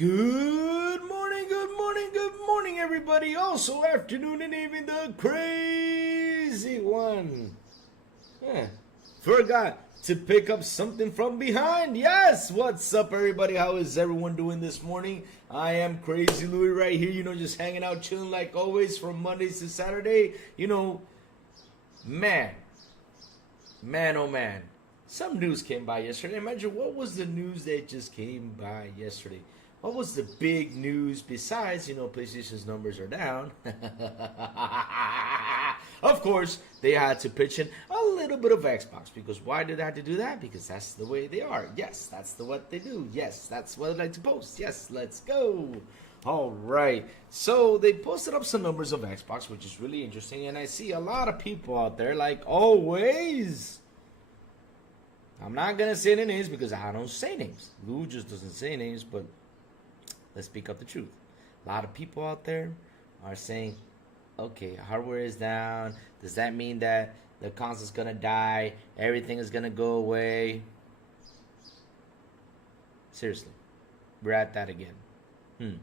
Good morning, everybody. Also, afternoon and evening, the crazy one. Yeah, forgot to pick up something from behind. Yes, what's up, everybody? How is everyone doing this morning? I am Crazy Louie right here, just hanging out, chilling like always from Mondays to Saturday. Man, oh man. Some news came by yesterday. Imagine what was the news that just came by yesterday. What was the big news besides, PlayStation's numbers are down? Of course, they had to pitch in a little bit of Xbox. Because why did they have to do that? Because that's the way they are. Yes, that's what they do. Yes, that's what I like to post. Yes, let's go. All right. So they posted up some numbers of Xbox, which is really interesting. And I see a lot of people out there like always. I'm not going to say any names because I don't say names. Lou just doesn't say names, but let's speak up the truth. A lot of people out there are saying, okay, hardware is down. Does that mean that the console's going to die? Everything is going to go away? Seriously, we're at that again.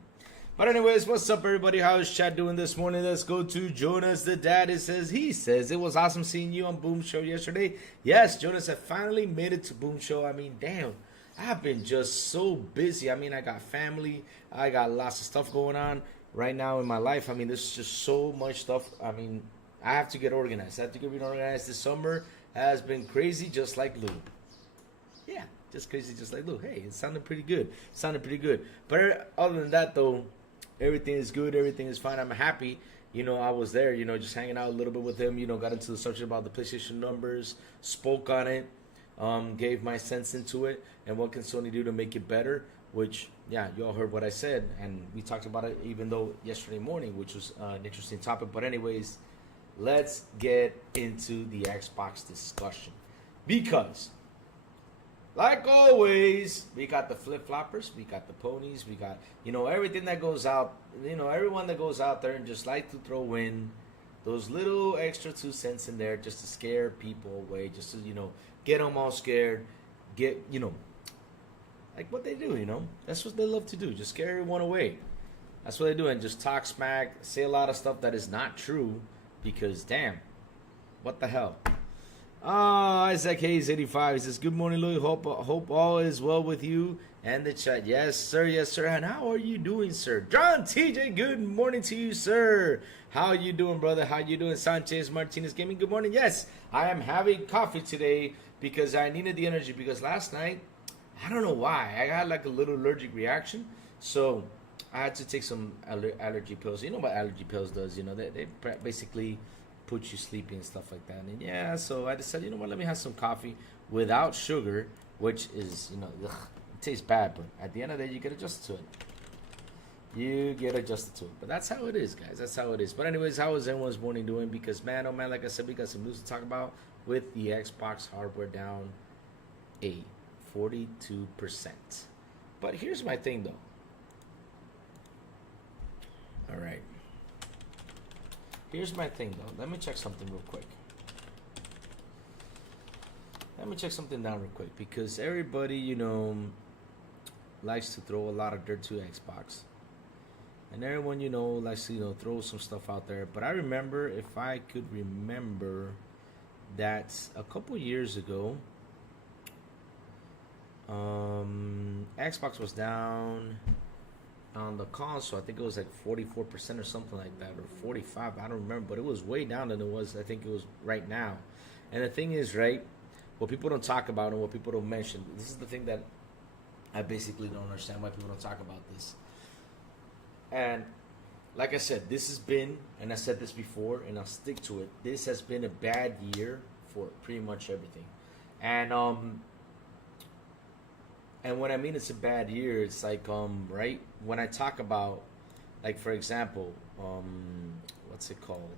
But anyways, what's up, everybody? How is chat doing this morning? Let's go to Jonas the dad. He says it was awesome seeing you on Boom Show yesterday. Yes, Jonas, I finally made it to Boom Show. I mean, damn, I've been just so busy. I mean, I got family. I got lots of stuff going on right now in my life. I mean, there's just so much stuff. I mean, I have to get organized. I have to get organized. This summer has been crazy, just like Lou. Yeah, just crazy, just like Lou. Hey, it sounded pretty good. But other than that, though, everything is good. Everything is fine. I'm happy. I was there, just hanging out a little bit with him. Got into the subject about the PlayStation numbers, spoke on it, gave my sense into it, and what can Sony do to make it better, which, yeah, you all heard what I said, and we talked about it even though yesterday morning, which was an interesting topic. But anyways, let's get into the Xbox discussion. Because like always, we got the flip-floppers, we got the ponies, we got, everything that goes out, everyone that goes out there and just like to throw in those little extra 2 cents in there just to scare people away, just to, get them all scared, like what they do, That's what they love to do, just scare everyone away. That's what they do, and just talk smack, say a lot of stuff that is not true, because, damn, what the hell? Isaac Hayes 85, he says, good morning, Louis. Hope all is well with you and the chat. Yes, sir. And how are you doing, sir? John TJ, good morning to you, sir. How are you doing, brother? How you doing? Sanchez Martinez Gaming, good morning. Yes, I am having coffee today because I needed the energy, because last night, I don't know why, I got like a little allergic reaction, so I had to take some allergy pills. You know what allergy pills does, they basically put you sleepy and stuff like that. And yeah, so I decided, let me have some coffee without sugar, which is, it tastes bad, but at the end of the day, you get adjusted to it. But that's how it is, guys. That's how it is. But anyways, how is everyone's morning doing? Because, man, oh man, like I said, we got some news to talk about with the Xbox hardware down a 42%. But here's my thing, though. All right. Here's my thing, though. Let me check something real quick. Let me check something down real quick, because everybody, likes to throw a lot of dirt to Xbox. And everyone, likes to, throw some stuff out there. But I remember, if I could remember, that a couple years ago, Xbox was down on the console. I think it was like 44% or something like that, or 45. I don't remember, but it was way down than it was. I think it was right now. And the thing is, right, what people don't talk about and what people don't mention. This is the thing that I basically don't understand, why people don't talk about this. And like I said, this has been, and I said this before, and I'll stick to it. This has been a bad year for pretty much everything. And when I mean it's a bad year, it's like, right, when I talk about, like, for example, what's it called?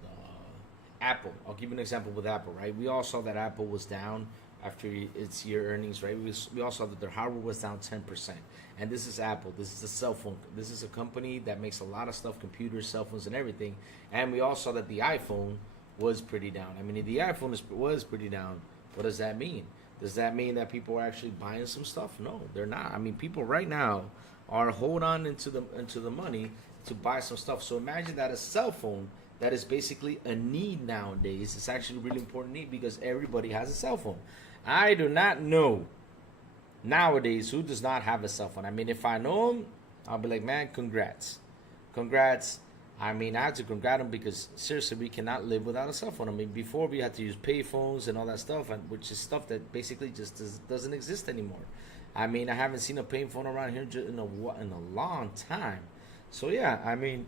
Apple. I'll give you an example with Apple, right? We all saw that Apple was down after its year earnings, right? We all saw that their hardware was down 10%. And this is Apple. This is a cell phone. This is a company that makes a lot of stuff, computers, cell phones, and everything. And we all saw that the iPhone was pretty down. I mean, the iPhone was pretty down. What does that mean? Does that mean that people are actually buying some stuff? No, they're not. I mean, people right now or hold on into the money to buy some stuff. So imagine that a cell phone that is basically a need nowadays. It's actually a really important need because everybody has a cell phone. I do not know nowadays who does not have a cell phone. I mean, if I know them, I'll be like, man, congrats. I mean, I have to congratulate them because seriously, we cannot live without a cell phone. I mean, before we had to use pay phones and all that stuff, which is stuff that basically just doesn't exist anymore. I mean, I haven't seen a pay phone around here in a long time. So yeah, I mean,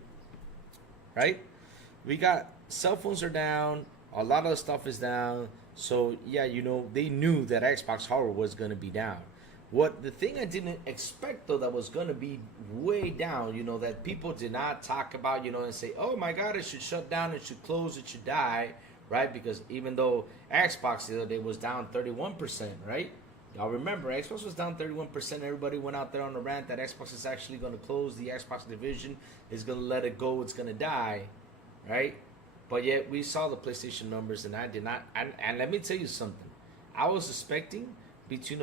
right? We got cell phones are down. A lot of stuff is down. So yeah, they knew that Xbox hardware was gonna be down. The thing I didn't expect though that was gonna be way down, that people did not talk about, and say, oh my God, it should shut down, it should close, it should die, right? Because even though Xbox the other day was down 31%, right? Y'all remember, Xbox was down 31%. Everybody went out there on the rant that Xbox is actually going to close the Xbox division, is going to let it go, it's going to die, right? But yet we saw the PlayStation numbers, and I did not. And let me tell you something. I was expecting between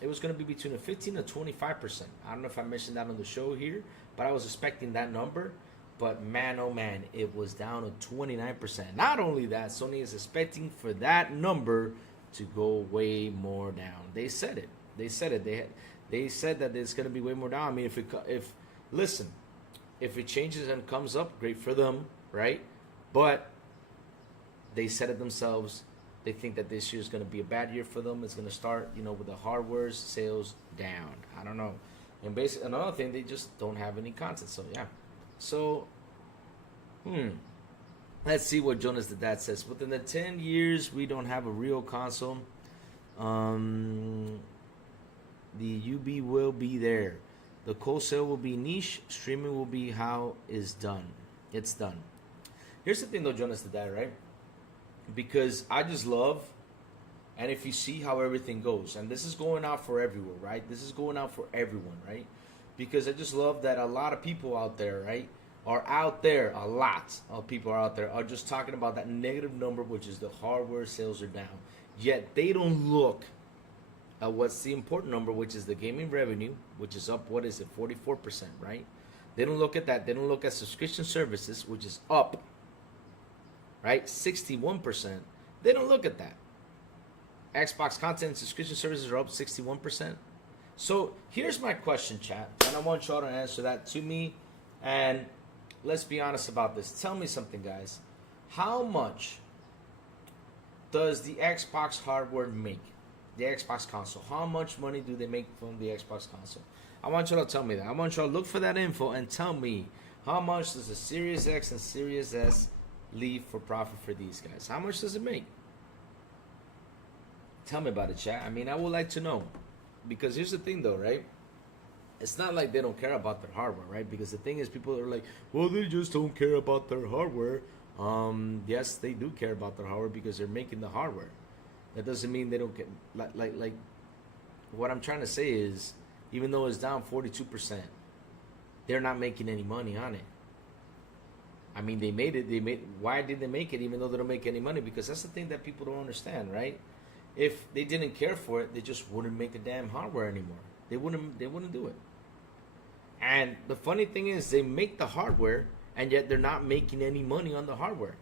it was going to be between a 15 and 25%. I don't know if I mentioned that on the show here, but I was expecting that number. But man, oh man, it was down to 29%. Not only that, Sony is expecting for that number to go way more down. They said it. They said that it's going to be way more down. I mean, if it changes and comes up, great for them, right? But they said it themselves. They think that this year is going to be a bad year for them. It's going to start, with the hardware sales down. I don't know. And basically, another thing, they just don't have any content. So yeah. So, let's see what Jonas the Dad says. Within the 10 years, we don't have a real console. The UB will be there. The wholesale will be niche. Streaming will be how it's done. It's done. Here's the thing though, Jonas the Dad, right? Because I just love, and if you see how everything goes, and this is going out for everywhere, right? This is going out for everyone, right? Because I just love that a lot of people out there, right? Are out there, a lot of people are out there are just talking about that negative number, which is the hardware sales are down. Yet they don't look at what's the important number, which is the gaming revenue, which is up, 44%, right? They don't look at that. They don't look at subscription services, which is up, right? 61%. They don't look at that. Xbox content and subscription services are up 61%. So here's my question, chat, and I want y'all to answer that to me. And let's be honest about this. Tell me something, guys. How much does the Xbox hardware make? The Xbox console. How much money do they make from the Xbox console? I want y'all to tell me that. I want y'all to look for that info and tell me how much does the Series X and Series S leave for profit for these guys? How much does it make? Tell me about it, chat. I mean, I would like to know. Because here's the thing, though, right? It's not like they don't care about their hardware, right? Because the thing is, people are like, well, they just don't care about their hardware. Yes, they do care about their hardware because they're making the hardware. That doesn't mean they don't get, like what I'm trying to say is, even though it's down 42%, they're not making any money on it. I mean, they made it. Why did they make it even though they don't make any money? Because that's the thing that people don't understand, right? If they didn't care for it, they just wouldn't make the damn hardware anymore. They wouldn't do it. And the funny thing is, they make the hardware, and yet they're not making any money on the hardware.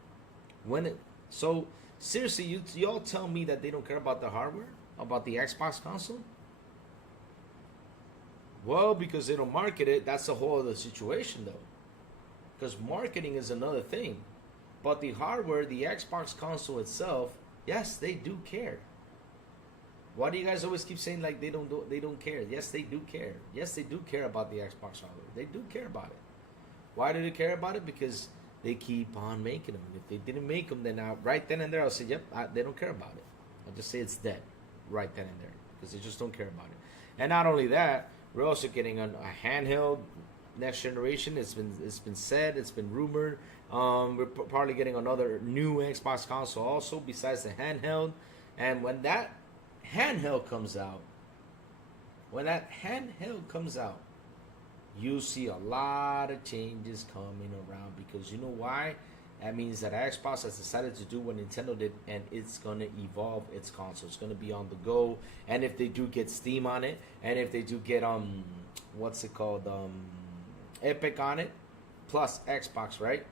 So seriously, y'all tell me that they don't care about the hardware, about the Xbox console? Well, because they don't market it, that's a whole other situation, though. Because marketing is another thing. But the hardware, the Xbox console itself, yes, they do care. Why do you guys always keep saying like they don't care? Yes, they do care. Yes, they do care about the Xbox hardware. They do care about it. Why do they care about it? Because they keep on making them. If they didn't make them, then right then and there I'll say, yep, they don't care about it. I'll just say it's dead right then and there because they just don't care about it. And not only that, we're also getting a handheld next generation. It's been said, it's been rumored. We're probably getting another new Xbox console also besides the handheld. And when that handheld comes out, you'll see a lot of changes coming around because you know why? That means that Xbox has decided to do what Nintendo did, and it's gonna evolve its console. It's gonna be on the go, and if they do get Steam on it, and if they do get what's it called, Epic on it, plus Xbox, right?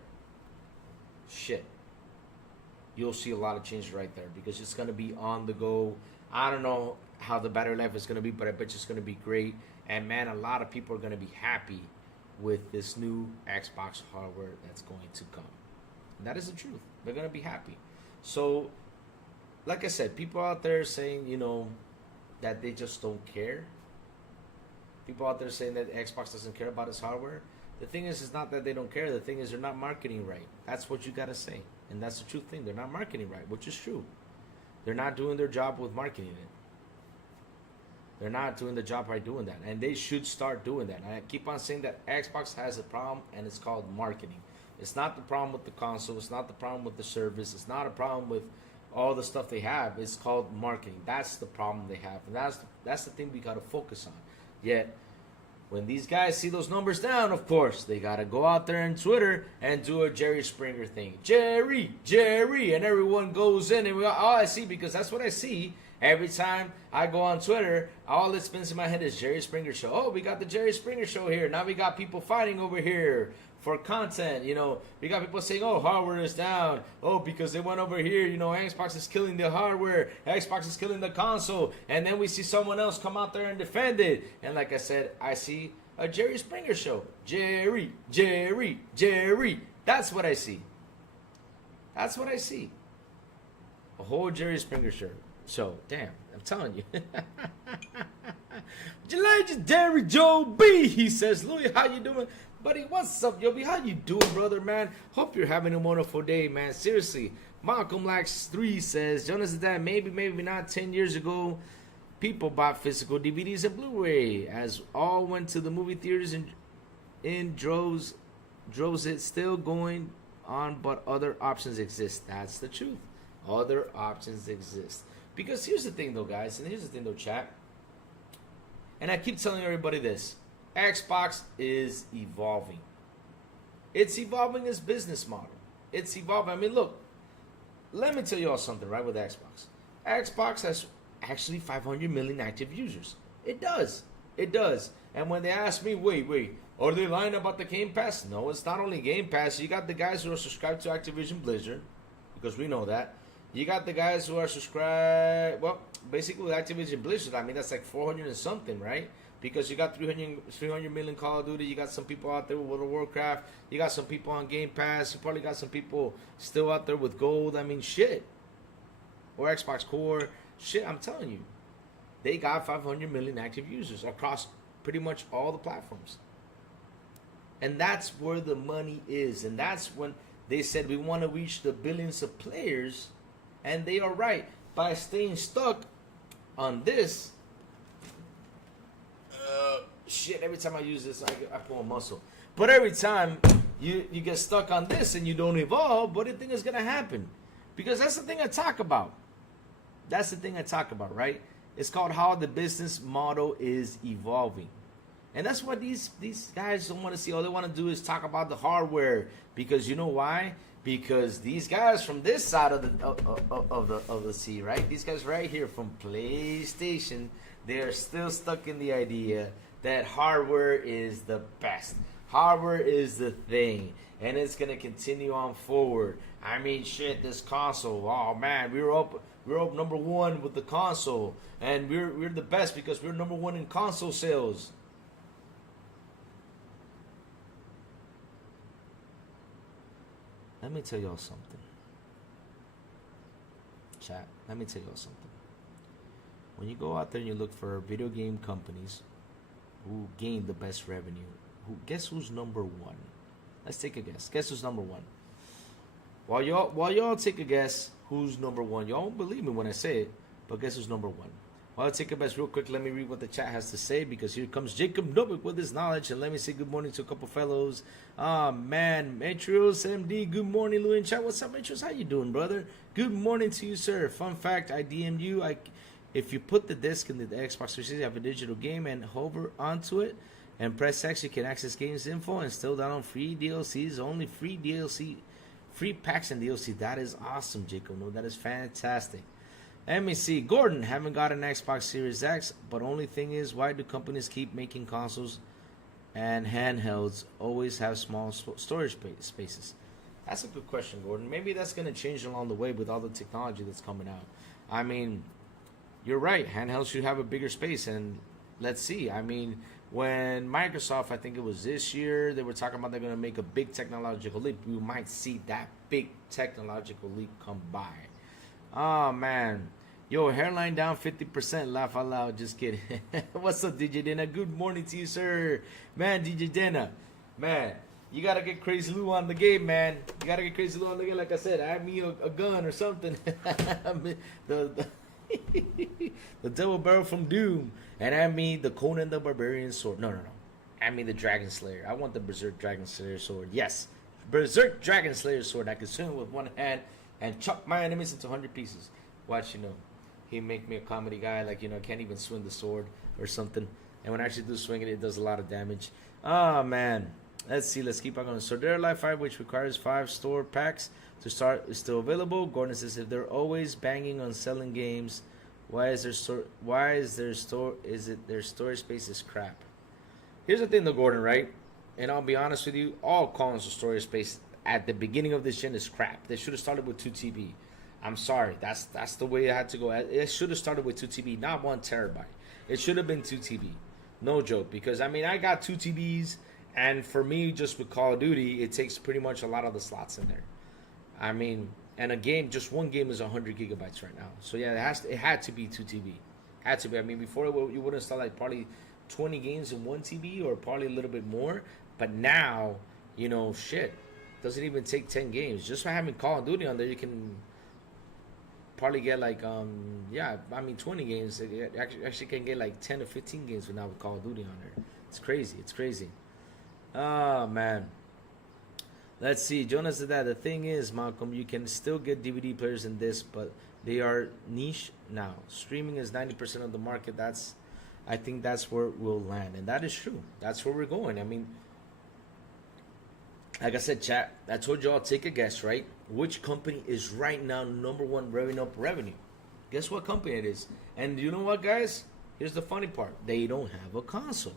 Shit, you'll see a lot of changes right there because it's gonna be on the go. I don't know how the battery life is gonna be, but I bet you it's gonna be great. And man, a lot of people are gonna be happy with this new Xbox hardware that's going to come. And that is the truth. They're gonna be happy. So, like I said, people out there saying, you know, that they just don't care. People out there saying that Xbox doesn't care about its hardware. The thing is, it's not that they don't care. The thing is, they're not marketing right. That's what you gotta say. And that's the true thing. They're not marketing right, which is true. They're not doing their job with marketing it. They're not doing the job by doing that. And they should start doing that. And I keep on saying that Xbox has a problem, and it's called marketing. It's not the problem with the console. It's not the problem with the service. It's not a problem with all the stuff they have. It's called marketing. That's the problem they have. And that's the thing we got to focus on. Yet, when these guys see those numbers down, of course, they got to go out there on Twitter and do a Jerry Springer thing. Jerry, and everyone goes in. And all I see, because that's what I see. Every time I go on Twitter, all that spins in my head is Jerry Springer Show. Oh, we got the Jerry Springer Show here. Now we got people fighting over here for content. You know, we got people saying, oh, hardware is down. Oh, because they went over here. You know, Xbox is killing the hardware. Xbox is killing the console. And then we see someone else come out there and defend it. And like I said, I see a Jerry Springer Show. Jerry. That's what I see. That's what I see. A whole Jerry Springer Show. So, damn, I'm telling you. Legendary Joe B, he says, Louis, how you doing? Buddy, what's up, Joe B? How you doing, brother, man? Hope you're having a wonderful day, man. Seriously. Malcolm Lax 3 says, Jonas, that maybe not 10 years ago, people bought physical DVDs and Blu-ray, as all went to the movie theaters in droves. It's still going on, but other options exist. That's the truth. Other options exist. Because here's the thing, though, guys, and here's the thing, though, chat. And I keep telling everybody this. Xbox is evolving. It's evolving its business model. It's evolving. I mean, look, let me tell you all something, right, with Xbox. Xbox has actually 500 million active users. It does. It does. And when they ask me, wait, are they lying about the Game Pass? No, it's not only Game Pass. You got the guys who are subscribed to Activision Blizzard, because we know that. You got the guys who are subscribed, well, basically Activision Blizzard, I mean, that's like 400 and something, right? Because you got 300 million Call of Duty, you got some people out there with World of Warcraft, you got some people on Game Pass, you probably got some people still out there with Gold, I mean, shit. Or Xbox Core, shit, I'm telling you. They got 500 million active users across pretty much all the platforms. And that's where the money is, and that's when they said we want to reach the billions of players. And they are right. By staying stuck on this, shit, every time I use this, I pull a muscle. But every time you get stuck on this and you don't evolve, what do you think is going to happen? Because that's the thing I talk about. That's the thing I talk about, right? It's called how the business model is evolving. And that's what these guys don't want to see. All they want to do is talk about the hardware. Because you know why? Because these guys from this side of the sea, right? These guys right here from PlayStation, they are still stuck in the idea that hardware is the best. Hardware is the thing, and it's gonna continue on forward. I mean, shit, this console. Oh man, we're up number one with the console, and we're the best because we're number one in console sales. Let me tell y'all something. Chat, let me tell y'all something. When you go out there and you look for video game companies who gain the best revenue, guess who's number one? Let's take a guess. Guess who's number one? While y'all take a guess who's number one, y'all won't believe me when I say it, but guess who's number one? While I take a guess real quick, let me read what the chat has to say, because here comes Jacob Novik with his knowledge, and let me say good morning to a couple fellows. Man, Metrios MD, good morning, Lou in chat. What's up, Metrios? How you doing, brother? Good morning to you, sir. Fun fact, I DM'd you. If you put the disc in the Xbox 360, you have a digital game, and hover onto it and press X, you can access games info and still download free DLCs. Only free DLC Free packs and DLC. That is awesome, Jacob. No, that is fantastic. Let me see. Gordon, haven't got an Xbox Series X, but only thing is, why do companies keep making consoles and handhelds always have small storage spaces? That's a good question, Gordon. Maybe that's going to change along the way with all the technology that's coming out. I mean, you're right. Handhelds should have a bigger space, and let's see. I mean, when Microsoft, I think it was this year, they were talking about they're going to make a big technological leap. We might see that big technological leap come by. Oh, man. Yo, hairline down 50%. Laugh out loud. Just kidding. What's up, DJ Dana? Good morning to you, sir. Man, DJ Dana. Man, you got to get Crazy Lou on the game, man. You got to get Crazy Lou on the game. Like I said, add me a gun or something. the double barrel from Doom. And add me the Conan the Barbarian sword. No. Add me the Dragon Slayer. I want the Berserk Dragon Slayer sword. Yes. Berserk Dragon Slayer sword. I can swing with one hand and chop my enemies into 100 pieces. Watch, he make me a comedy guy, like, I can't even swing the sword or something. And when I actually do swing it, it does a lot of damage. Oh, man. Let's see. Let's keep on going. So, Dead or Alive 5, which requires 5 store packs to start, is still available. Gordon says, if they're always banging on selling games, is their storage space is crap? Here's the thing, though, Gordon, right? And I'll be honest with you, all console storage space at the beginning of this gen is crap. They should have started with 2 TB. I'm sorry. That's the way it had to go. It should have started with 2 TB, not 1 terabyte. It should have been 2 TB. No joke. Because, I mean, I got 2 TBs, and for me, just with Call of Duty, it takes pretty much a lot of the slots in there. I mean, and a game, just one game is 100 gigabytes right now. So, yeah, it had to be 2 TB. Had to be. I mean, before you would install like probably 20 games in 1 TB or probably a little bit more. But now, shit. Doesn't even take 10 games. Just by having Call of Duty on there, you can probably get like 20 games. Actually can get like 10 to 15 games now with Call of Duty on there. It's crazy. Oh, man. Let's see. Jonas said that the thing is, Malcolm, you can still get DVD players in this, but they are niche now. Streaming is 90% of the market. I think that's where we'll land, and that is true. That's where we're going. I mean, like I said, chat, I told you all, take a guess, right? Which company is right now number one revenue? Guess what company it is? And you know what, guys? Here's the funny part. They don't have a console.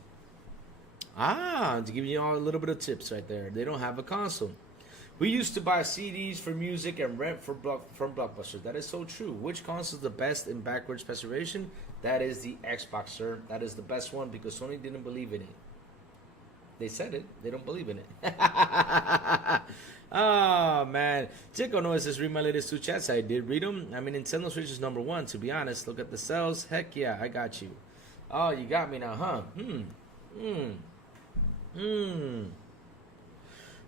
To give you all a little bit of tips right there. They don't have a console. We used to buy CDs for music and rent from Blockbuster. That is so true. Which console is the best in backwards preservation? That is the Xbox, sir. That is the best one because Sony didn't believe in it. They said it. They don't believe in it. Oh, man. Chico Noah says, read my latest 2 chats. I did read them. I mean, Nintendo Switch is number 1, to be honest. Look at the sales. Heck yeah, I got you. Oh, you got me now, huh?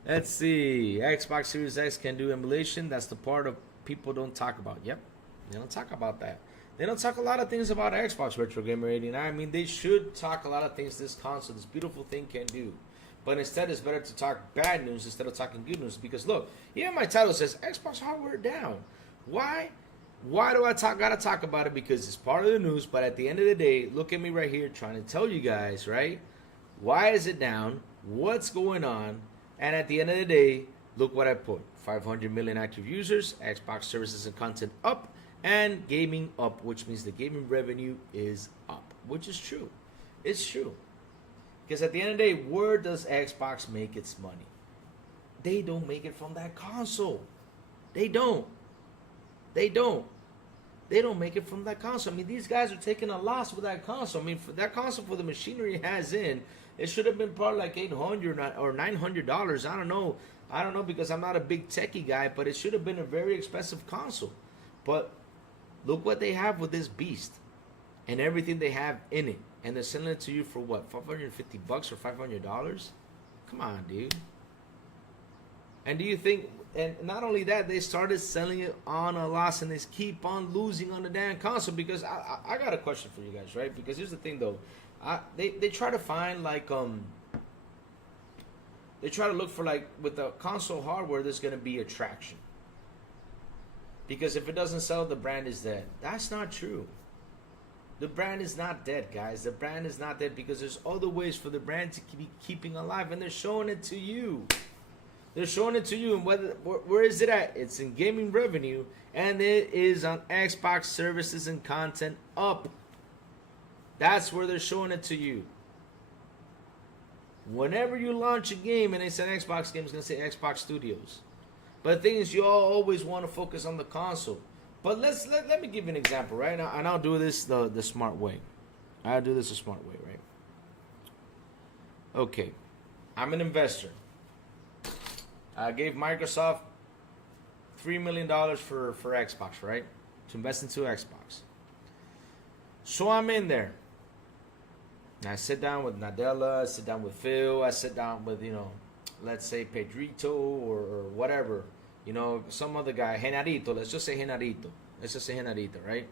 Let's see. Xbox Series X can do emulation. That's the part of people don't talk about. Yep. They don't talk about that. They don't talk a lot of things about Xbox Retro Gamer 89. I mean, they should talk a lot of things this console, this beautiful thing can do. But instead, it's better to talk bad news instead of talking good news. Because look, even my title says Xbox hardware down. Why? Why do I gotta talk about it? Because it's part of the news. But at the end of the day, look at me right here trying to tell you guys, right? Why is it down? What's going on? And at the end of the day, look what I put. 500 million active users, Xbox services and content up, and gaming up, which means the gaming revenue is up, which is true. It's true. Because at the end of the day, where does Xbox make its money? They don't make it from that console. They don't make it from that console. I mean, these guys are taking a loss with that console. I mean, for that console, for the machinery it has in, it should have been probably like $800 or $900. I don't know because I'm not a big techie guy, but it should have been a very expensive console. But look what they have with this beast and everything they have in it. And they're selling it to you for what, $550 or $500? Come on, dude. And do you think, and not only that, they started selling it on a loss and they keep on losing on the damn console. Because I got a question for you guys, right? Because here's the thing though. They try to find like, they try to look for like, with the console hardware, there's going to be attraction. Because if it doesn't sell, the brand is dead. That's not true. The brand is not dead, guys. The brand is not dead because there's other ways for the brand to be keeping alive, and they're showing it to you. They're showing it to you, and where is it at? It's in gaming revenue, and it is on Xbox services and content up. That's where they're showing it to you. Whenever you launch a game and it's an Xbox game, it's going to say Xbox Studios. But the thing is, you all always want to focus on the console. But let me give you an example, right? Now, and I'll do this the smart way. I'll do this the smart way, right? Okay. I'm an investor. I gave Microsoft $3 million for Xbox, right? To invest into Xbox. So I'm in there. And I sit down with Nadella, I sit down with Phil, I sit down with, let's say Pedrito or whatever. Some other guy, Genarito, let's just say Genarito. Right?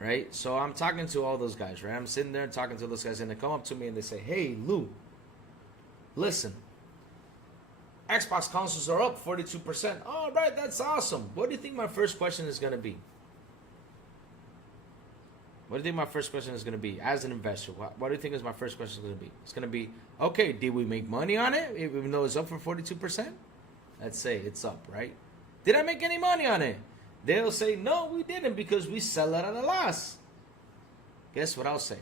Right? So I'm talking to all those guys, right? I'm sitting there talking to those guys, and they come up to me and they say, hey, Lou, listen, Xbox consoles are up 42%. All right, that's awesome. What do you think my first question is going to be? What do you think my first question is going to be as an investor? What do you think is my first question going to be? It's going to be, okay, did we make money on it even though it's up for 42%? Let's say it's up, right? Did I make any money on it? They'll say, no, we didn't because we sell it at a loss. Guess what I'll say?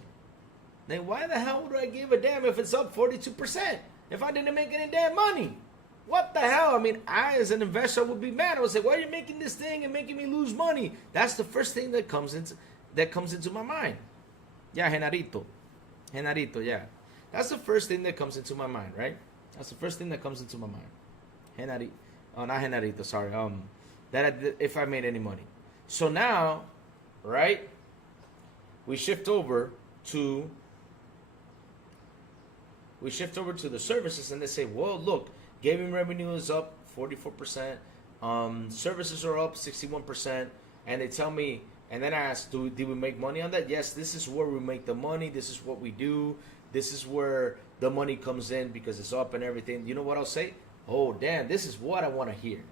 Then why the hell would I give a damn if it's up 42% if I didn't make any damn money? What the hell? I mean, I as an investor would be mad. I would say, why are you making this thing and making me lose money? That's the first thing that comes into my mind. Yeah, Genarito, yeah. That's the first thing that comes into my mind, right? That's the first thing that comes into my mind. Not Genarito, sorry. If I made any money. So now, right, we shift over to the services, and they say, well, look, gaming revenue is up 44%, services are up 61%, and they tell me, and then I ask, did we make money on that? Yes, this is where we make the money, this is what we do, this is where the money comes in because it's up and everything. You know what I'll say? Oh, damn, this is what I want to hear.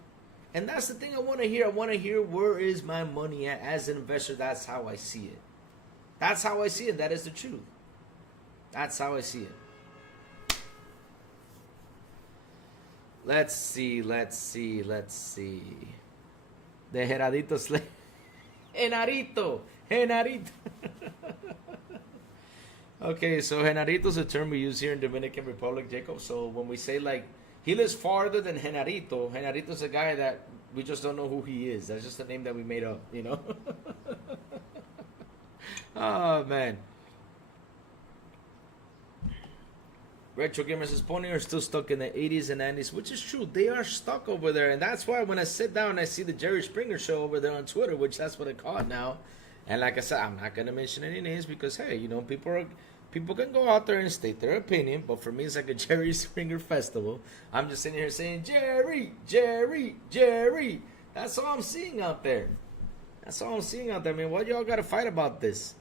And that's the thing I want to hear. I want to hear, where is my money at? As an investor, that's how I see it. That's how I see it. That is the truth. That's how I see it. Let's see. The Genarito slave. Genarito. Okay, so Genarito is a term we use here in Dominican Republic, Jacob. So when we say like, he lives farther than Genarito. Genarito's a guy that we just don't know who he is. That's just a name that we made up, Oh, man. Retro Gamers is Pony are still stuck in the 80s and 90s, which is true. They are stuck over there. And that's why when I sit down and I see the Jerry Springer show over there on Twitter, which that's what I call it now. And like I said, I'm not going to mention any names because, hey, people can go out there and state their opinion, but for me, it's like a Jerry Springer festival. I'm just sitting here saying, Jerry. That's all I'm seeing out there. I mean, what y'all got to fight about this?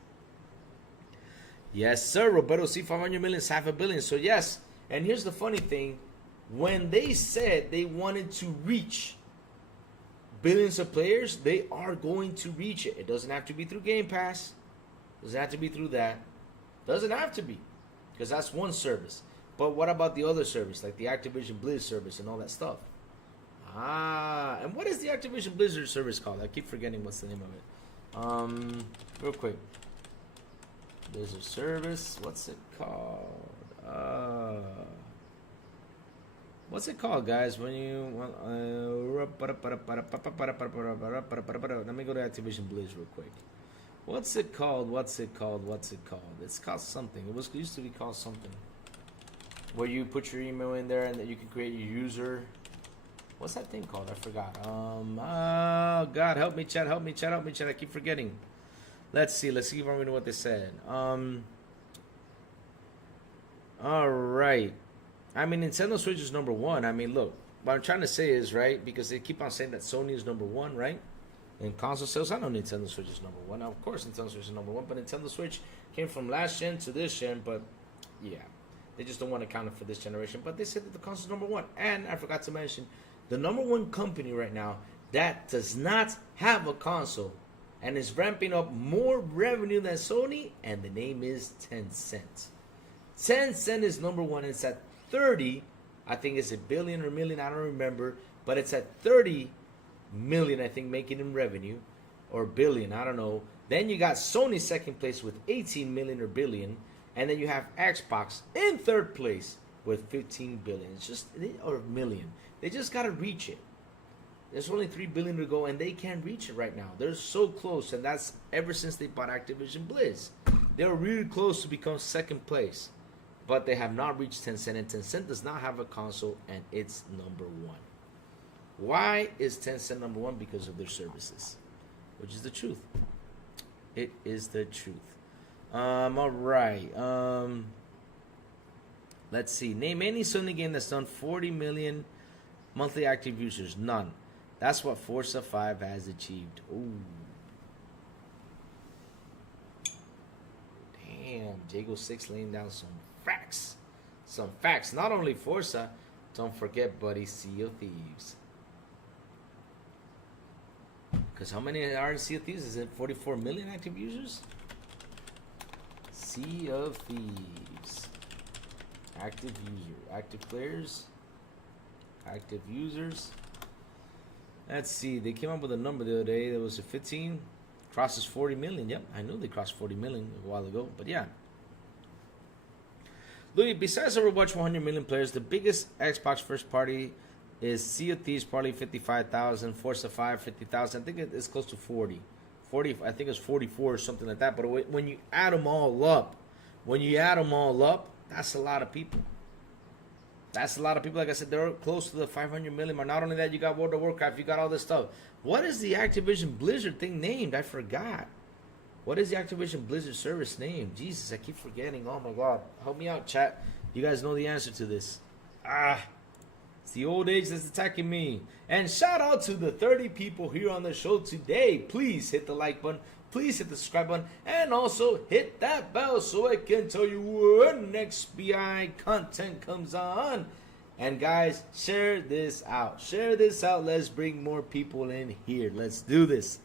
Yes, sir. Roberto C. 500 million is $500 million. So, yes. And here's the funny thing. When they said they wanted to reach billions of players, they are going to reach it. It doesn't have to be through Game Pass. It doesn't have to be through that. Doesn't have to be, because that's one service. But what about the other service, like the Activision Blizzard service and all that stuff? And what is the Activision Blizzard service called? I keep forgetting what's the name of it. Real quick. Blizzard service. What's it called? What's it called, guys? When you let me go to Activision Blizzard real quick. What's it called? It's called something. It used to be called something. Where you put your email in there and then you can create your user. What's that thing called? I forgot. Oh God, help me, chat. I keep forgetting. Let's see if I remember what they said. All right. I mean, Nintendo Switch is number one. I mean, look, what I'm trying to say is, right, because they keep on saying that Sony is number one, right? In console sales, I know Nintendo Switch is number one. Now, of course, Nintendo Switch is number one, but Nintendo Switch came from last gen to this gen, but yeah, they just don't want to count it for this generation. But they said that the console is number one. And I forgot to mention, the number one company right now that does not have a console and is ramping up more revenue than Sony, and the name is Tencent. Tencent is number one. It's at 30, I think it's a billion or million, I don't remember, but it's at 30 million, I think, making in revenue, or billion, I don't know. Then you got Sony second place with 18 million or billion, and then you have Xbox in third place with 15 billion. It's just, or million. They just got to reach it. There's only 3 billion to go, and they can't reach it right now. They're so close, and that's ever since they bought Activision Blizz. They were really close to become second place, but they have not reached Tencent, and Tencent does not have a console, and it's number one. Why is Tencent number one? Because of their services, which is the truth. It is the truth. All right. Let's see. Name any Sony game that's done 40 million monthly active users. None. That's what Forza 5 has achieved. Ooh. Damn. Jago 6 laying down some facts. Some facts. Not only Forza. Don't forget, buddy, Sea of Thieves. Because how many are in Sea of Thieves? Is it 44 million active users? Sea of Thieves. Active user. Active players. Active users. Let's see. They came up with a number the other day. There was a 15. Crosses 40 million. Yep, I knew they crossed 40 million a while ago. But yeah. Louis, besides Overwatch 100 million players, the biggest Xbox first party is Sea of Thieves, probably 55,000. Forza 5, 50,000. I think it's close to 40. 40, I think it's 44 or something like that. But when you add them all up, that's a lot of people. That's a lot of people. Like I said, they're close to the 500 million. But not only that, you got World of Warcraft, you got all this stuff. What is the Activision Blizzard thing named? I forgot. What is the Activision Blizzard service named? Jesus, I keep forgetting. Oh my God. Help me out, chat. You guys know the answer to this. It's the old age that's attacking me. And shout out to the 30 people here on the show today. Please hit the like button. Please hit the subscribe button. And also hit that bell so I can tell you when next BI content comes on. And guys, share this out. Share this out. Let's bring more people in here. Let's do this.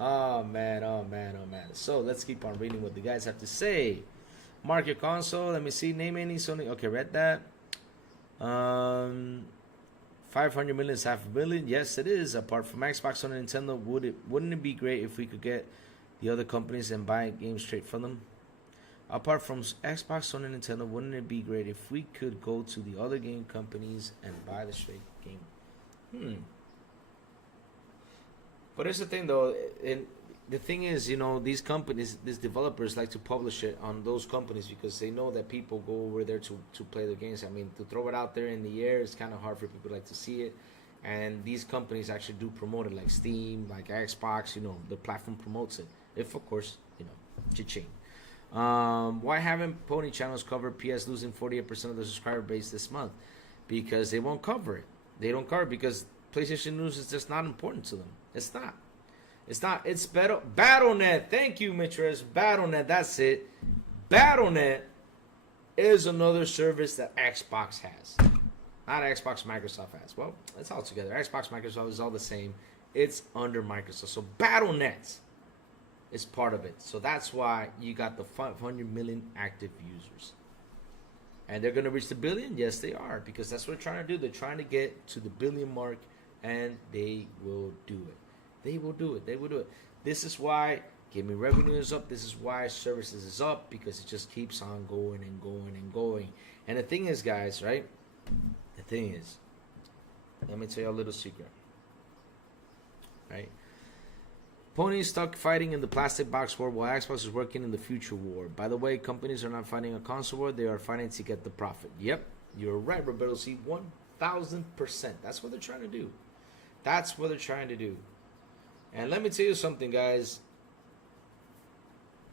Oh man, oh man, oh man. So let's keep on reading what the guys have to say. Mark your console. Let me see. Name any Sony. Okay, read that. 500 million is half a billion. Yes, it is. Apart from Xbox and Nintendo, wouldn't it be great if we could get the other companies and buy games straight from them? Apart from Xbox, Sony, and Nintendo, wouldn't it be great if we could go to the other game companies and buy the straight game? But here's the thing, though. The thing is, you know, these companies, these developers like to publish it on those companies because they know that people go over there to play their games. I mean, to throw it out there in the air, it's kind of hard for people like to see it. And these companies actually do promote it, like Steam, like Xbox, you know, the platform promotes it. If, of course, you know, cha-ching. Why haven't Pony channels covered PS losing 48% of the subscriber base this month? Because they won't cover it. They don't cover it because PlayStation News is just not important to them. It's not. It's not. It's better. Battle.net. Thank you, Mitres. Battle.net. That's it. Battle.net is another service that Xbox has. Not Xbox, Microsoft has. Well, it's all together. Xbox, Microsoft is all the same. It's under Microsoft. So Battle.net is part of it. So that's why you got the 500 million active users. And they're going to reach the billion? Yes, they are. Because that's what they're trying to do. They're trying to get to the billion mark. And they will do it. They will do it. They will do it. This is why gaming revenue is up. This is why services is up. Because it just keeps on going and going and going. And the thing is, guys, right? The thing is, let me tell you a little secret. Right? Pony's stuck fighting in the plastic box war while Xbox is working in the future war. By the way, companies are not fighting a console war. They are fighting to get the profit. Yep. You're right, Roberto C. 1,000%. That's what they're trying to do. That's what they're trying to do. And let me tell you something, guys.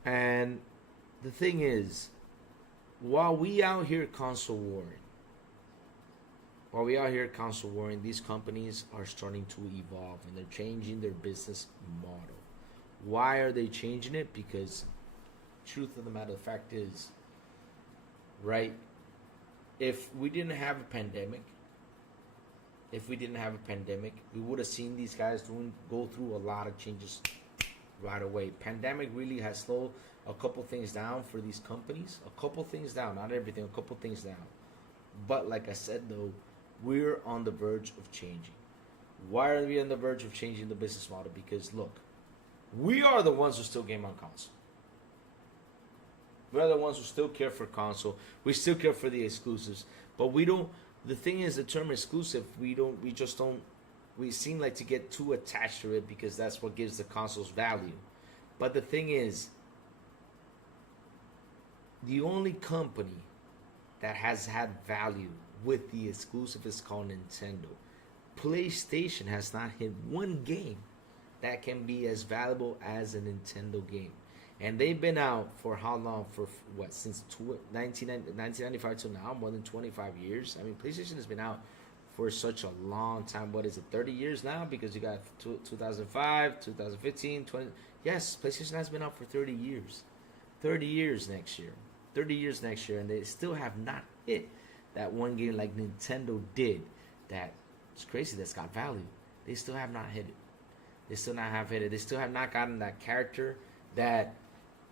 And the thing is, while we out here console warring, these companies are starting to evolve and they're changing their business model. Why are they changing it? Because truth of the matter, the fact is, right, if we didn't have a pandemic, we would have seen these guys go through a lot of changes right away. Pandemic really has slowed a couple things down for these companies. A couple things down, not everything, a couple things down. But like I said, though, we're on the verge of changing. Why are we on the verge of changing the business model? Because look, we are the ones who still game on console. We're the ones who still care for console. We still care for the exclusives. But we don't, the thing is, the term exclusive, we just don't, we seem like to get too attached to it because that's what gives the consoles value. But the thing is, the only company that has had value with the exclusive is called Nintendo. PlayStation has not hit one game that can be as valuable as a Nintendo game. And they've been out for how long? For what? Since 1995 to now, more than 25 years. I mean, PlayStation has been out for such a long time. What is it, 30 years now? Because you got 2005, 2015, 20. Yes, PlayStation has been out for 30 years. 30 years next year. 30 years next year. And they still have not hit that one game like Nintendo did. That it's crazy, that's got value. They still have not hit it. They still not have hit it. They still have not gotten that character that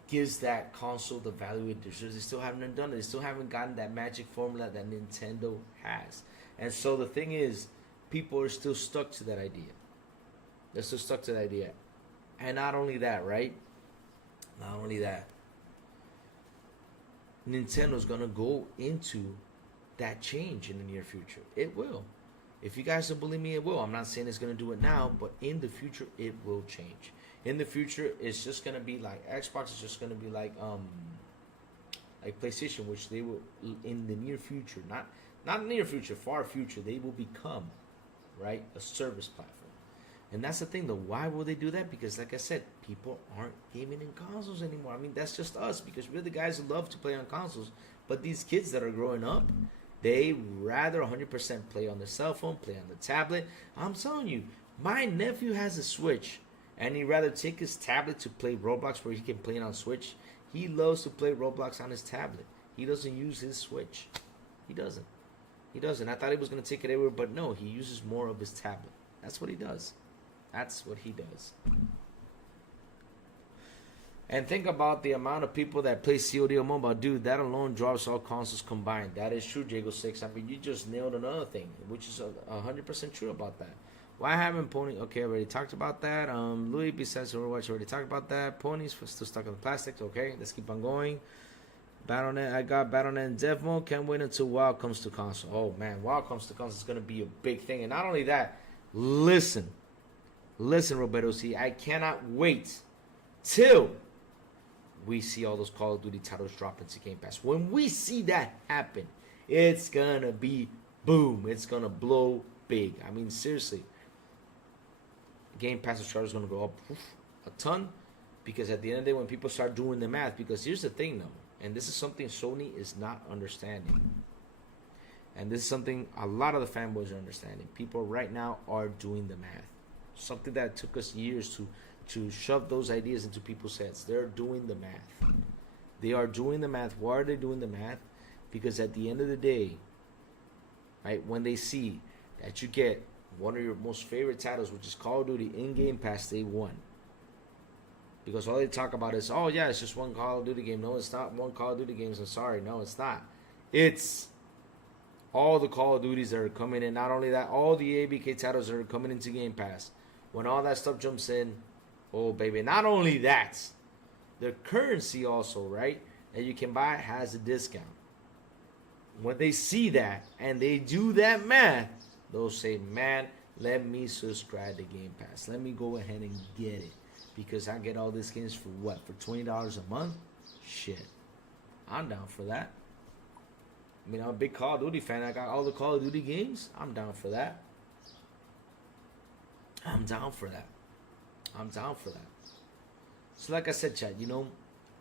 gives that console the value it deserves. They still haven't done it. They still haven't gotten that magic formula that Nintendo has. And so the thing is, people are still stuck to that idea. They're still stuck to that idea. And not only that, right? Not only that, Nintendo's gonna go into that change in the near future. It will. If you guys don't believe me, it will. I'm not saying it's gonna do it now, but in the future, it will change. In the future, it's just gonna be like Xbox is just gonna be like PlayStation, which they will in the near future, not near future, far future, they will become, right, a service platform. And that's the thing, though. Why will they do that? Because, like I said, people aren't gaming in consoles anymore. I mean, that's just us, because we're the guys who love to play on consoles. But these kids that are growing up, they rather 100% play on their cell phone, play on the tablet. I'm telling you, my nephew has a Switch, and he'd rather take his tablet to play Roblox where he can play it on Switch. He loves to play Roblox on his tablet. He doesn't use his Switch. He doesn't. He doesn't. I thought he was going to take it everywhere, but no, he uses more of his tablet. That's what he does. That's what he does. And think about the amount of people that play COD on mobile. Dude, that alone drops all consoles combined. That is true, Jago 6. I mean, you just nailed another thing, which is 100% true about that. Why haven't Pony... Okay, I already talked about that. Louis, besides Overwatch, already talked about that. Ponies still stuck on the plastics. Okay, let's keep on going. Battle.net, I got Battle.net in dev mode. Can't wait until WoW comes to console. Oh, man, WoW comes to console is going to be a big thing. And not only that, listen, Roberto C, I cannot wait till we see all those Call of Duty titles drop into Game Pass. When we see that happen, it's going to be boom. It's going to blow big. I mean, seriously. Game Pass subscribers is going to go up a ton, because at the end of the day, when people start doing the math, because here's the thing, though, and this is something Sony is not understanding, and this is something a lot of the fanboys are understanding. People right now are doing the math. Something that took us years to shove those ideas into people's heads. They're doing the math. They are doing the math. Why are they doing the math? Because at the end of the day, right, when they see that you get one of your most favorite titles, which is Call of Duty, in Game Pass day one. Because all they talk about is, oh yeah, it's just one Call of Duty game. No, it's not one Call of Duty game. I'm sorry. No, it's not. It's all the Call of Duties that are coming in. Not only that, all the ABK titles that are coming into Game Pass. When all that stuff jumps in, oh baby. Not only that, the currency also, right, that you can buy has a discount. When they see that and they do that math, they'll say, man, let me subscribe to Game Pass. Let me go ahead and get it. Because I get all these games for what? For $20 a month? Shit. I'm down for that. I mean, I'm a big Call of Duty fan. I got all the Call of Duty games. I'm down for that. I'm down for that. I'm down for that. So like I said, chat, you know,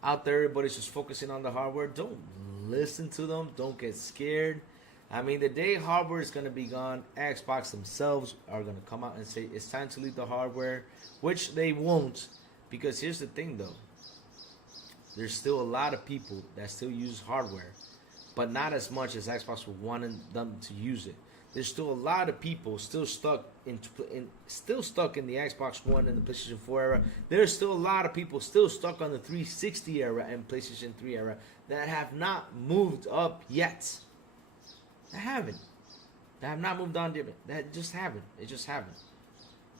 out there, everybody's just focusing on the hardware. Don't listen to them. Don't get scared. I mean, the day hardware is going to be gone, Xbox themselves are going to come out and say it's time to leave the hardware, which they won't, because here's the thing, though. There's still a lot of people that still use hardware, but not as much as Xbox would want them to use it. there's still a lot of people still stuck in the Xbox One and the PlayStation 4 era. There's still a lot of people still stuck on the 360 era and PlayStation 3 era that have not moved up yet. That haven't. That have not moved on. That just haven't. They just haven't.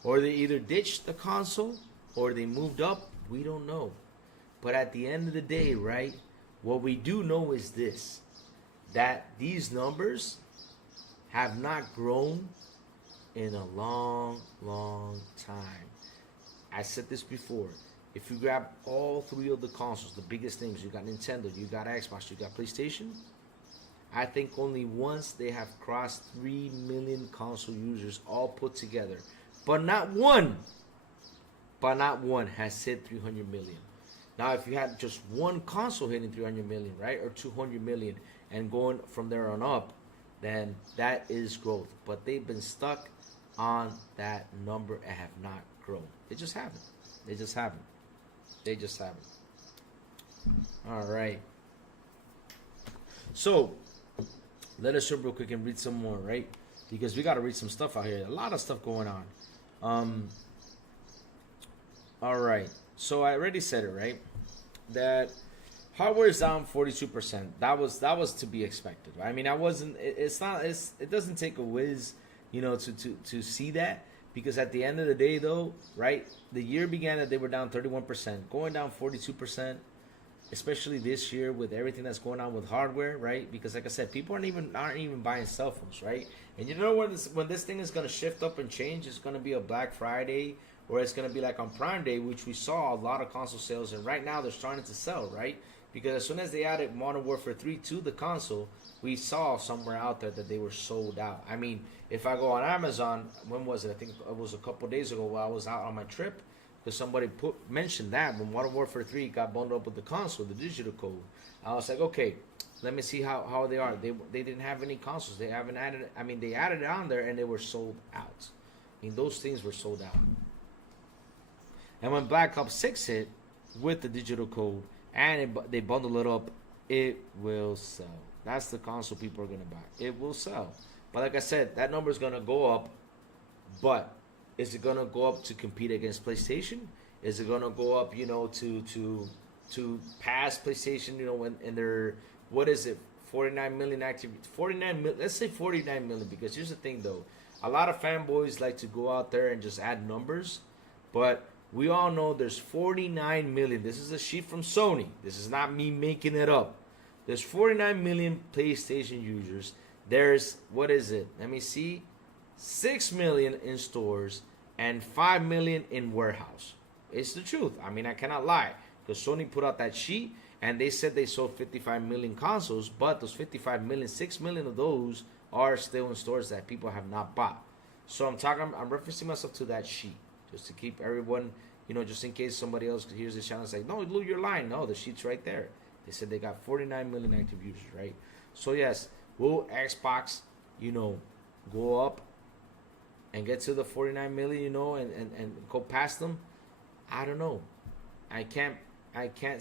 Or they either ditched the console or they moved up. We don't know. But at the end of the day, right, what we do know is this, that these numbers have not grown in a long, long time. I said this before. If you grab all three of the consoles, the biggest names, you got Nintendo, you got Xbox, you got PlayStation, I think only once they have crossed 3 million console users all put together. But not one has hit 300 million. Now, if you had just one console hitting 300 million, right, or 200 million, and going from there on up, then that is growth. But they've been stuck on that number and have not grown. They just haven't. They just haven't. They just haven't. All right. So, let us jump real quick and read some more, right? Because we got to read some stuff out here. A lot of stuff going on. All right. So I already said it, right? That hardware is down 42%. That was to be expected. Right? I mean, it doesn't take a whiz, to see that, because at the end of the day, though, right? The year began that they were down 31%, going down 42%, especially this year with everything that's going on with hardware, right? Because like I said, people aren't even buying cell phones, right? And you know when this thing is gonna shift up and change, it's gonna be a Black Friday, or it's gonna be like on Prime Day, which we saw a lot of console sales, and right now they're starting to sell, right? Because as soon as they added Modern Warfare 3 to the console, we saw somewhere out there that they were sold out. I mean, if I go on Amazon, when was it? I think it was a couple days ago while I was out on my trip, because somebody mentioned that when Modern Warfare 3 got bundled up with the console, the digital code. I was like, okay, let me see how they are. They didn't have any consoles. They haven't added. I mean, they added it on there and they were sold out. I mean, those things were sold out. And when Black Ops 6 hit with the digital code and they bundle it up, it will sell. That's the console people are gonna buy. It will sell. But like I said, that number is gonna go up. But is it gonna go up to compete against PlayStation? Is it gonna go up, to pass PlayStation? When and they're, what is it, 49 million active, 49 million. Let's say 49 million, because here's the thing though, a lot of fanboys like to go out there and just add numbers, but we all know there's 49 million. This is a sheet from Sony. This is not me making it up. There's 49 million PlayStation users. There's, what is it? Let me see. 6 million in stores and 5 million in warehouse. It's the truth. I mean, I cannot lie, because Sony put out that sheet and they said they sold 55 million consoles, but those 55 million, 6 million of those are still in stores that people have not bought. So I'm referencing myself to that sheet just to keep everyone, just in case somebody else hears this channel and say, no, Lou, you're lying. No, the sheet's right there. They said they got 49 million active users, right? So yes, will Xbox, go up and get to the 49 million, and go past them? I don't know. I can't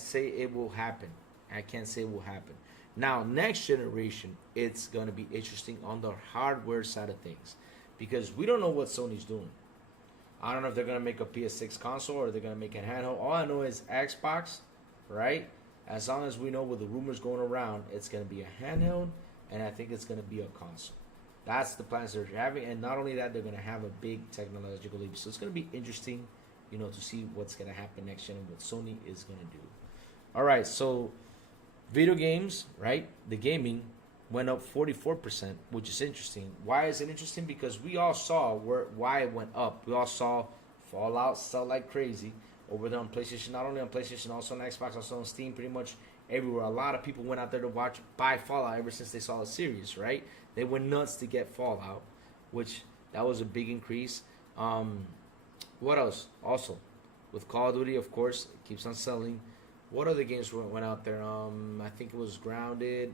say it will happen. I can't say it will happen. Now, next generation, it's going to be interesting on the hardware side of things, because we don't know what Sony's doing. I don't know if they're going to make a PS6 console or they're going to make a handheld. All I know is Xbox, right? As long as we know with the rumors going around, it's going to be a handheld, and I think it's going to be a console. That's the plans they're having, and not only that, they're going to have a big technological leap. So it's going to be interesting, to see what's going to happen next gen and what Sony is going to do. All right, so video games, right? The gaming went up 44%, which is interesting. Why is it interesting? Because we all saw why it went up. We all saw Fallout sell like crazy over there on PlayStation, not only on PlayStation, also on Xbox, also on Steam, pretty much everywhere. A lot of people went out there to buy Fallout ever since they saw the series, right? They went nuts to get Fallout, which that was a big increase. What else? Also, with Call of Duty, of course, it keeps on selling. What other games went out there? I think it was Grounded.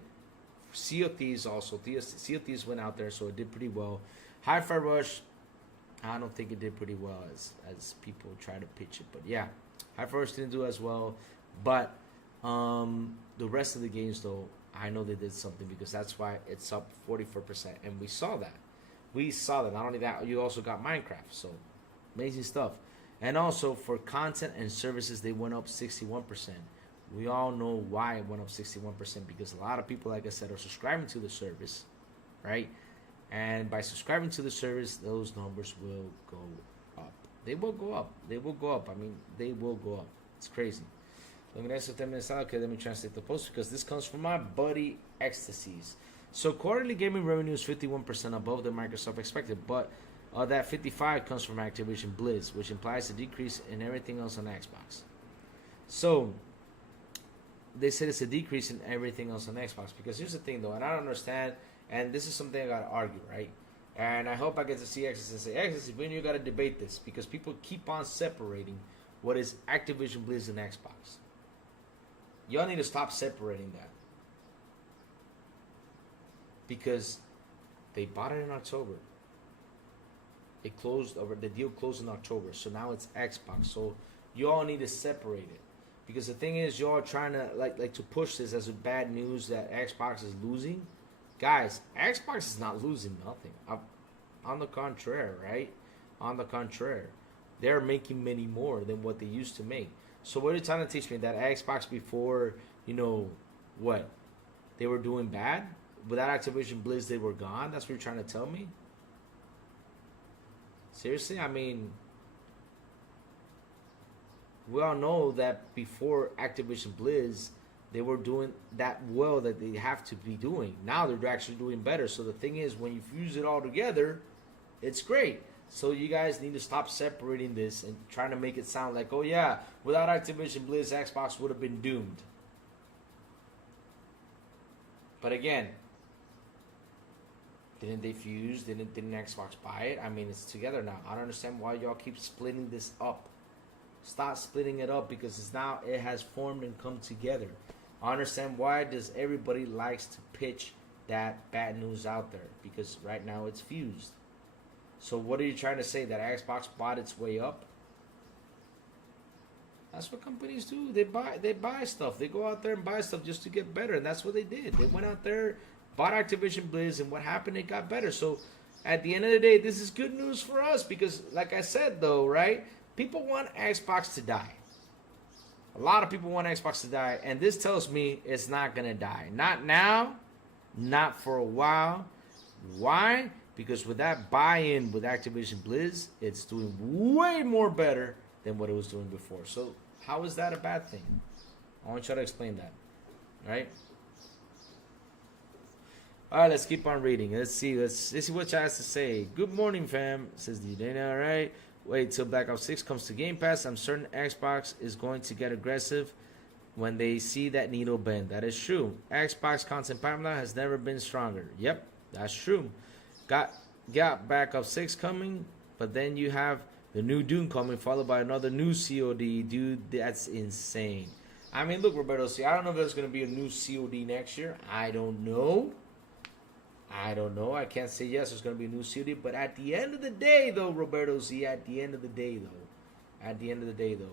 Sea of Thieves also. Sea of Thieves went out there, so it did pretty well. Hi-Fi Rush, I don't think it did pretty well as people try to pitch it. But yeah, Hi-Fi Rush didn't do as well. But the rest of the games, though, I know they did something, because that's why it's up 44%. And we saw that. We saw that. Not only that, you also got Minecraft. So amazing stuff. And also for content and services, they went up 61%. We all know why it went up 61%, because a lot of people, like I said, are subscribing to the service, right? And by subscribing to the service, those numbers will go up. They will go up. They will go up. I mean, they will go up. It's crazy. Okay, let me translate the post because this comes from my buddy Ecstasies. So quarterly gaming revenue is 51% above the Microsoft expected, but that 55 comes from Activision Blizz, which implies a decrease in everything else on Xbox. So they said it's a decrease in everything else on Xbox, because here's the thing though, and I don't understand, and this is something I gotta argue, right? And I hope I get to see Ecstasies and say, Ecstasies, when you gotta debate this, because people keep on separating what is Activision Blizz and Xbox. Y'all need to stop separating that. Because they bought it in October. It closed over, the deal closed in October. So now it's Xbox. So y'all need to separate it. Because the thing is, y'all are trying to like to push this as a bad news that Xbox is losing. Guys, Xbox is not losing nothing. On the contrary, right? On the contrary. They're making many more than what they used to make. So what are you trying to teach me? That Xbox before, what? They were doing bad? Without Activision Blizz, they were gone? That's what you're trying to tell me? Seriously? I mean, we all know that before Activision Blizz, they were doing that well that they have to be doing. Now they're actually doing better. So the thing is, when you fuse it all together, it's great. So you guys need to stop separating this and trying to make it sound like, oh yeah, without Activision Blizz, Xbox would have been doomed. But again, didn't they fuse? Didn't Xbox buy it? I mean, it's together now. I don't understand why y'all keep splitting this up. Stop splitting it up, because it has formed and come together. I understand why does everybody likes to pitch that bad news out there, because right now it's fused. So what are you trying to say? That Xbox bought its way up? That's what companies do. They buy stuff. They go out there and buy stuff just to get better. And that's what they did. They went out there, bought Activision Blizz, and what happened? It got better. So at the end of the day, this is good news for us, because like I said though, right? People want Xbox to die. A lot of people want Xbox to die. And this tells me it's not going to die. Not now. Not for a while. Why? Because with that buy-in with Activision Blizz, it's doing way more better than what it was doing before. So how is that a bad thing? I want you to explain that. Right? All right, let's keep on reading. Let's see what you has to say. Good morning, fam, says the Dana. All right. Wait till Black Ops 6 comes to Game Pass. I'm certain Xbox is going to get aggressive when they see that needle bend. That is true. Xbox content pipeline has never been stronger. Yep, that's true. Got Black Ops 6 coming, but then you have the new Doom coming, followed by another new COD. Dude, that's insane. I mean, look, Roberto, I don't know if there's going to be a new COD next year. I don't know. I can't say yes, there's going to be a new COD. But at the end of the day, though, Roberto Z, at the end of the day, though,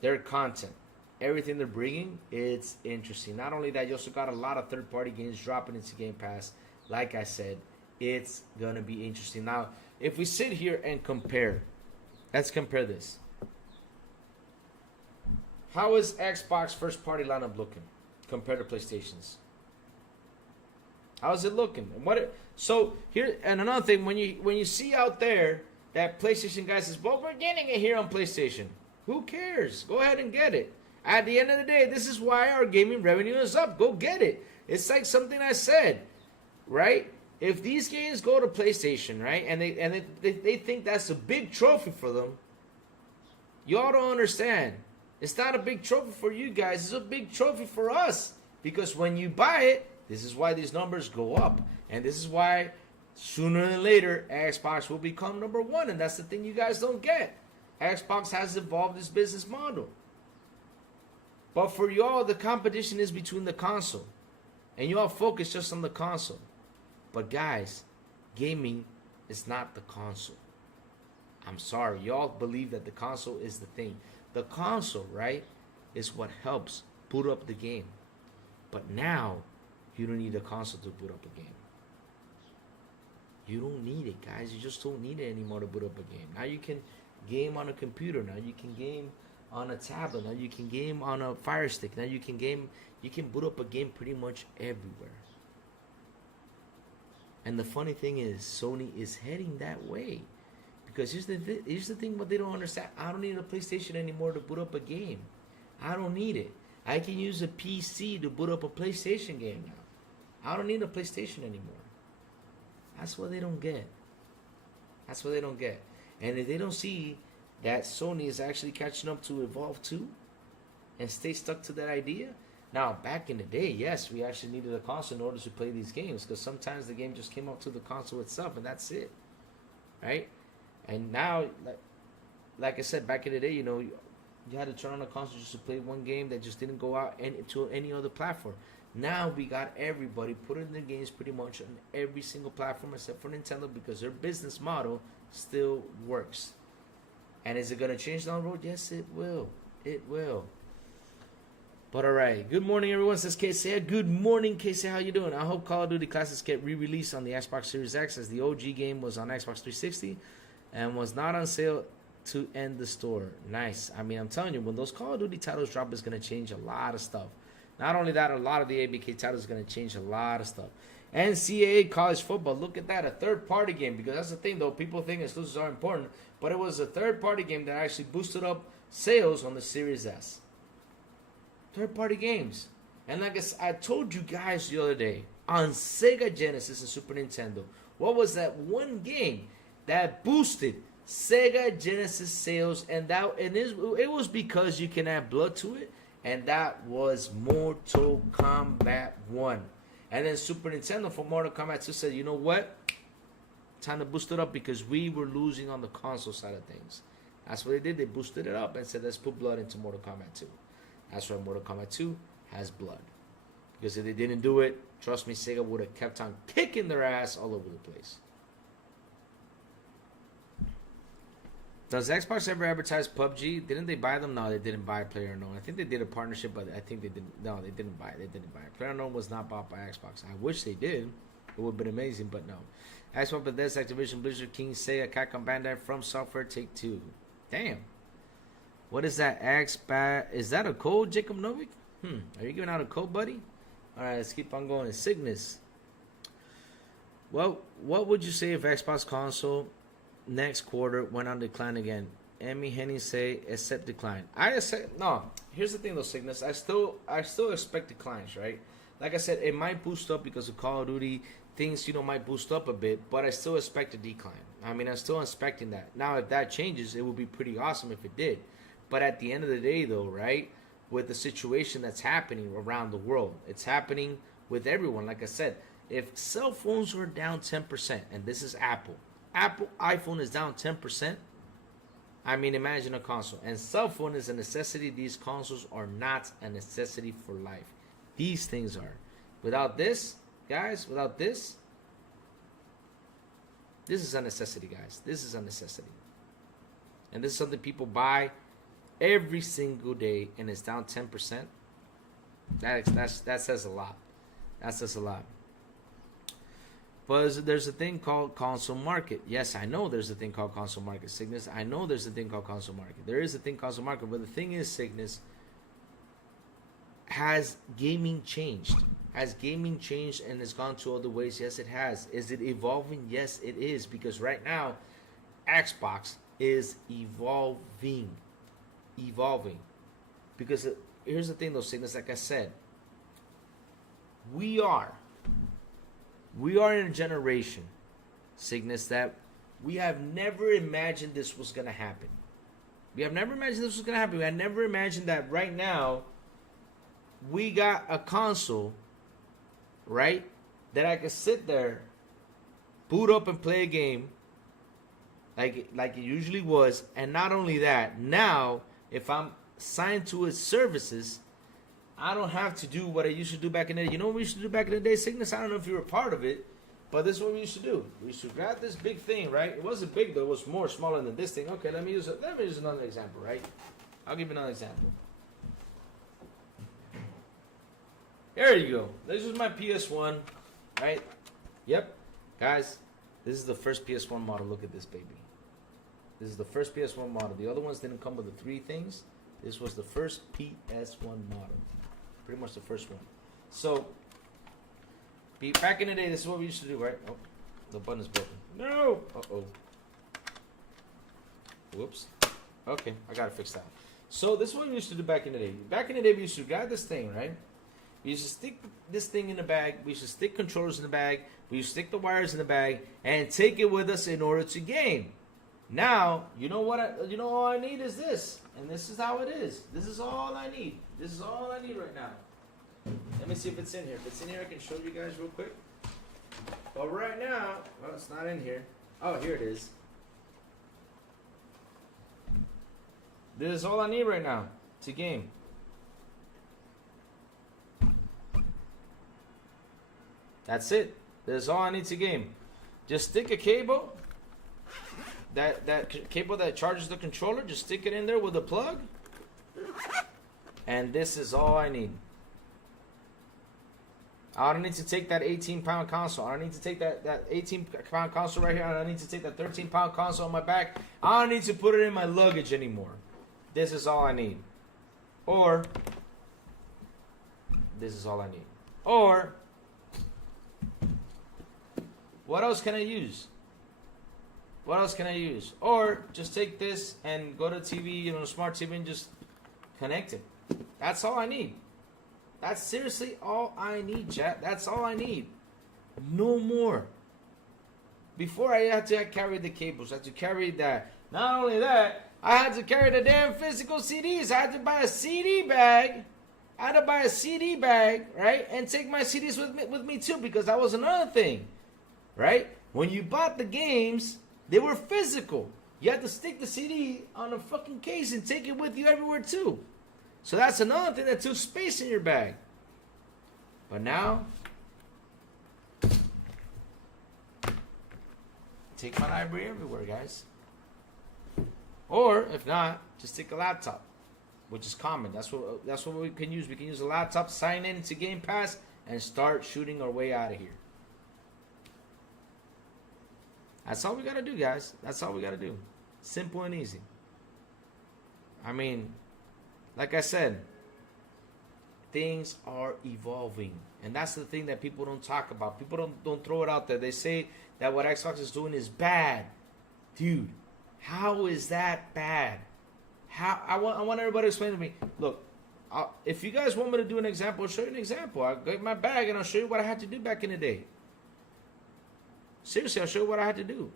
their content, everything they're bringing, it's interesting. Not only that, you also got a lot of third-party games dropping into Game Pass. Like I said, it's going to be interesting. Now, if we sit here and compare, let's compare this. How is Xbox first-party lineup looking compared to PlayStation's? How's it looking? So here, and another thing, when you see out there that PlayStation guy says, well, we're getting it here on PlayStation. Who cares? Go ahead and get it. At the end of the day, this is why our gaming revenue is up. Go get it. It's like something I said, right? If these games go to PlayStation, right, and they think that's a big trophy for them, y'all don't understand. It's not a big trophy for you guys. It's a big trophy for us. Because when you buy it, this is why these numbers go up. And this is why sooner than later, Xbox will become number one. And that's the thing you guys don't get. Xbox has evolved its business model. But for y'all, the competition is between the console. And y'all focus just on the console. But guys, gaming is not the console. I'm sorry. Y'all believe that the console is the thing. The console, right, is what helps boot up the game. But now, you don't need a console to boot up a game. You don't need it, guys. You just don't need it anymore to boot up a game. Now you can game on a computer. Now you can game on a tablet. Now you can game on a Fire Stick. Now you can boot up a game pretty much everywhere. And the funny thing is, Sony is heading that way. Because here's the thing what they don't understand. I don't need a PlayStation anymore to boot up a game. I don't need it. I can use a PC to boot up a PlayStation game now. I don't need a PlayStation anymore. That's what they don't get. That's what they don't get. And if they don't see that Sony is actually catching up to Evolve 2 and stay stuck to that idea. Now, back in the day, yes, we actually needed a console in order to play these games because sometimes the game just came up to the console itself and that's it. Right? And now, like I said, back in the day, you know, you had to turn on a console just to play one game that just didn't go out to any other platform. Now we got everybody putting their games pretty much on every single platform except for Nintendo because their business model still works. And is it going to change down the road? Yes, it will. It will. But all right. Good morning, everyone. Says Casey. Good morning, Casey. How you doing? I hope Call of Duty Classics get re-released on the Xbox Series X as the OG game was on Xbox 360 and was not on sale to end the store. Nice. I mean, I'm telling you, when those Call of Duty titles drop, it's going to change a lot of stuff. Not only that, a lot of the ABK titles are going to change a lot of stuff. NCAA college football, look at that, a third-party game. Because that's the thing, though. People think exclusives are important. But it was a third-party game that actually boosted up sales on the Series S. Third-party games. And like I told you guys the other day, on Sega Genesis and Super Nintendo, what was that one game that boosted Sega Genesis sales? And it was because you can add blood to it. And that was Mortal Kombat 1. And then Super Nintendo for Mortal Kombat 2 said, you know what? Time to boost it up because we were losing on the console side of things. That's what they did. They boosted it up and said, let's put blood into Mortal Kombat 2. That's why Mortal Kombat 2 has blood. Because if they didn't do it, trust me, Sega would have kept on kicking their ass all over the place. Does Xbox ever advertise PUBG? Didn't they buy them? No, they didn't buy PlayerUnknown. I think they did a partnership, but I think they didn't. No, they didn't buy it. They didn't buy it. PlayerUnknown was not bought by Xbox. I wish they did. It would have been amazing, but no. Xbox, Bethesda, Activision, Blizzard, King, Sega, Capcom, Bandai, From Software, Take-Two. Damn. What is that? Is that a code, Jacob Novik? Are you giving out a code, buddy? All right, let's keep on going. Cygnus. Well, what would you say if Xbox console next quarter went on decline again? Emmy Henning say accept decline. No. Here's the thing though, Cygnus. I still expect declines, right? Like I said, it might boost up because of Call of Duty. Things, might boost up a bit, but I still expect a decline. I mean, I'm still expecting that. Now, if that changes, it would be pretty awesome if it did. But at the end of the day, though, right, with the situation that's happening around the world, it's happening with everyone. Like I said, if cell phones were down 10%, and this is Apple iPhone is down 10%, I mean, imagine a console. And cell phone is a necessity. These consoles are not a necessity for life. These things are. Without this, guys, this is a necessity, guys. This is a necessity. And this is something people buy every single day, and it's down 10%. That says a lot. That says a lot. But there's a thing called console market. Yes, I know there's a thing called console market, Cygnus. I know there's a thing called console market. There is a thing called console market. But the thing is, Cygnus, has gaming changed? Has gaming changed and has gone to other ways? Yes, it has. Is it evolving? Yes, it is. Because right now, Xbox is evolving. Because here's the thing, though, Cygnus. Like I said, we are in a generation, Cygnus, that we have never imagined this was going to happen. We have never imagined this was going to happen. We had never imagined that right now we got a console, right, that I could sit there, boot up and play a game like it usually was. And not only that, now if I'm signed to its services, I don't have to do what I used to do back in the day. You know what we used to do back in the day, Cygnus? I don't know if you were part of it, but this is what we used to do. We used to grab this big thing, right? It wasn't big, though. It was more smaller than this thing. Okay, let me use another example, right? I'll give you another example. There you go. This is my PS1, right? Yep. Guys, This is the first PS1 model. Look at this, baby. This is the first PS1 model. The other ones didn't come with the 3 things. This was the first PS1 model. Pretty much the first one. So, back in the day, this is what we used to do, right? Oh, the button is broken. No! Uh-oh. Whoops. Okay, I gotta fix that. So, this is what we used to do back in the day. Back in the day, we used to grab this thing, right? We used to stick this thing in the bag. We used to stick controllers in the bag. We used to stick the wires in the bag and take it with us in order to game. Now, you know what? All I need is this, and this is how it is. This is all I need. This is all I need right now. Let me see if it's in here. If it's in here, I can show you guys real quick. But right now, well, it's not in here. Oh, here it is. This is all I need right now to game. That's it. This is all I need to game. Just stick a cable. That cable that charges the controller, just stick it in there with a plug. And this is all I need. I don't need to take that 18-pound console. I don't need to take that 18-pound console right here. I don't need to take that 13-pound console on my back. I don't need to put it in my luggage anymore. This is all I need. Or, this is all I need. Or, what else can I use? What else can I use? Or just take this and go to TV, smart TV, and just connect it. That's all I need. That's seriously all I need, chat. That's all I need. No more. Before I had to carry the cables. I had to carry that. Not only that, I had to carry the damn physical CDs. I had to buy a CD bag. I had to buy a CD bag, right? And take my CDs with me too, because that was another thing, right? When you bought the games, they were physical. You had to stick the CD on a fucking case and take it with you everywhere too. So that's another thing that took space in your bag. But now, take my library everywhere, guys. Or if not, just take a laptop, which is common. That's what we can use. We can use a laptop, sign in to Game Pass, and start shooting our way out of here. That's all we gotta do, guys. That's all we gotta do. Simple and easy. I mean, like I said, things are evolving. And that's the thing that people don't talk about. People don't throw it out there. They say that what Xbox is doing is bad. Dude, how is that bad? I want everybody to explain to me. Look, if you guys want me to do an example, I'll show you an example. I'll get my bag and I'll show you what I had to do back in the day. Seriously, I'll show you what I had to do.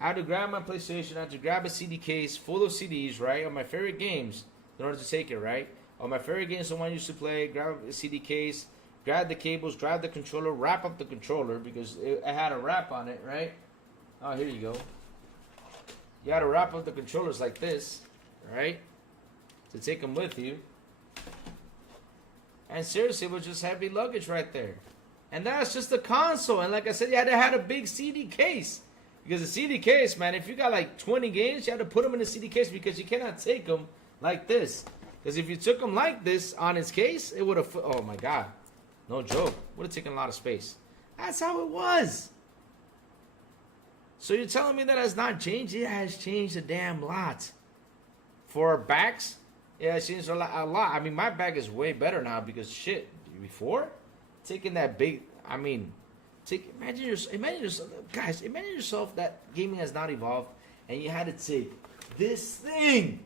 I had to grab my PlayStation. I had to grab a CD case full of CDs, right, of my favorite games in order to take it, right? Of my favorite games, the one I used to play, grab a CD case, grab the cables, grab the controller, wrap up the controller because it had a wrap on it, right? Oh, here you go. You had to wrap up the controllers like this, right? To take them with you. And seriously, it was just heavy luggage right there. And that's just the console. And like I said, you had to have a big CD case. Because the CD case, man, if you got like 20 games, you had to put them in the CD case because you cannot take them like this. Because if you took them like this on its case, it would have, oh my God. No joke. Would have taken a lot of space. That's how it was. So you're telling me that has not changed? It has changed a damn lot. For our backs, it has changed a lot. I mean, my back is way better now because shit, before, taking that big, I mean, imagine yourself, guys, imagine yourself that gaming has not evolved and you had to take this thing.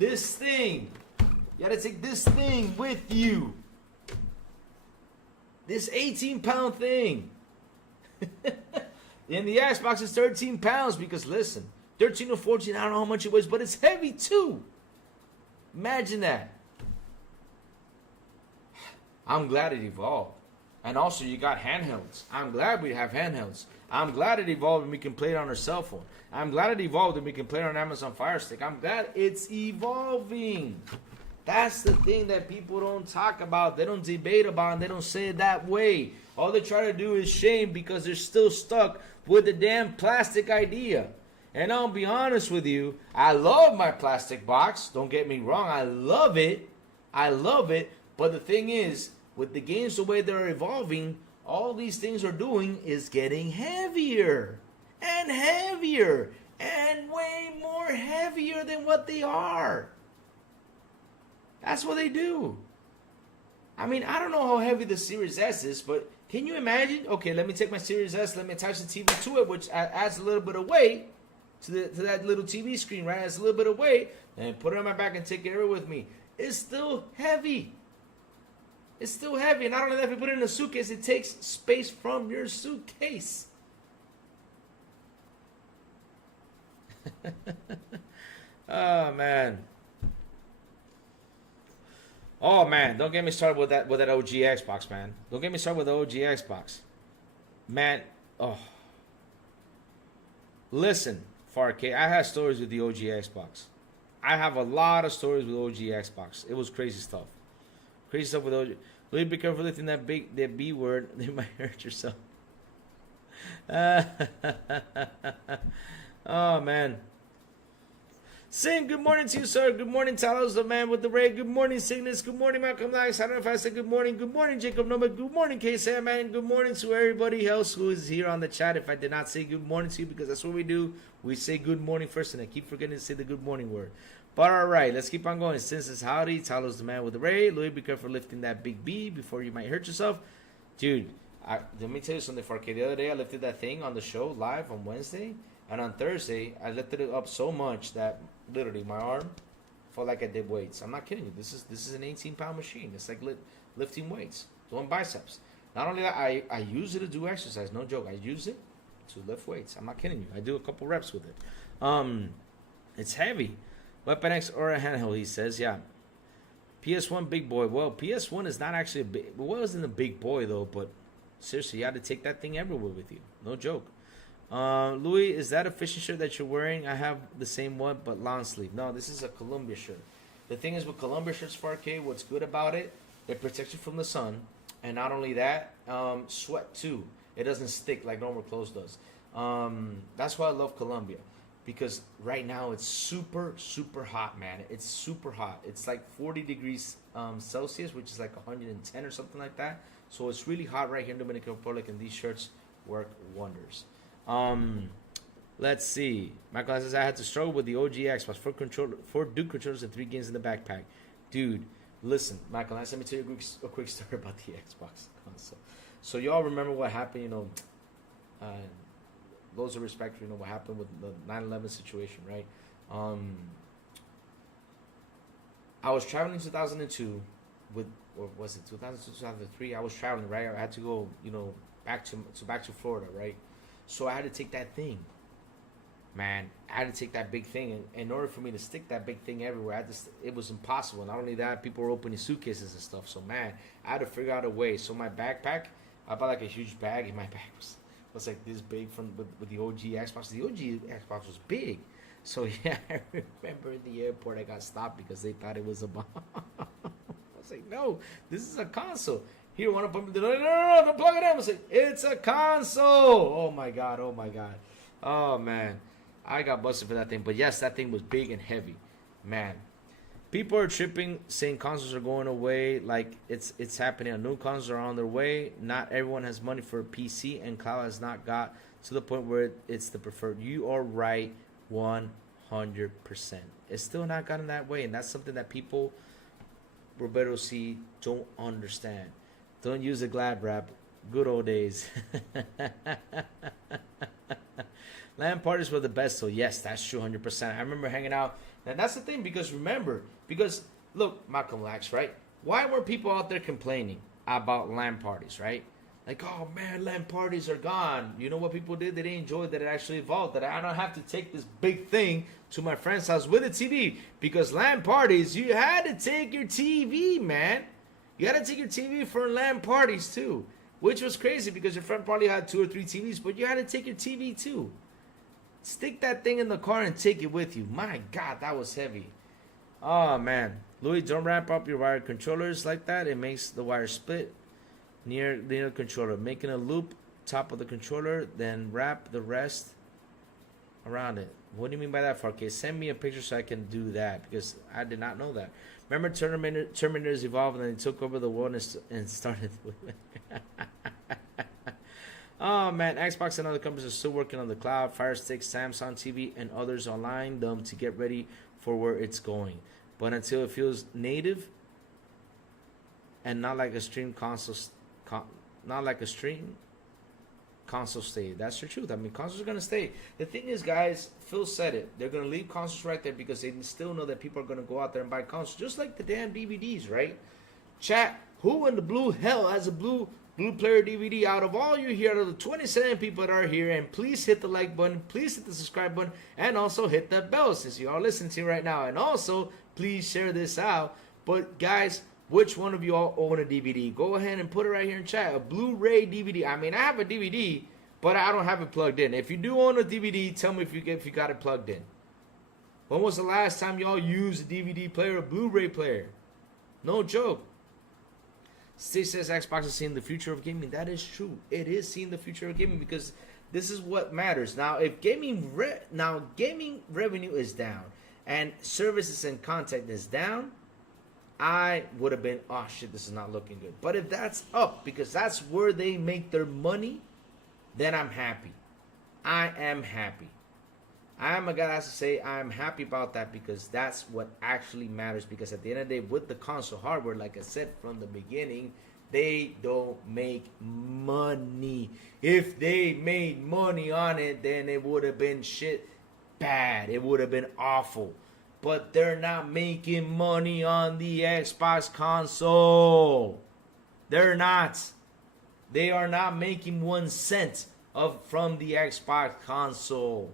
You had to take this thing with you. This 18-pound thing. And the Xbox is 13 pounds because, listen, 13 or 14, I don't know how much it weighs, but it's heavy too. Imagine that. I'm glad it evolved. And also, you got handhelds. I'm glad we have handhelds. I'm glad it evolved and we can play it on our cell phone. I'm glad it evolved and we can play it on Amazon Fire Stick. I'm glad it's evolving. That's the thing that people don't talk about. They don't debate about and they don't say it that way. All they try to do is shame because they're still stuck with the damn plastic idea. And I'll be honest with you, I love my plastic box. Don't get me wrong. I love it. But the thing is, with the games the way they're evolving, all these things are doing is getting heavier and heavier and way more heavier than what they are. That's what they do. I mean, I don't know how heavy the Series S is, but can you imagine? Okay, let me take my Series S, let me attach the TV to it, which adds a little bit of weight to that little TV screen, right? Adds a little bit of weight, and put it on my back and take it everywhere with me. It's still heavy. It's still heavy. And not only that, if you put it in a suitcase, it takes space from your suitcase. Oh, man. Oh, man. Don't get me started with that OG Xbox, man. Don't get me started with the OG Xbox. Man. Oh. Listen, 4K. I have stories with the OG Xbox. I have a lot of stories with OG Xbox. It was crazy stuff. Crazy stuff with OG. Really be careful lifting that B word. They might hurt yourself. Oh, man. Sing, good morning to you, sir. Good morning, Talos, the man with the ray. Good morning, Cygnus. Good morning, Malcolm Nice. I don't know if I said good morning. Good morning, Jacob Noma. Good morning, K-Sam, man. Good morning to everybody else who is here on the chat. If I did not say good morning to you, because that's what we do. We say good morning first, and I keep forgetting to say the good morning word. But all right, let's keep on going. Since it's howdy, Talos, the man with the ray. Louis, be careful lifting that big B before you might hurt yourself. Dude, let me tell you something, 4K. The other day, I lifted that thing on the show live on Wednesday. And on Thursday, I lifted it up so much that literally my arm felt like I did weights. I'm not kidding you. This is an 18-pound machine. It's like lifting weights, doing biceps. Not only that, I use it to do exercise. No joke. I use it to lift weights. I'm not kidding you. I do a couple reps with it. It's heavy. Weapon X or a handheld, he says. Yeah. PS1 big boy. Well, PS1 is not actually a big. Well, it wasn't a big boy though. But seriously, you had to take that thing everywhere with you. No joke. Louis, is that a fishing shirt that you're wearing? I have the same one, but long sleeve. No, this is a Columbia shirt. The thing is with Columbia shirts, 4K, what's good about it, it protects you from the sun. And not only that, sweat too. It doesn't stick like normal clothes does. That's why I love Columbia. Because right now it's super, super hot, man. It's super hot. It's like 40 degrees Celsius, which is like 110 or something like that. So it's really hot right here in Dominican Republic, and these shirts work wonders. Let's see. Michael says I had to struggle with the OG Xbox, 4 Duke controllers and 3 games in the backpack. Dude, listen, Michael, let me tell you a quick story about the Xbox console. So y'all remember what happened, you know, loads of respect for, you know, what happened with the 9/11 situation, right? I was traveling in 2002 with, or was it 2002, 2003? I was traveling, right? I had to go, you know, back to Florida, right? So I had to take that thing, man. I had to take that big thing, and in order for me to stick that big thing everywhere, it was impossible. Not only that, people were opening suitcases and stuff. So man, I had to figure out a way. So my backpack, I bought like a huge bag, and my bag was like this big with the OG Xbox. The OG Xbox was big. So yeah, I remember in the airport I got stopped because they thought it was a bomb. I was like, no, this is a console. Here, want to put me? No, don't plug it in. I was like, it's a console. Oh my god. Oh man, I got busted for that thing. But yes, that thing was big and heavy, man. People are tripping, saying consoles are going away. Like it's happening. New consoles are on their way. Not everyone has money for a PC, and cloud has not got to the point where it's the preferred. You are right, 100%. It's still not gotten that way, and that's something that people, Roberto C, don't understand. Don't use the glad wrap. Good old days. LAN parties were the best, so yes, that's true, 100%. I remember hanging out, and that's the thing, because look, Malcolm Lax, right? Why were people out there complaining about LAN parties, right? Like, oh man, LAN parties are gone. You know what people did? They didn't enjoy that it actually evolved, that I don't have to take this big thing to my friend's house with a TV, because LAN parties, you had to take your TV, man. You had to take your TV for LAN parties too, which was crazy because your friend probably had 2 or 3 TVs, but you had to take your TV too. Stick that thing in the car and take it with you. My God, that was heavy. Oh man, Louis, don't wrap up your wired controllers like that. It makes the wire split near the controller, making a loop top of the controller, then wrap the rest around it. What do you mean by that, 4K? Send me a picture so I can do that, because I did not know that. Remember Terminators evolved and they took over the world and started with Oh man, Xbox and other companies are still working on the cloud, Fire Stick, Samsung TV, and others online them to get ready for where it's going. But until it feels native and not like a stream console, not like a stream console stay. That's the truth. I mean, consoles are gonna stay. The thing is, guys, Phil said it. They're gonna leave consoles right there because they still know that people are gonna go out there and buy consoles, just like the damn DVDs, right? Chat. Who in the blue hell has a blue player DVD out of all you here, out of the 27 people that are here? And please hit the like button, please hit the subscribe button, and also hit that bell since you are listening to right now. And also, please share this out. But guys, which one of you all own a DVD? Go ahead and put it right here in chat. A Blu-ray DVD. I mean, I have a DVD, but I don't have it plugged in. If you do own a DVD, tell me if you got it plugged in. When was the last time y'all used a DVD player or a Blu-ray player? No joke. Steve says Xbox is seeing the future of gaming. That is true. It is seeing the future of gaming because this is what matters. Now, if gaming revenue is down and services and content is down, I would have been, oh shit, this is not looking good. But if that's up, because that's where they make their money, then I'm happy. I am happy. I am a guy that has to say I'm happy about that because that's what actually matters. Because at the end of the day, with the console hardware, like I said from the beginning, they don't make money. If they made money on it, then it would have been shit bad. It would have been awful. But they're not making money on the Xbox console. They're not. They are not making 1 cent from the Xbox console.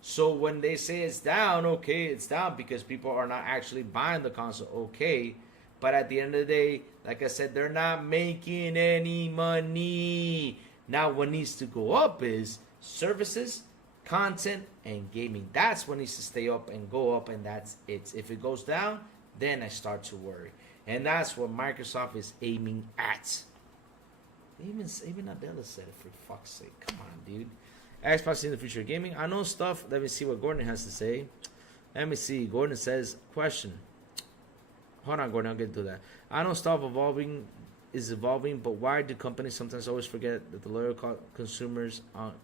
So when they say it's down, okay, it's down because people are not actually buying the console, okay. But at the end of the day, like I said, they're not making any money. Now what needs to go up is services, content, and gaming. That's what needs to stay up and go up, and that's it. If it goes down, then I start to worry. And that's what Microsoft is aiming at. Even Adela said it, for fuck's sake. Come on, dude. Xbox in the future of gaming. I know stuff. Let me see what Gordon has to say. Let me see. Gordon says, question. Hold on, Gordon. I'll get to that. I know stuff is evolving, but why do companies sometimes always forget that the loyal customers on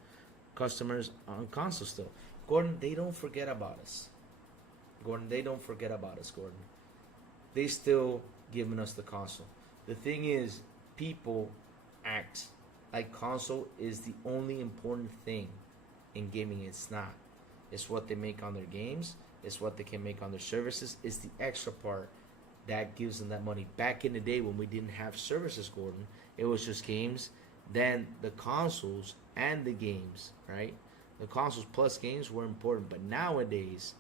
console still? Gordon, they don't forget about us. Gordon, they don't forget about us, Gordon. They still giving us the console. The thing is, people act like console is the only important thing in gaming. It's not. It's what they make on their games. It's what they can make on their services. It's the extra part that gives them that money. Back in the day when we didn't have services, Gordon, it was just games. Then the consoles and the games, right? The consoles plus games were important. But nowadays,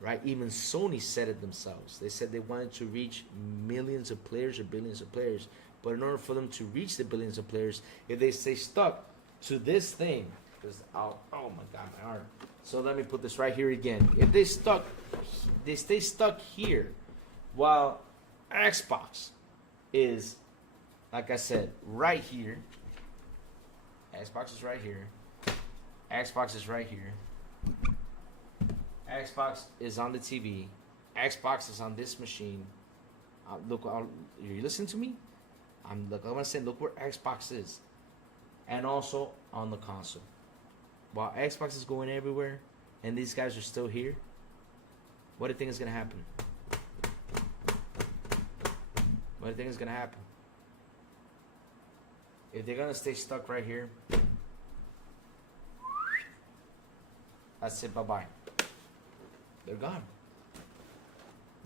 right, even Sony said it themselves. They said they wanted to reach millions of players or billions of players. But in order for them to reach the billions of players, if they stay stuck to this thing, because oh my god, my arm. So let me put this right here again. If they stay stuck here, while Xbox is, like I said, right here. Xbox is right here. Xbox is right here. Xbox is on the TV. Xbox is on this machine. Look, you listen to me? I'm saying, look where Xbox is, and also on the console. While Xbox is going everywhere, and these guys are still here, what do you think is gonna happen? What do you think is gonna happen? If they're gonna stay stuck right here, that's it. Bye bye. They're gone.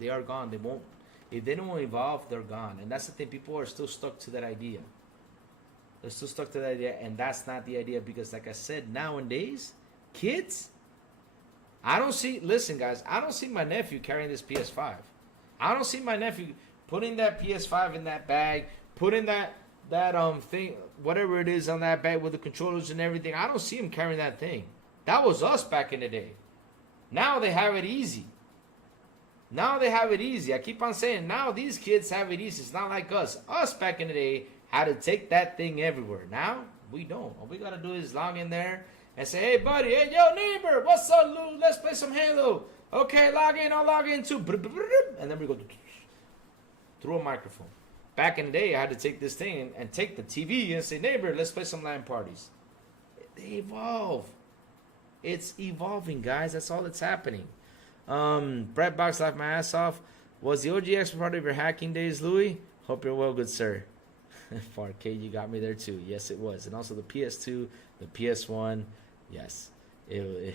They are gone. They won't. If they don't evolve, they're gone. And that's the thing. People are still stuck to that idea. They're still stuck to that idea. And that's not the idea. Because like I said, nowadays, kids, I don't see, listen guys, I don't see my nephew carrying this PS5. I don't see my nephew putting that PS5 in that bag, putting that thing, whatever it is on that bag with the controllers and everything. I don't see him carrying that thing. That was us back in the day. Now they have it easy. Now they have it easy. I keep on saying, now these kids have it easy. It's not like us. Us back in the day had to take that thing everywhere. Now, we don't. All we got to do is log in there and say, hey, buddy, hey, yo, neighbor, what's up, Lou? Let's play some Halo. Okay, log in, I'll log in too. And then we go through a microphone. Back in the day, I had to take this thing and take the TV and say, neighbor, let's play some LAN parties. They evolve. It's evolving, guys. That's all that's happening. Brett Box laughed my ass off. Was the OGX part of your hacking days, Louis? Hope you're well, good sir. 4K, you got me there too. Yes, it was. And also the PS2, the PS1. Yes. Damn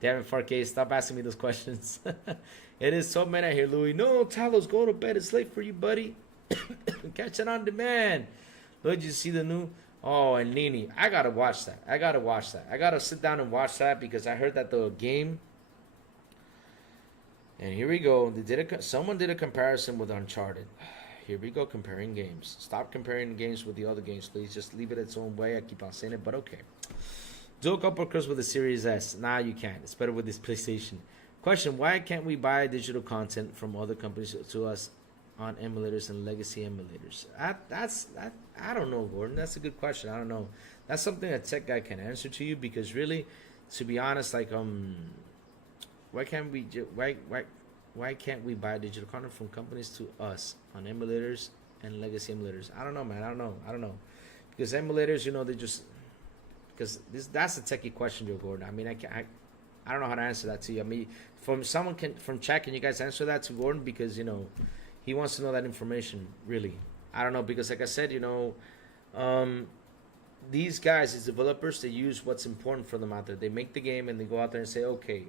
it, 4K, stop asking me those questions. It is so many here, Louis. No, Talos, go to bed. It's late for you, buddy. Catch it on demand. Did you see the new? Oh, and Nini. I got to watch that. I got to sit down and watch that because I heard that the game. And here we go. Someone did a comparison with Uncharted. Here we go, comparing games. Stop comparing games with the other games, please. Just leave it its own way. I keep on saying it, but okay. Dual couple curse with the Series S. Nah, you can't. It's better with this PlayStation. Question, why can't we buy digital content from other companies to us on emulators and legacy emulators? I don't know, Gordon. That's a good question. I don't know. That's something a tech guy can answer to you because really, to be honest, like why can't we buy digital content from companies to us on emulators and legacy emulators? I don't know, man. I don't know. Because emulators, they just because that's a techie question, Joe Gordon. I mean, I don't know how to answer that to you. I mean, from chat, can you guys answer that to Gordon? Because he wants to know that information. Really, I don't know because, like I said, these guys, these developers, they use what's important for them out there. They make the game and they go out there and say, okay,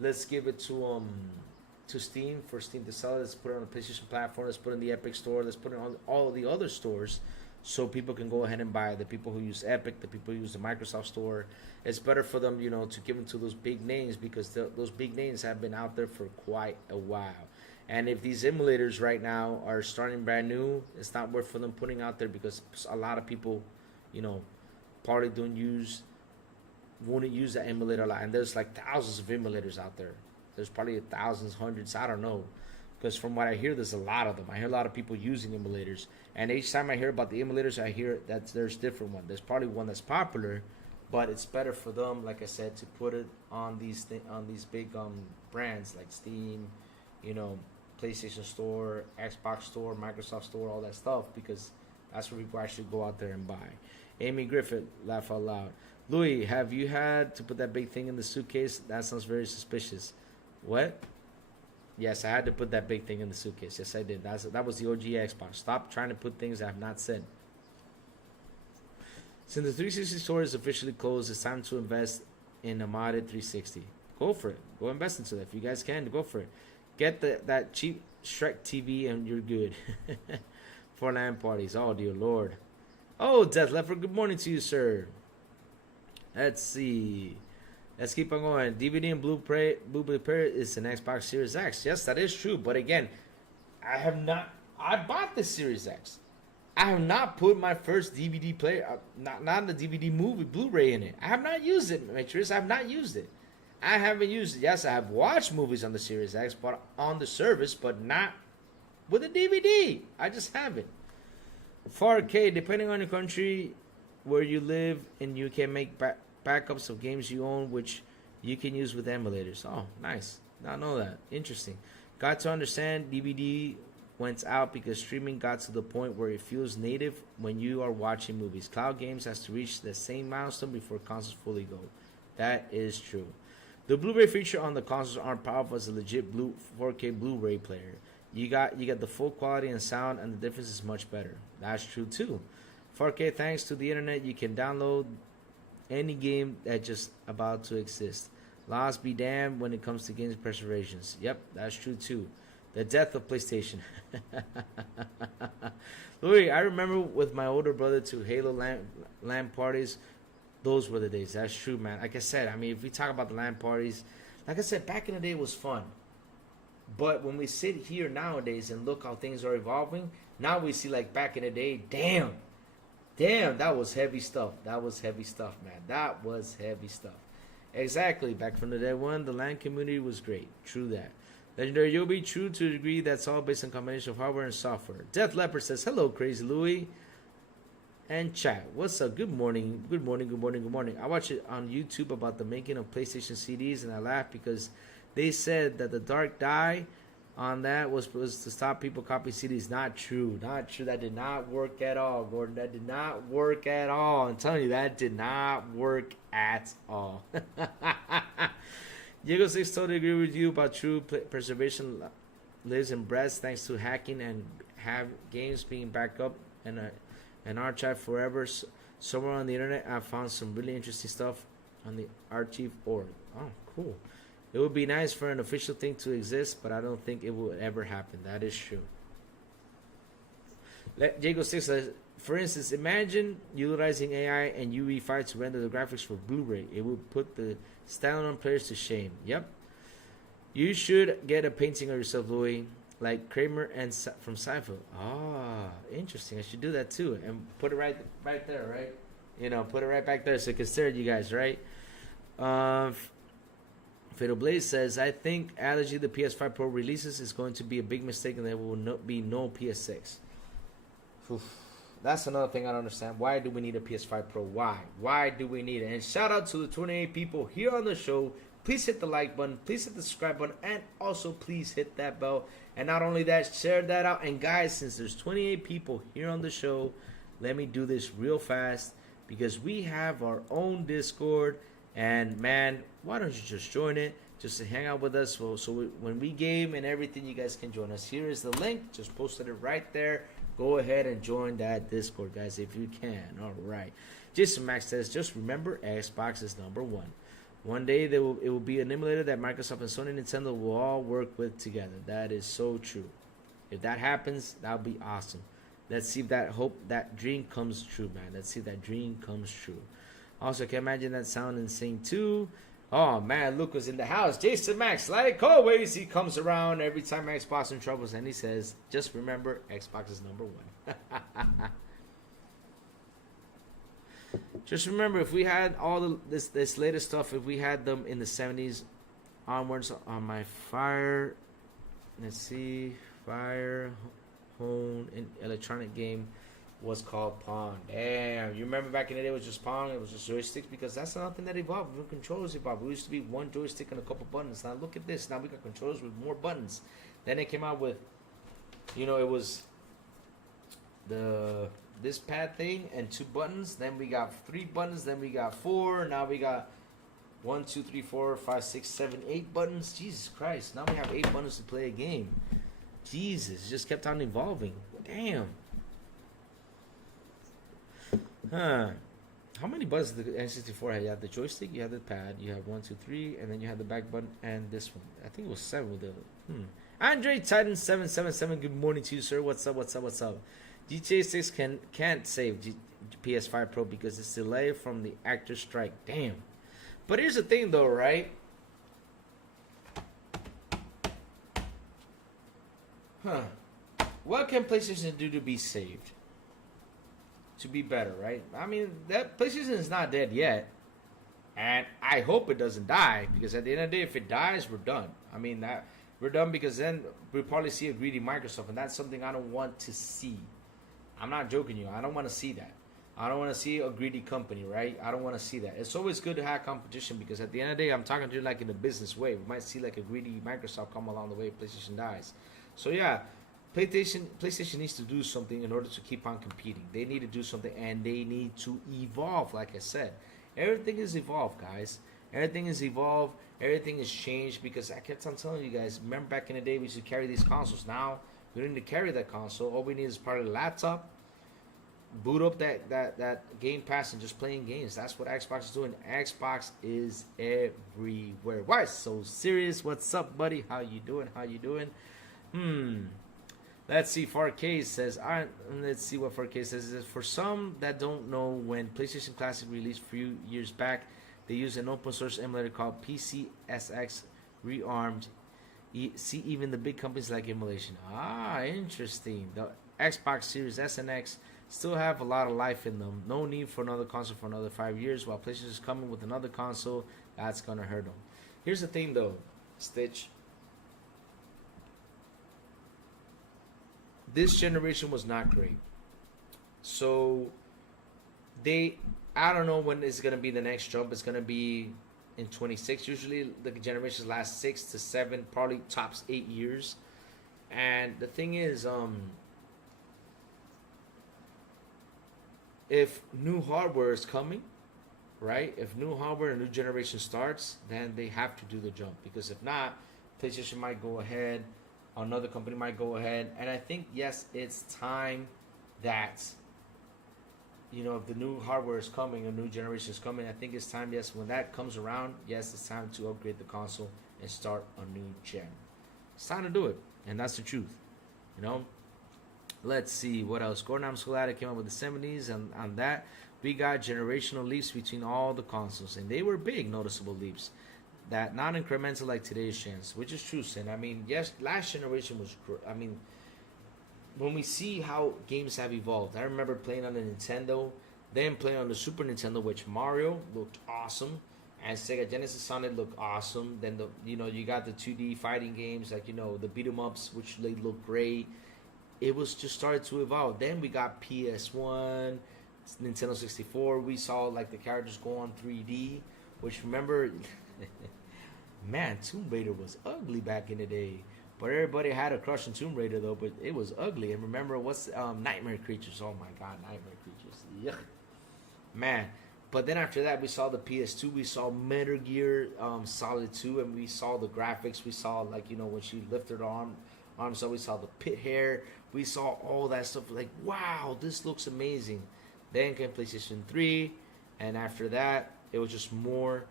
let's give it to Steam for Steam to sell it. Let's put it on the PlayStation platform. Let's put it in the Epic Store. Let's put it on all the other stores so people can go ahead and buy it. The people who use Epic, the people who use the Microsoft Store. It's better for them, to give them to those big names because those big names have been out there for quite a while. And if these emulators right now are starting brand new, it's not worth for them putting out there because a lot of people, probably wouldn't use the emulator a lot. And there's like thousands of emulators out there. There's probably thousands, hundreds, I don't know. Because from what I hear, there's a lot of them. I hear a lot of people using emulators. And each time I hear about the emulators, I hear that there's different one. There's probably one that's popular, but it's better for them, like I said, to put it on these big brands like Steam, PlayStation Store, Xbox Store, Microsoft Store, all that stuff, because that's where people actually go out there and buy. Amy Griffith, laugh out loud. Louis, have you had to put that big thing in the suitcase? That sounds very suspicious. What? Yes, I had to put that big thing in the suitcase. Yes, I did. That was the OG Xbox. Stop trying to put things I have not said. Since the 360 store is officially closed, it's time to invest in a modded 360. Go for it. Go invest into that. If you guys can, go for it. Get that cheap Shrek TV and you're good. For LAN parties. Oh, dear Lord. Oh, Death Leopard, good morning to you, sir. Let's see. Let's keep on going. DVD and Blu-ray player is an Xbox Series X. Yes, that is true. But again, I bought the Series X. I have not put my first DVD player, not the DVD movie, Blu-ray in it. I have not used it, Matrix. I have not used it. I haven't used it. Yes, I have watched movies on the Series X, but on the service, but not with a DVD. I just haven't. 4K, depending on your country where you live, and you can make backups of games you own, which you can use with emulators. Oh, nice. Not know that. Interesting. Got to understand DVD went out because streaming got to the point where it feels native when you are watching movies. Cloud games has to reach the same milestone before consoles fully go. That is true. The Blu-ray feature on the consoles aren't powerful as a legit 4K Blu-ray player. You got the full quality and sound, and the difference is much better. That's true too. 4K, thanks to the internet, you can download any game that's just about to exist. Laws be damned when it comes to games preservations. Yep, that's true too. The death of PlayStation. Louis, I remember with my older brother to Halo LAN parties. Those were the days. That's true, man. Like I said, I mean, if we talk about the LAN parties, like I said, back in the day it was fun. But when we sit here nowadays and look how things are evolving, now we see like back in the day, damn, that was heavy stuff. That was heavy stuff, man. That was heavy stuff. Exactly. Back from the day one, the LAN community was great. True that. Legendary Yobi, true to a degree, that's all based on combination of hardware and software. Death Leopard says, hello, Crazy Louie. And chat, what's up? Good morning. Good morning, good morning, good morning. I watched it on YouTube about the making of PlayStation CDs, and I laughed because they said that the dark dye on that was to stop people copying CDs. Not true. Not true. That did not work at all, Gordon. That did not work at all. I'm telling you, that did not work at all. Diego 6 totally agree with you about true preservation lives in breadth thanks to hacking and have games being backed up and archived forever. Somewhere on the internet, I found some really interesting stuff on the archive.org. Oh, cool. It would be nice for an official thing to exist, but I don't think it will ever happen. That is true. Jago 6 says, for instance, imagine utilizing AI and UE5 to render the graphics for Blu-ray. It would put the standalone players to shame. Yep. You should get a painting of yourself, Louis, like Kramer and from Cypher. Ah, interesting. I should do that too, and put it right there, right? You know, put it right back there so it can stare at you guys, right? Fatal Blaze says, I think allergy the PS5 Pro releases is going to be a big mistake, and there will be no PS6. Oof. That's another thing I don't understand. Why do we need a PS5 Pro? Why? Why do we need it? And shout out to the 28 people here on the show. Please hit the like button. Please hit the subscribe button. And also please hit that bell. And not only that, share that out. And guys, since there's 28 people here on the show, let me do this real fast. Because we have our own Discord. And man, why don't you just join it? Just to hang out with us. When we game and everything, you guys can join us. Here is the link. Just posted it right there. Go ahead and join that Discord, guys, if you can. All right. Jason Max says, just remember, Xbox is number one. One day it will be an emulator that Microsoft and Sony and Nintendo will all work with together. That is so true. If that happens, that'll be awesome. Let's see if that dream comes true, man. Let's see if that dream comes true. Also, can imagine that sound insane too. Oh man, Luke was in the house. Jason Max, like always, he comes around every time Xbox in troubles, and he says, "Just remember, Xbox is number one." Just remember, if we had all this latest stuff, if we had them in the 70s onwards on my Fire, let's see, Fire Home electronic game was called Pong. Damn, you remember back in the day it was just Pong, it was just joysticks, because that's another thing that evolved. When controllers evolved, we used to be one joystick and a couple buttons. Now look at this. Now we got controllers with more buttons. Then they came out with, it was this pad thing and 2 buttons. Then we got 3 buttons. Then we got 4. Now we got 1, 2, 3, 4, 5, 6, 7, 8 buttons. Jesus Christ! Now we have 8 buttons to play a game. Jesus, it just kept on evolving. Damn. Huh. How many buttons did the N64 have? You had the joystick, you had the pad, you have 1, 2, 3, and then you had the back button and this one. I think it was 7 with the Andre Titan 777, good morning to you, sir. What's up? GTA 6 can't save PS5 Pro because it's delayed from the actor strike. Damn. But here's the thing though, right? What can PlayStation do to be saved? To be better, right? I mean, that PlayStation is not dead yet, and I hope it doesn't die, because at the end of the day, if it dies, we're done. I mean, that we're done, because then we'll probably see a greedy Microsoft, and that's something I don't want to see. I'm not joking you. I don't want to see that. I don't want to see a greedy company, right? I don't want to see that. It's always good to have competition, because at the end of the day, I'm talking to you like in a business way. We might see like a greedy Microsoft come along the way if PlayStation dies. So yeah, PlayStation needs to do something in order to keep on competing. They need to do something, and they need to evolve. Like I said, everything is evolved, guys. Everything is evolved. Everything is changed, because I kept on telling you guys, remember back in the day we used to carry these consoles. Now we don't need to carry that console. All we need is part of the laptop, boot up that Game Pass, and just playing games. That's what Xbox is doing. Xbox is everywhere. Why so serious? What's up, buddy? How you doing? Let's see. 4K says, let's see what 4K says. It says, for some that don't know, when PlayStation Classic released a few years back, they used an open source emulator called PCSX Rearmed. See, even the big companies like emulation. Ah, interesting. The Xbox Series S and X still have a lot of life in them. No need for another console for another 5 years, while PlayStation is coming with another console. That's gonna hurt them. Here's the thing though, Stitch. This generation was not great. So I don't know when it's gonna be the next jump. It's gonna be in 26. Usually the generations last 6 to 7, probably tops 8 years. And the thing is, if new hardware is coming, right? If new hardware and new generation starts, then they have to do the jump. Because if not, PlayStation might go ahead, another company might go ahead. And I think, yes, it's time that, if the new hardware is coming, a new generation is coming, I think it's time, yes, when that comes around, yes, it's time to upgrade the console and start a new gen. It's time to do it. And that's the truth, Let's see what else. Gordon Amscolata came up with the 70s, and on that, we got generational leaps between all the consoles, and they were big, noticeable leaps. That not incremental like today's chance, which is true, Sin. I mean, yes, last generation was. When we see how games have evolved, I remember playing on the Nintendo, then playing on the Super Nintendo, which Mario looked awesome, and Sega Genesis Sonic looked awesome. Then you got the 2D fighting games like the beat 'em ups, which they look great. It was just started to evolve. Then we got PS1, Nintendo 64. We saw like the characters go on 3D, which remember, man, Tomb Raider was ugly back in the day. But everybody had a crush on Tomb Raider though, but it was ugly. And remember what's Nightmare Creatures? Oh my God, Nightmare Creatures. Yuck. Man. But then after that, we saw the PS2. We saw Metal Gear Solid 2, and we saw the graphics. We saw when she lifted her arms up. We saw the pit hair. We saw all that stuff. Like, wow, this looks amazing. Then came PlayStation 3, and after that, it was just more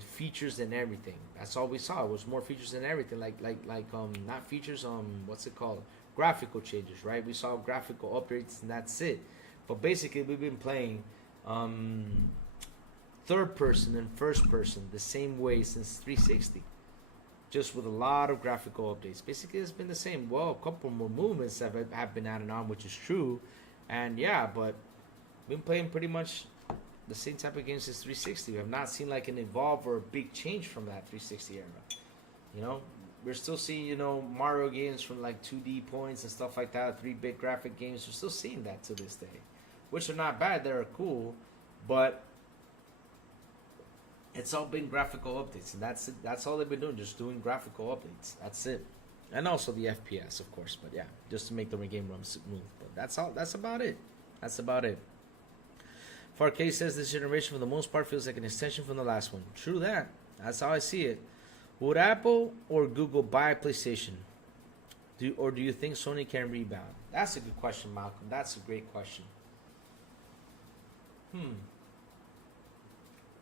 features than everything. That's all we saw. It was more features than everything. Like not features. What's it called? Graphical changes, right? We saw graphical updates, and that's it. But basically, we've been playing third person and first person the same way since 360. Just with a lot of graphical updates. Basically, it's been the same. Well, a couple more movements have been added on, which is true. And yeah, but we've been playing pretty much the same type of games since 360. We have not seen like an evolve or a big change from that 360 era. We're still seeing, Mario games from like 2D points and stuff like that, 3-bit graphic games. We're still seeing that to this day, which are not bad. They're cool, but it's all been graphical updates, and that's it. That's all they've been doing, just doing graphical updates. That's it. And also the FPS, of course, but yeah, just to make the game run smooth. But that's all. That's about it. That's about it. 4K says this generation, for the most part, feels like an extension from the last one. True that. That's how I see it. Would Apple or Google buy PlayStation? Do you think Sony can rebound? That's a good question, Malcolm. That's a great question.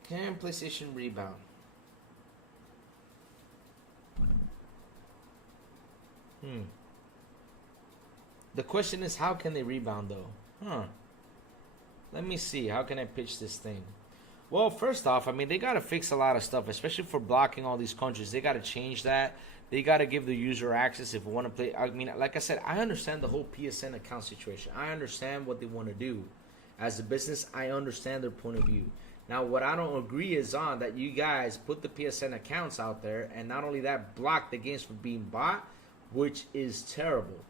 Can PlayStation rebound? The question is, how can they rebound though? Let me see. How can I pitch this thing? Well, first off, they got to fix a lot of stuff, especially for blocking all these countries. They got to change that. They got to give the user access if we want to play. Like I said, I understand the whole PSN account situation. I understand what they want to do. As a business, I understand their point of view. Now, what I don't agree is on that you guys put the PSN accounts out there, and not only that, block the games from being bought, which is terrible.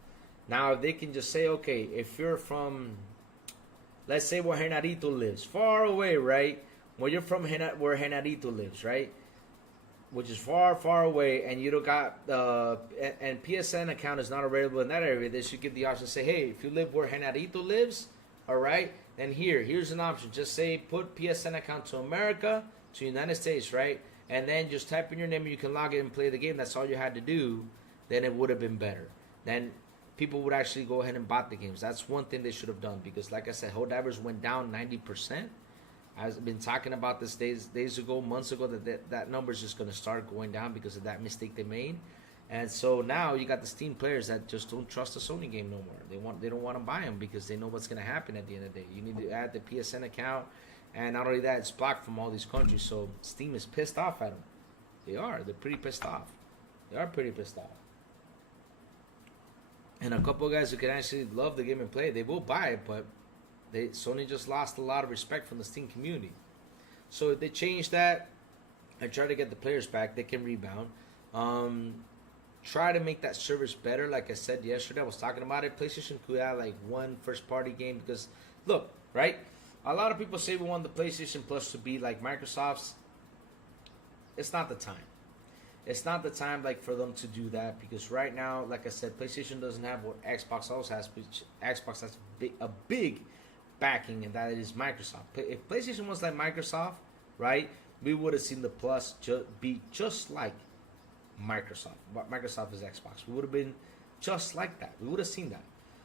Now, if they can just say, okay, if you're from, let's say where Genarito lives, far away, right? Well, you're from where Genarito lives, right? Which is far, far away, and you don't got and PSN account is not available in that area. They should give the option to say, hey, if you live where Genarito lives, all right, then here's an option. Just say put PSN account to America, to United States, right? And then just type in your name and you can log in and play the game. That's all you had to do. Then it would have been better. Then people would actually go ahead and bought the games. That's one thing they should have done, because like I said, Helldivers went down 90%. I've been talking about this days ago, months ago, that number is just going to start going down because of that mistake they made. And so now you got the Steam players that just don't trust the Sony game no more. They don't want to buy them because they know what's going to happen at the end of the day. You need to add the PSN account, and not only that, it's blocked from all these countries. So Steam is pissed off at them. They are. They're pretty pissed off. They are pretty pissed off. And a couple of guys who can actually love the game and play it, they will buy it, but Sony just lost a lot of respect from the Steam community. So if they change that and try to get the players back, they can rebound. Try to make that service better. Like I said yesterday, I was talking about it. PlayStation could have like one first-party game because, look, right? A lot of people say we want the PlayStation Plus to be like Microsoft's. It's not the time. it's not the time like for them to do that, because right now, like I said, PlayStation doesn't have what Xbox also has. Which Xbox has a big backing, and that is Microsoft. If PlayStation was like Microsoft, right, we would have seen the Plus be just like Microsoft. But Microsoft is Xbox. We would have been just like that. We would have seen that.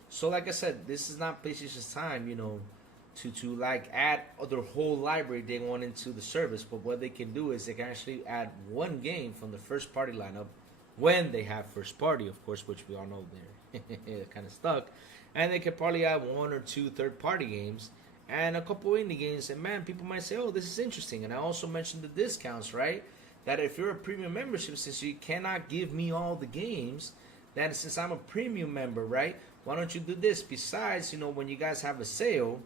So like I said, this is not PlayStation's time, to like add their whole library they want into the service. But what they can do is they can actually add one game from the first party lineup when they have first party, of course, which we all know they're kind of stuck. And they could probably add one or two third party games and a couple indie games. And man, people might say, oh, this is interesting. And I also mentioned the discounts, right? That if you're a premium membership, since you cannot give me all the games, then since I'm a premium member, right? Why don't you do this? Besides, when you guys have a sale,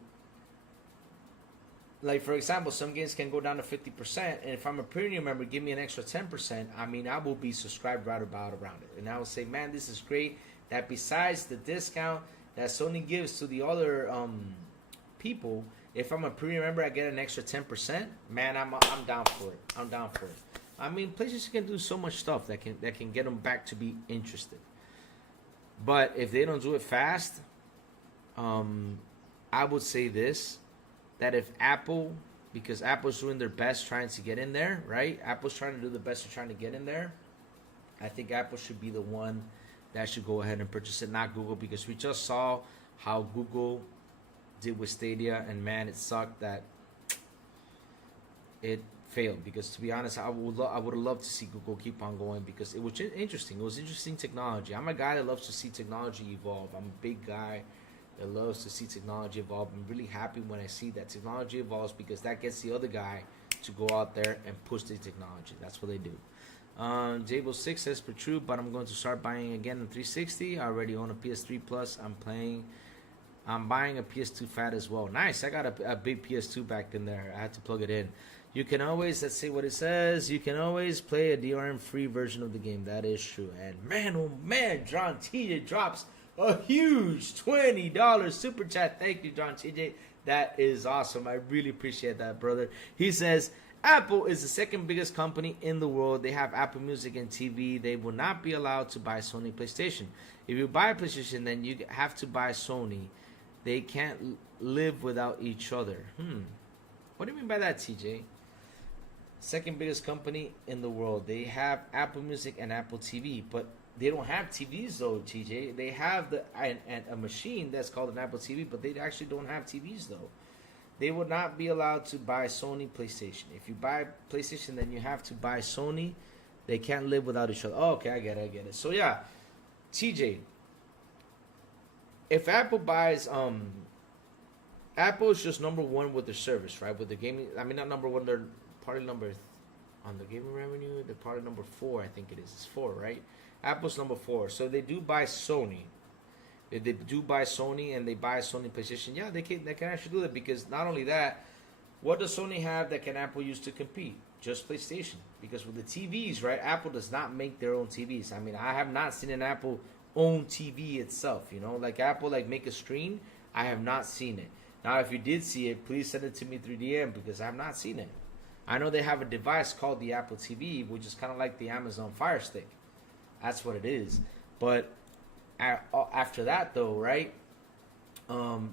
like for example, some games can go down to 50%, and if I'm a premium member, give me an extra 10%. I mean, I will be subscribed right about around it, and I will say, man, this is great. That besides the discount that Sony gives to the other people, if I'm a premium member, I get an extra 10%. Man, I'm down for it. I'm down for it. I mean, PlayStation can do so much stuff that can get them back to be interested. But if they don't do it fast, I would say this. That if Apple, because Apple's doing their best trying to get in there, right? Apple's trying to do the best of trying to get in there. I think Apple should be the one that should go ahead and purchase it, not Google, because we just saw how Google did with Stadia, and man, it sucked that it failed. Because to be honest, I would have loved to see Google keep on going, because it was interesting. It was interesting technology. I'm a guy that loves to see technology evolve. I'm a big guy that loves to see technology evolve. I'm really happy when I see that technology evolves, because that gets the other guy to go out there and push the technology. That's what they do. Jable 6 says, "Per true, but I'm going to start buying again in 360. I already own a PS3 Plus. I'm buying a PS2 Fat as well." Nice. I got a big PS2 back in there. I had to plug it in. You can always, let's see what it says. You can always play a DRM-free version of the game. That is true. And man, oh man, John TJ drops a huge $20 super chat. Thank you, John TJ. That is awesome. I really appreciate that, brother. He says, Apple is the second biggest company in the world. They have Apple Music and TV. They will not be allowed to buy Sony PlayStation. If you buy a PlayStation, then you have to buy Sony. They can't live without each other. What do you mean by that, TJ? Second biggest company in the world. They have Apple Music and Apple TV, but they don't have TVs though, TJ. They have a machine that's called an Apple TV, but they actually don't have TVs though. They would not be allowed to buy Sony PlayStation. If you buy PlayStation, then you have to buy Sony. They can't live without each other. Oh, okay, I get it. So yeah, TJ, if Apple buys, Apple is just number one with their service, right? With the gaming, I mean, not number one, they're probably number, on the gaming revenue, they're probably number 4, I think it is. It's 4, right? Apple's number 4. So they do buy Sony. If they do buy Sony and they buy Sony PlayStation, yeah, they can actually do that, because not only that, what does Sony have that can Apple use to compete? Just PlayStation. Because with the TVs, right, Apple does not make their own TVs. I mean, I have not seen an Apple own TV itself, like Apple make a screen. I have not seen it. Now, if you did see it, please send it to me through DM, because I have not seen it. I know they have a device called the Apple TV, which is kind of like the Amazon Fire Stick. That's what it is. But after that, though, right,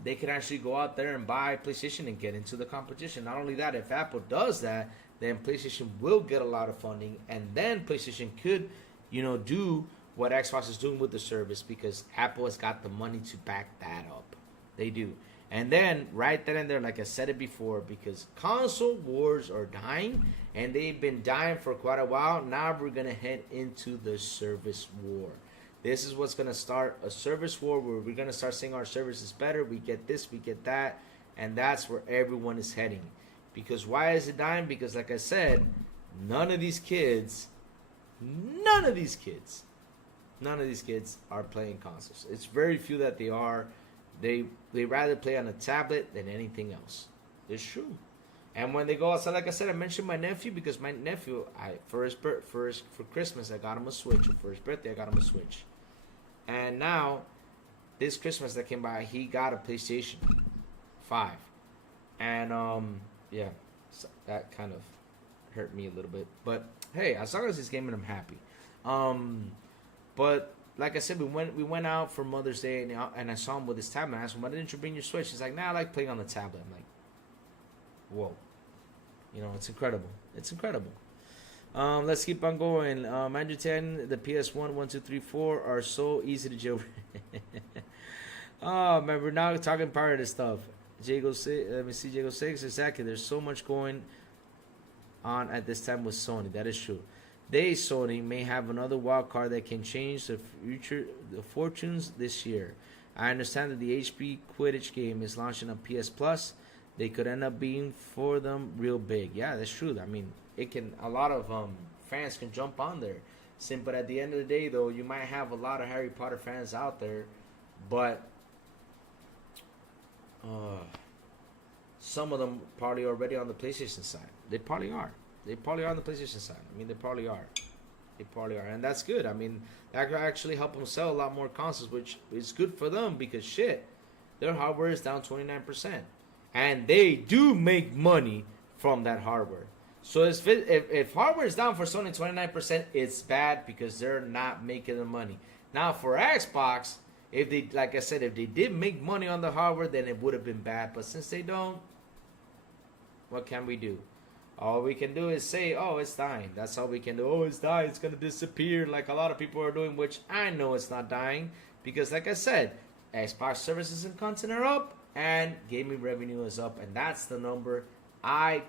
they can actually go out there and buy PlayStation and get into the competition. Not only that, if Apple does that, then PlayStation will get a lot of funding, and then PlayStation could, do what Xbox is doing with the service, because Apple has got the money to back that up. They do. And then, right then and there, like I said it before, because console wars are dying, and they've been dying for quite a while, now we're going to head into the service war. This is what's going to start a service war, where we're going to start saying our service is better, we get this, we get that, and that's where everyone is heading. Because why is it dying? Because, like I said, none of these kids are playing consoles. It's very few that they are. They rather play on a tablet than anything else. It's true. And when they go outside, like I said, I mentioned my nephew, because my nephew, for Christmas, I got him a Switch. For his birthday, I got him a Switch. And now, this Christmas that came by, he got a PlayStation 5. And, yeah, so that kind of hurt me a little bit. But hey, as long as he's gaming, I'm happy. But like I said, we went out for Mother's Day, and I saw him with his tablet. I asked him, "Why didn't you bring your Switch?" He's like, "Nah, I like playing on the tablet." I'm like, "Whoa, you know, it's incredible. It's incredible." Let's keep on going. Andrew 10, the PS1, 1, 2, 3, 4 are so easy to jailbreak. Oh man, we're now talking pirated stuff. Jago 6, let me see, Jago 6. Exactly. There's so much going on at this time with Sony. That is true. Sony may have another wild card that can change the fortunes this year. I understand that the HP Quidditch game is launching on PS Plus. They could end up being for them real big. Yeah, that's true. I mean, it can. A lot of fans can jump on there. But at the end of the day, though, you might have a lot of Harry Potter fans out there, but some of them probably already on the PlayStation side. They probably are. They probably are on the PlayStation side. I mean, they probably are. They probably are. And that's good. I mean, that could actually help them sell a lot more consoles, which is good for them because, shit, their hardware is down 29%. And they do make money from that hardware. So if hardware is down for Sony 29%, it's bad because they're not making the money. Now, for Xbox, if they, like I said, if they did make money on the hardware, then it would have been bad. But since they don't, what can we do? All we can do is say, oh, it's dying. That's all we can do. Oh, it's dying. It's going to disappear like a lot of people are doing, which I know it's not dying. Because like I said, Xbox services and content are up and gaming revenue is up. And that's the number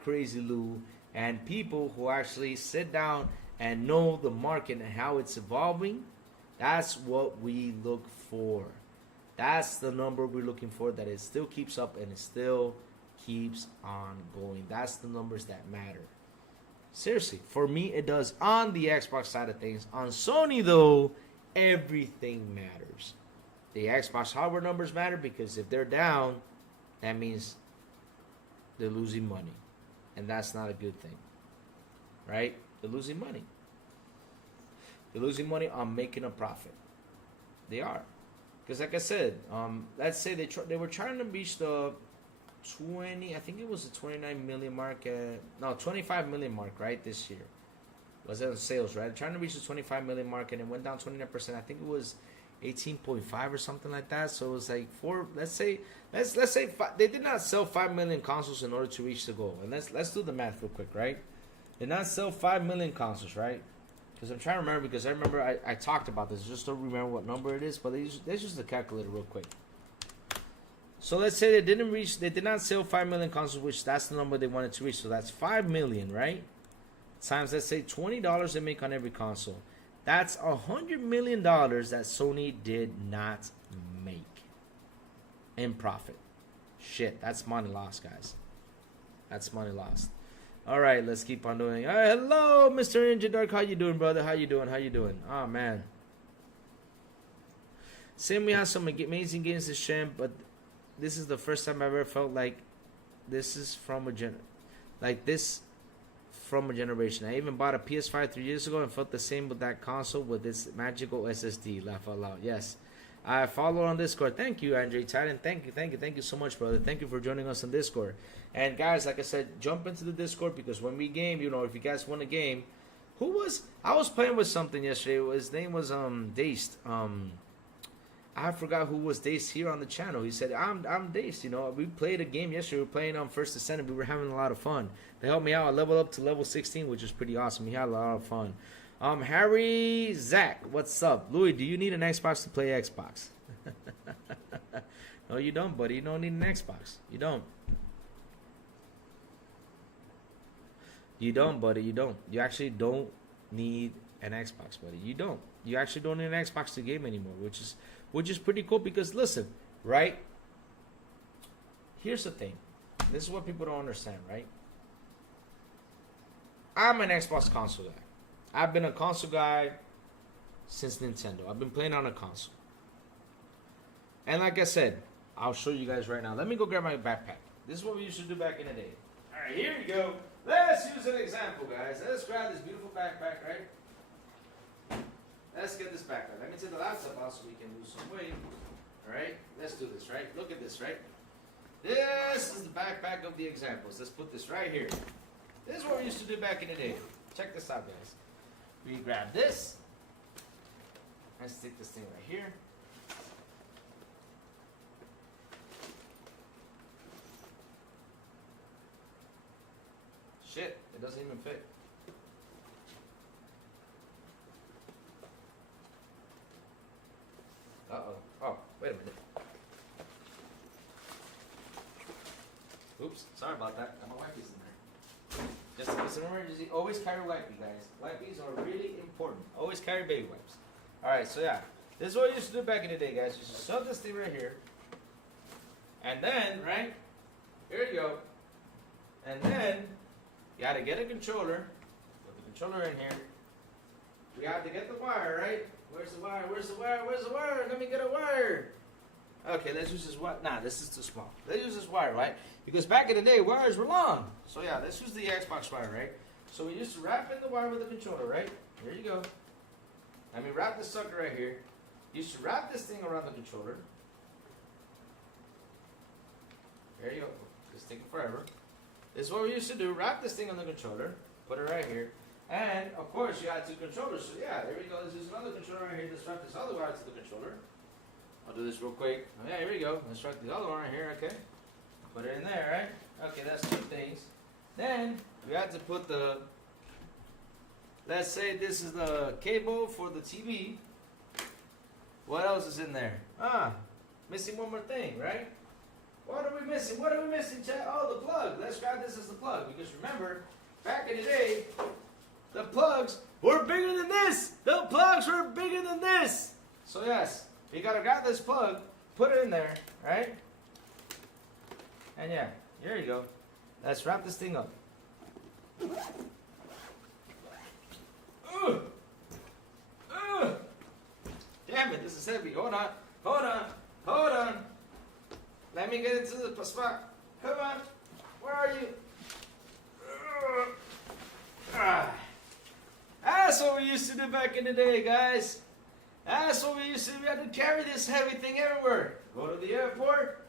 Crazy Lou, and people who actually sit down and know the market and how it's evolving, that's what we look for. That's the number we're looking for, that it still keeps up and it still keeps on going. That's the numbers that matter. Seriously, for me it does on the Xbox side of things. On Sony though, everything matters. The Xbox hardware numbers matter because if they're down, that means they're losing money. And that's not a good thing. Right? They're losing money. They're losing money on making a profit. They are. Because like I said, let's say they were trying to reach the 20, I think it was the 29 million mark, 25 million mark, right, this year. Was it on sales, right? Trying to reach the 25 million mark, and it went down 29%. I think it was 18.5 or something like that. So it was like let's say they did not sell 5 million consoles in order to reach the goal. And let's do the math real quick, right? They did not sell 5 million consoles, right? Because I'm trying to remember, because I remember I talked about this. Just don't remember what number it is, but let's just the calculator real quick. So let's say they did not sell 5 million consoles, which that's the number they wanted to reach. So that's 5 million, right? Times, let's say $20 they make on every console. That's $100 million that Sony did not make in profit. Shit, that's money lost, guys. That's money lost. All right, let's keep on doing. All right, hello, Mr. Ninja Dark. How you doing, brother? How you doing? How you doing? Oh, man. Same, we have some amazing games this champ, but this is the first time I ever felt like this is from a generation. I even bought a PS5 3 years ago and felt the same with that console with its magical SSD. Laugh out loud. Yes. I follow on Discord. Thank you, Andre Titan. Thank you so much, brother. Thank you for joining us on Discord. And guys, like I said, jump into the Discord, because when we game, you know, if you guys want a game, I was playing with something yesterday. His name was Daced. I forgot who was Daced here on the channel. He said, I'm Daced. You know, we played a game yesterday. We were playing on First Ascendant. We were having a lot of fun. They helped me out. I leveled up to level 16, which is pretty awesome. We had a lot of fun. Harry Zach, what's up? Louis, do you need an Xbox to play Xbox? No, you don't, buddy. You don't need an Xbox. You don't. You don't, buddy. You don't. You actually don't need an Xbox, buddy. You don't. You actually don't need an Xbox to game anymore, which is pretty cool, because listen, right? Here's the thing. This is what people don't understand, right? I'm an Xbox console guy. I've been a console guy since Nintendo. I've been playing on a console. And like I said, I'll show you guys right now. Let me go grab my backpack. This is what we used to do back in the day. All right, here we go. Let's use an example, guys. Let's grab this beautiful backpack, right? Let's get this backpack. Let me take the laptop out so we can lose some weight. All right, let's do this, right? Look at this, right? This is the backpack of the examples. Let's put this right here. This is what we used to do back in the day. Check this out, guys. We grab this and stick this thing right here. Shit, it doesn't even fit. Uh-oh. Oh, wait a minute. Oops, sorry about that. Got my wipes in there. Just in case of emergency, always carry wipes, guys. Wipes are really important. Always carry baby wipes. Alright, so yeah. This is what we used to do back in the day, guys. You just shove this thing right here. And then, right? Here you go. And then, you gotta get a controller. Put the controller in here. We have to get the wire, right? Where's the wire? Where's the wire? Where's the wire? Let me get a wire. Okay, let's use this wire. Nah, this is too small. Let's use this wire, right? Because back in the day, wires were long. So yeah, let's use the Xbox wire, right? So we used to wrap in the wire with the controller, right? Here you go. Let me wrap this sucker right here. Used to wrap this thing around the controller. There you go. It's taking forever. This is what we used to do. Wrap this thing on the controller. Put it right here. And, of course, you had two controllers. So, yeah, there we go. This is another controller right here. Let's wrap this other wire to the controller. I'll do this real quick. Oh, yeah, here we go. Let's wrap the other one right here, okay? Put it in there, right? Okay, that's two things. Then, we had to put the... Let's say this is the cable for the TV. What else is in there? Missing one more thing, right? What are we missing? What are we missing, chat? Oh, the plug. Let's grab this as the plug. Because remember, back in the day, the plugs were bigger than this. The plugs were bigger than this. So yes, you gotta grab this plug, put it in there, right? And yeah, here you go. Let's wrap this thing up. Damn it, this is heavy. Hold on, hold on, hold on. Let me get into the spot. Come on. Where are you? That's what we used to do back in the day, guys. That's what we used to do. We had to carry this heavy thing everywhere. Go to the airport.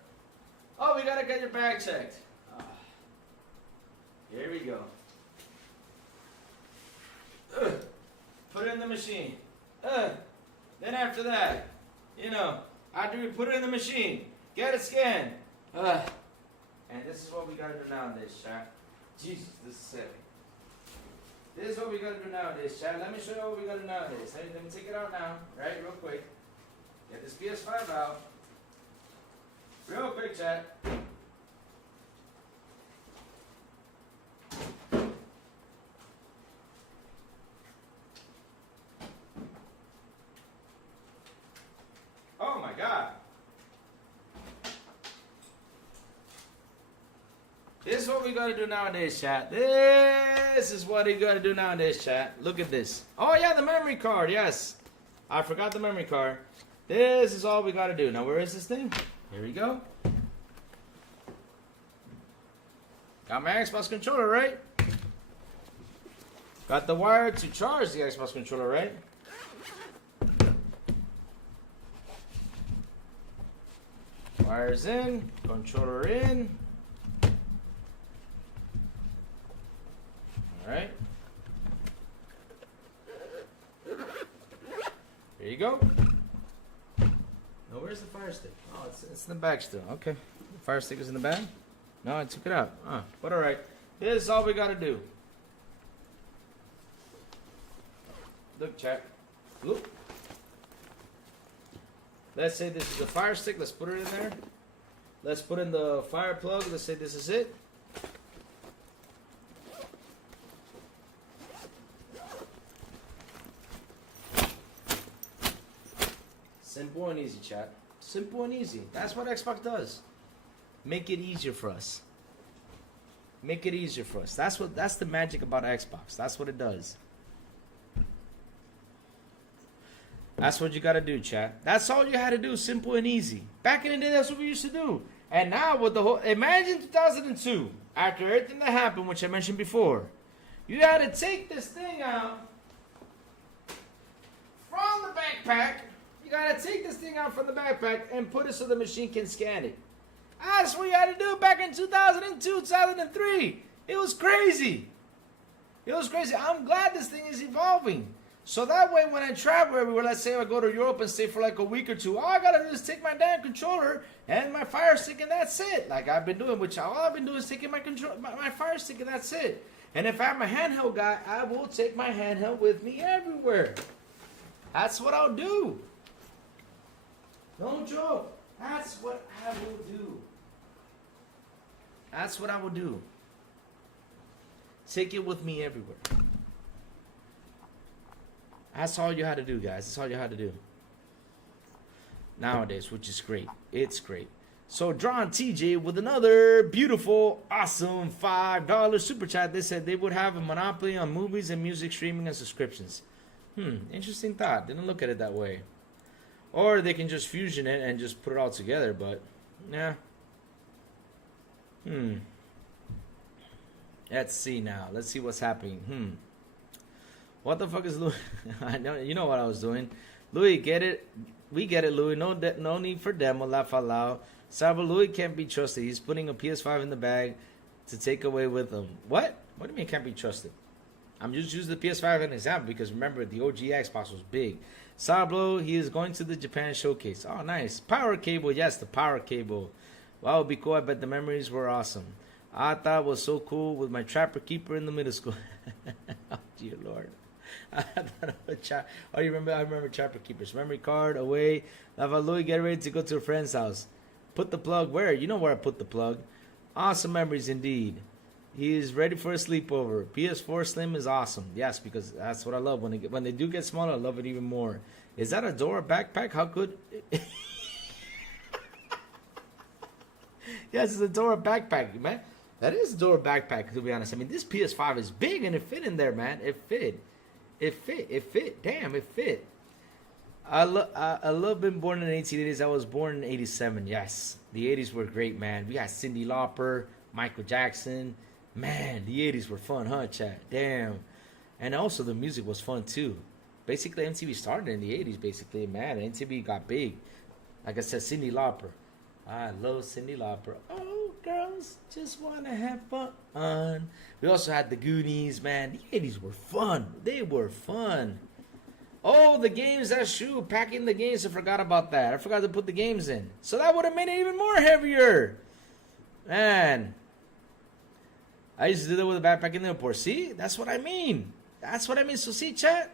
Oh, we gotta get your bag checked. Here we go. Put it in the machine. Then after that, you know, after we put it in the machine, get it scanned. And this is what we gotta do nowadays, chat. Jesus, this is heavy. This is what we gotta do nowadays, chat. Let me show you what we gotta do nowadays. Let me take it out now, right? Real quick. Get this PS5 out. Real quick, chat. Oh my God. This is what we gotta do nowadays, chat. This is what we gotta do nowadays, chat. Look at this. Oh yeah, the memory card, yes. I forgot the memory card. This is all we gotta do. Now where is this thing? Here we go. Got my Xbox controller, right? Got the wire to charge the Xbox controller, right? Wires in, controller in. Alright. There you go. Now where's the fire stick? Oh, it's in the bag still. Okay. The fire stick is in the bag? No, I took it out. But alright. This is all we gotta do. Look, chat. Look. Let's say this is the fire stick. Let's put it in there. Let's put in the fire plug. Let's say this is it. Simple and easy, chat. Simple and easy. That's what Xbox does. Make it easier for us. Make it easier for us. That's the magic about Xbox. That's what it does. That's what you gotta do, chat. That's all you had to do, simple and easy. Back in the day, that's what we used to do. And now with the whole, imagine 2002, after everything that happened, which I mentioned before, you had to take this thing out from the backpack. You gotta take this thing out from the backpack and put it so the machine can scan it. That's what you had to do back in 2002, 2003. It was crazy. It was crazy. I'm glad this thing is evolving. So that way when I travel everywhere, let's say I go to Europe and stay for like a week or two, all I gotta do is take my damn controller and my Fire Stick and that's it. Like I've been doing, which all I've been doing is taking my Fire Stick and that's it. And if I'm a handheld guy, I will take my handheld with me everywhere. That's what I'll do. No joke. That's what I will do. That's what I will do. Take it with me everywhere. That's all you had to do, guys. That's all you had to do. Nowadays, which is great. It's great. So, Drawn TJ with another beautiful, awesome $5 super chat. They said they would have a monopoly on movies and music streaming and subscriptions. Interesting thought. Didn't look at it that way. Or they can just fusion it and just put it all together, but yeah. Let's see now. Let's see what's happening. What the fuck is Louis? I know, you know what I was doing. Louis, get it? We get it, Louis. No need for demo. Laugh out loud. Sourblow, Louis can't be trusted. He's putting a PS5 in the bag to take away with him. What? What do you mean can't be trusted? I'm just using the PS5 as an example because remember the OG Xbox was big. Sourblow, he is going to the Japan showcase. Oh, nice. Power cable. Yes, the power cable. Wow, it'd be cool. I bet the memories were awesome. I thought it was so cool with my Trapper Keeper in the middle school. Oh, dear Lord. Oh, you remember? I remember Trapper Keepers. Memory card away. Lava Louis, get ready to go to a friend's house. Put the plug where? You know where I put the plug. Awesome memories indeed. He is ready for a sleepover. PS4 Slim is awesome. Yes, because that's what I love. When they do get smaller, I love it even more. Is that a Dora backpack? How good? Yes, it's a Dora backpack, man. That is a Dora backpack, to be honest. I mean, this PS5 is big and it fit in there, man. It fit. Damn, it fit. I love being born in the 1880s. I was born in 87. Yes, the 80s were great, man. We got Cyndi Lauper, Michael Jackson. Man, the 80s were fun, huh, chat? Damn. And also the music was fun, too. Basically, MTV started in the 80s, basically. Man, MTV got big. Like I said, Cyndi Lauper. I love Cyndi Lauper. Oh, girls just want to have fun. We also had the Goonies, man. The 80s were fun. They were fun. Oh, the games, that's true. Packing the games, I forgot about that. I forgot to put the games in. So that would have made it even more heavier. Man. I used to do that with a backpack in the airport. See? That's what I mean. That's what I mean. So see, chat?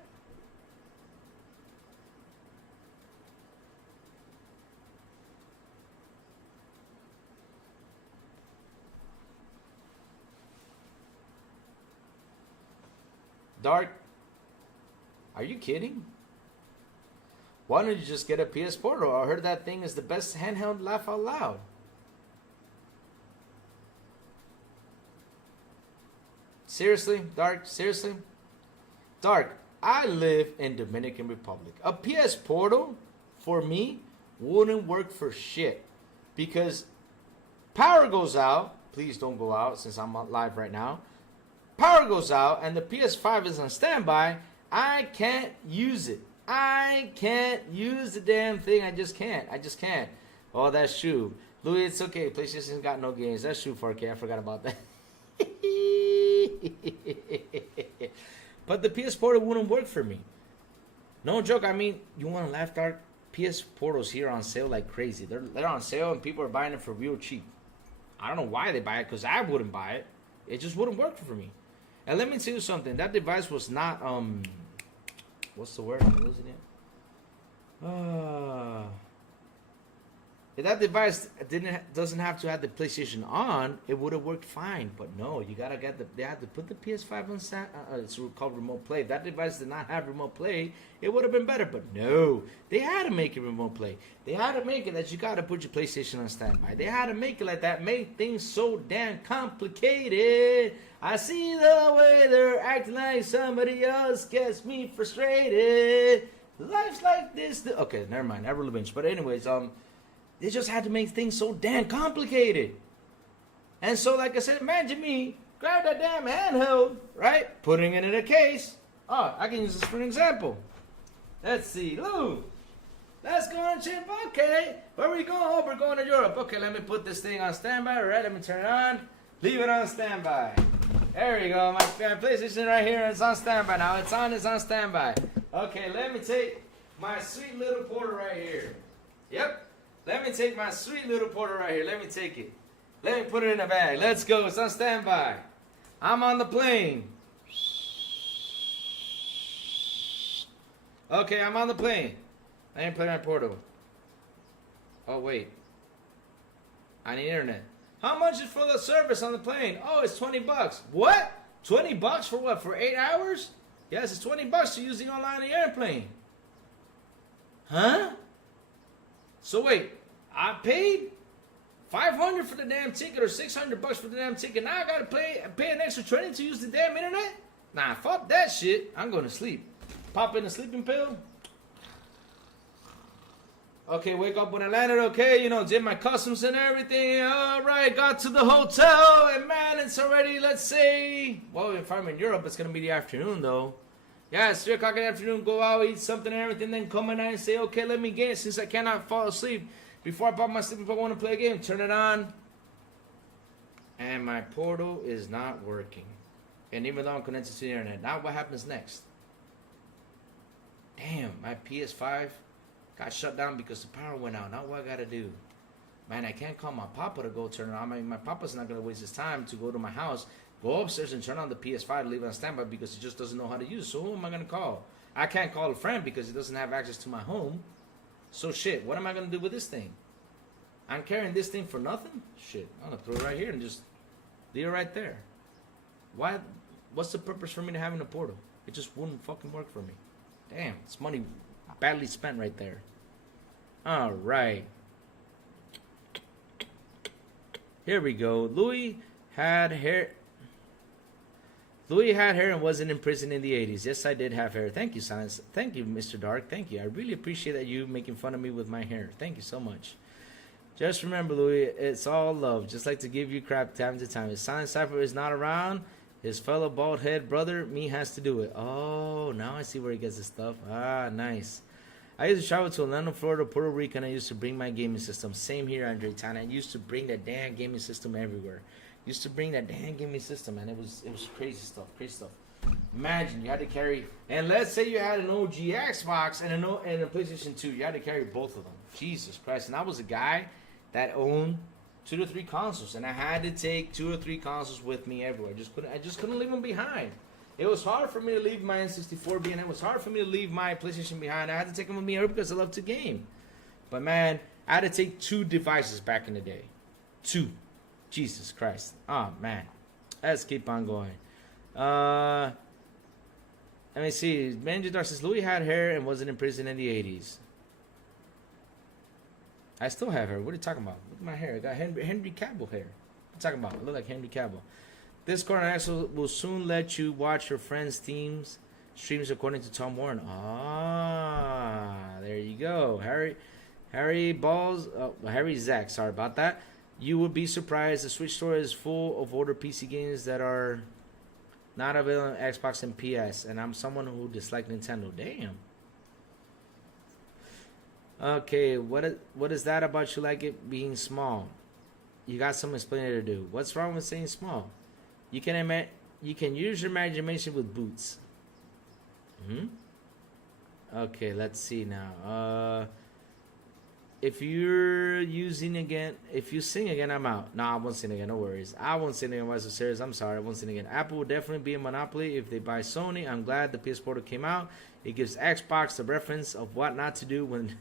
Dark, are you kidding? Why don't you just get a PS Portal? I heard that thing is the best handheld. Laugh out loud. Seriously, Dark? Seriously? Dark, I live in Dominican Republic. A PS Portal, for me, wouldn't work for shit. Because power goes out. Please don't go out since I'm live right now. Power goes out and the PS5 is on standby. I can't use it. I can't use the damn thing. I just can't. Oh, that's true. Louis, it's okay. PlayStation's got no games. That's true, 4K. I forgot about that. But the PS Portal wouldn't work for me. No joke. I mean, you want to laugh, Dark? PS Portals here on sale like crazy. They're on sale and people are buying it for real cheap. I don't know wwhy they buy it because I wouldn't buy it. It just wouldn't work for me. And let me tell you something. That device was not what's the word? I'm losing it. If that device doesn't have to have the PlayStation on, it would have worked fine. But no, you gotta get they had to put the PS5 on. It's called Remote Play. If that device did not have Remote Play, it would have been better. But no, they had to make it Remote Play. They had to make it that you gotta put your PlayStation on standby. They had to make it like that. Made things so damn complicated. I see the way they're acting like somebody else gets me frustrated. Life's like this. Okay, never mind. Never really But anyways, they just had to make things so damn complicated. And so, like I said, imagine me, grab that damn handheld, right? Putting it in a case. Oh, I can use this for an example. Let's see. Lou, let's go on a trip. Okay. Where are we going? Oh, we're going to Europe. Okay, let me put this thing on standby. All right, let me turn it on. Leave it on standby. There we go. My PlayStation right here. It's on standby now. It's on standby. Okay, let me take my sweet little porter right here. Yep. Let me take my sweet little porter right here. Let me take it. Let me put it in a bag. Let's go. It's on standby. I'm on the plane. Okay, I'm on the plane. Let me put my portal. Oh, wait. I need internet. How much is for the service on the plane? Oh, it's 20 bucks. What? 20 bucks for what? For 8 hours? Yes, it's 20 bucks to use the online airplane. Huh? So wait, I paid 500 for the damn ticket or 600 bucks for the damn ticket. Now I gotta pay an extra 20 to use the damn internet? Nah, fuck that shit. I'm going to sleep. Pop in a sleeping pill. Okay, wake up when I landed, okay, you know, did my customs and everything. All right, got to the hotel, and man, it's already, let's say, well, if I'm in Europe, it's going to be the afternoon, though. Yeah, it's 3 o'clock in the afternoon, go out, eat something and everything, then come at night and say, okay, let me get, since I cannot fall asleep, before I pop my sleep, if I want to play a game, turn it on, and my portal is not working. And even though I'm connected to the internet, now what happens next? Damn, my PS5 got shut down because the power went out. Now what I gotta do? Man, I can't call my papa to go turn it on. I mean, my papa's not gonna waste his time to go to my house, go upstairs and turn on the PS5 to leave it on standby because he just doesn't know how to use it. So who am I gonna call? I can't call a friend because he doesn't have access to my home. So shit, what am I gonna do with this thing? I'm carrying this thing for nothing? Shit, I'm gonna throw it right here and just leave it right there. Why? What's the purpose for me to having a portal? It just wouldn't fucking work for me. Damn, it's money badly spent right there. All right. Here we go. Louis had hair and wasn't in prison in the 80s. Yes, I did have hair. Thank you, Science. Thank you, Mr. Dark. Thank you. I really appreciate that you making fun of me with my hair. Thank you so much. Just remember, Louis, it's all love. Just like to give you crap time to time. If Science Cypher is not around, his fellow bald head brother, me, has to do it. Oh, now I see where he gets his stuff. Ah, nice. I used to travel to Orlando, Florida, Puerto Rico, and I used to bring my gaming system. Same here, Andre Tana. I used to bring that damn gaming system everywhere. Used to bring that damn gaming system, and it was crazy stuff, Imagine you had to carry, and let's say you had an OG Xbox and a PlayStation 2. You had to carry both of them. Jesus Christ. And I was a guy that owned 2 to 3 consoles, and I had to take 2 or 3 consoles with me everywhere. I just couldn't leave them behind. It was hard for me to leave my N64 behind. It was hard for me to leave my PlayStation behind. I had to take them with me everywhere because I love to game. But man, I had to take 2 devices back in the day. 2. Jesus Christ. Oh man. Let's keep on going. Let me see. Benji Dark says Louis had hair and wasn't in prison in the 80s. I still have hair. What are you talking about? Look at my hair. I got Henry Cavill hair. What are you talking about? I look like Henry Cavill. Discord and Axel will soon let you watch your friends' streams according to Tom Warren. Ah, there you go. Harry Zach. Sorry about that. You would be surprised. The Switch store is full of older PC games that are not available on Xbox and PS. And I'm someone who dislikes Nintendo. Damn. Okay, what is that about you like it being small? You got some explaining to do. What's wrong with saying small? You can use your imagination with boots. Okay, let's see now. If you sing again, I'm out. No, I won't sing again. No worries. I won't sing again. Why so serious? I'm sorry. I won't sing again. Apple will definitely be a monopoly if they buy Sony. I'm glad the PS Portal came out. It gives Xbox the reference of what not to do when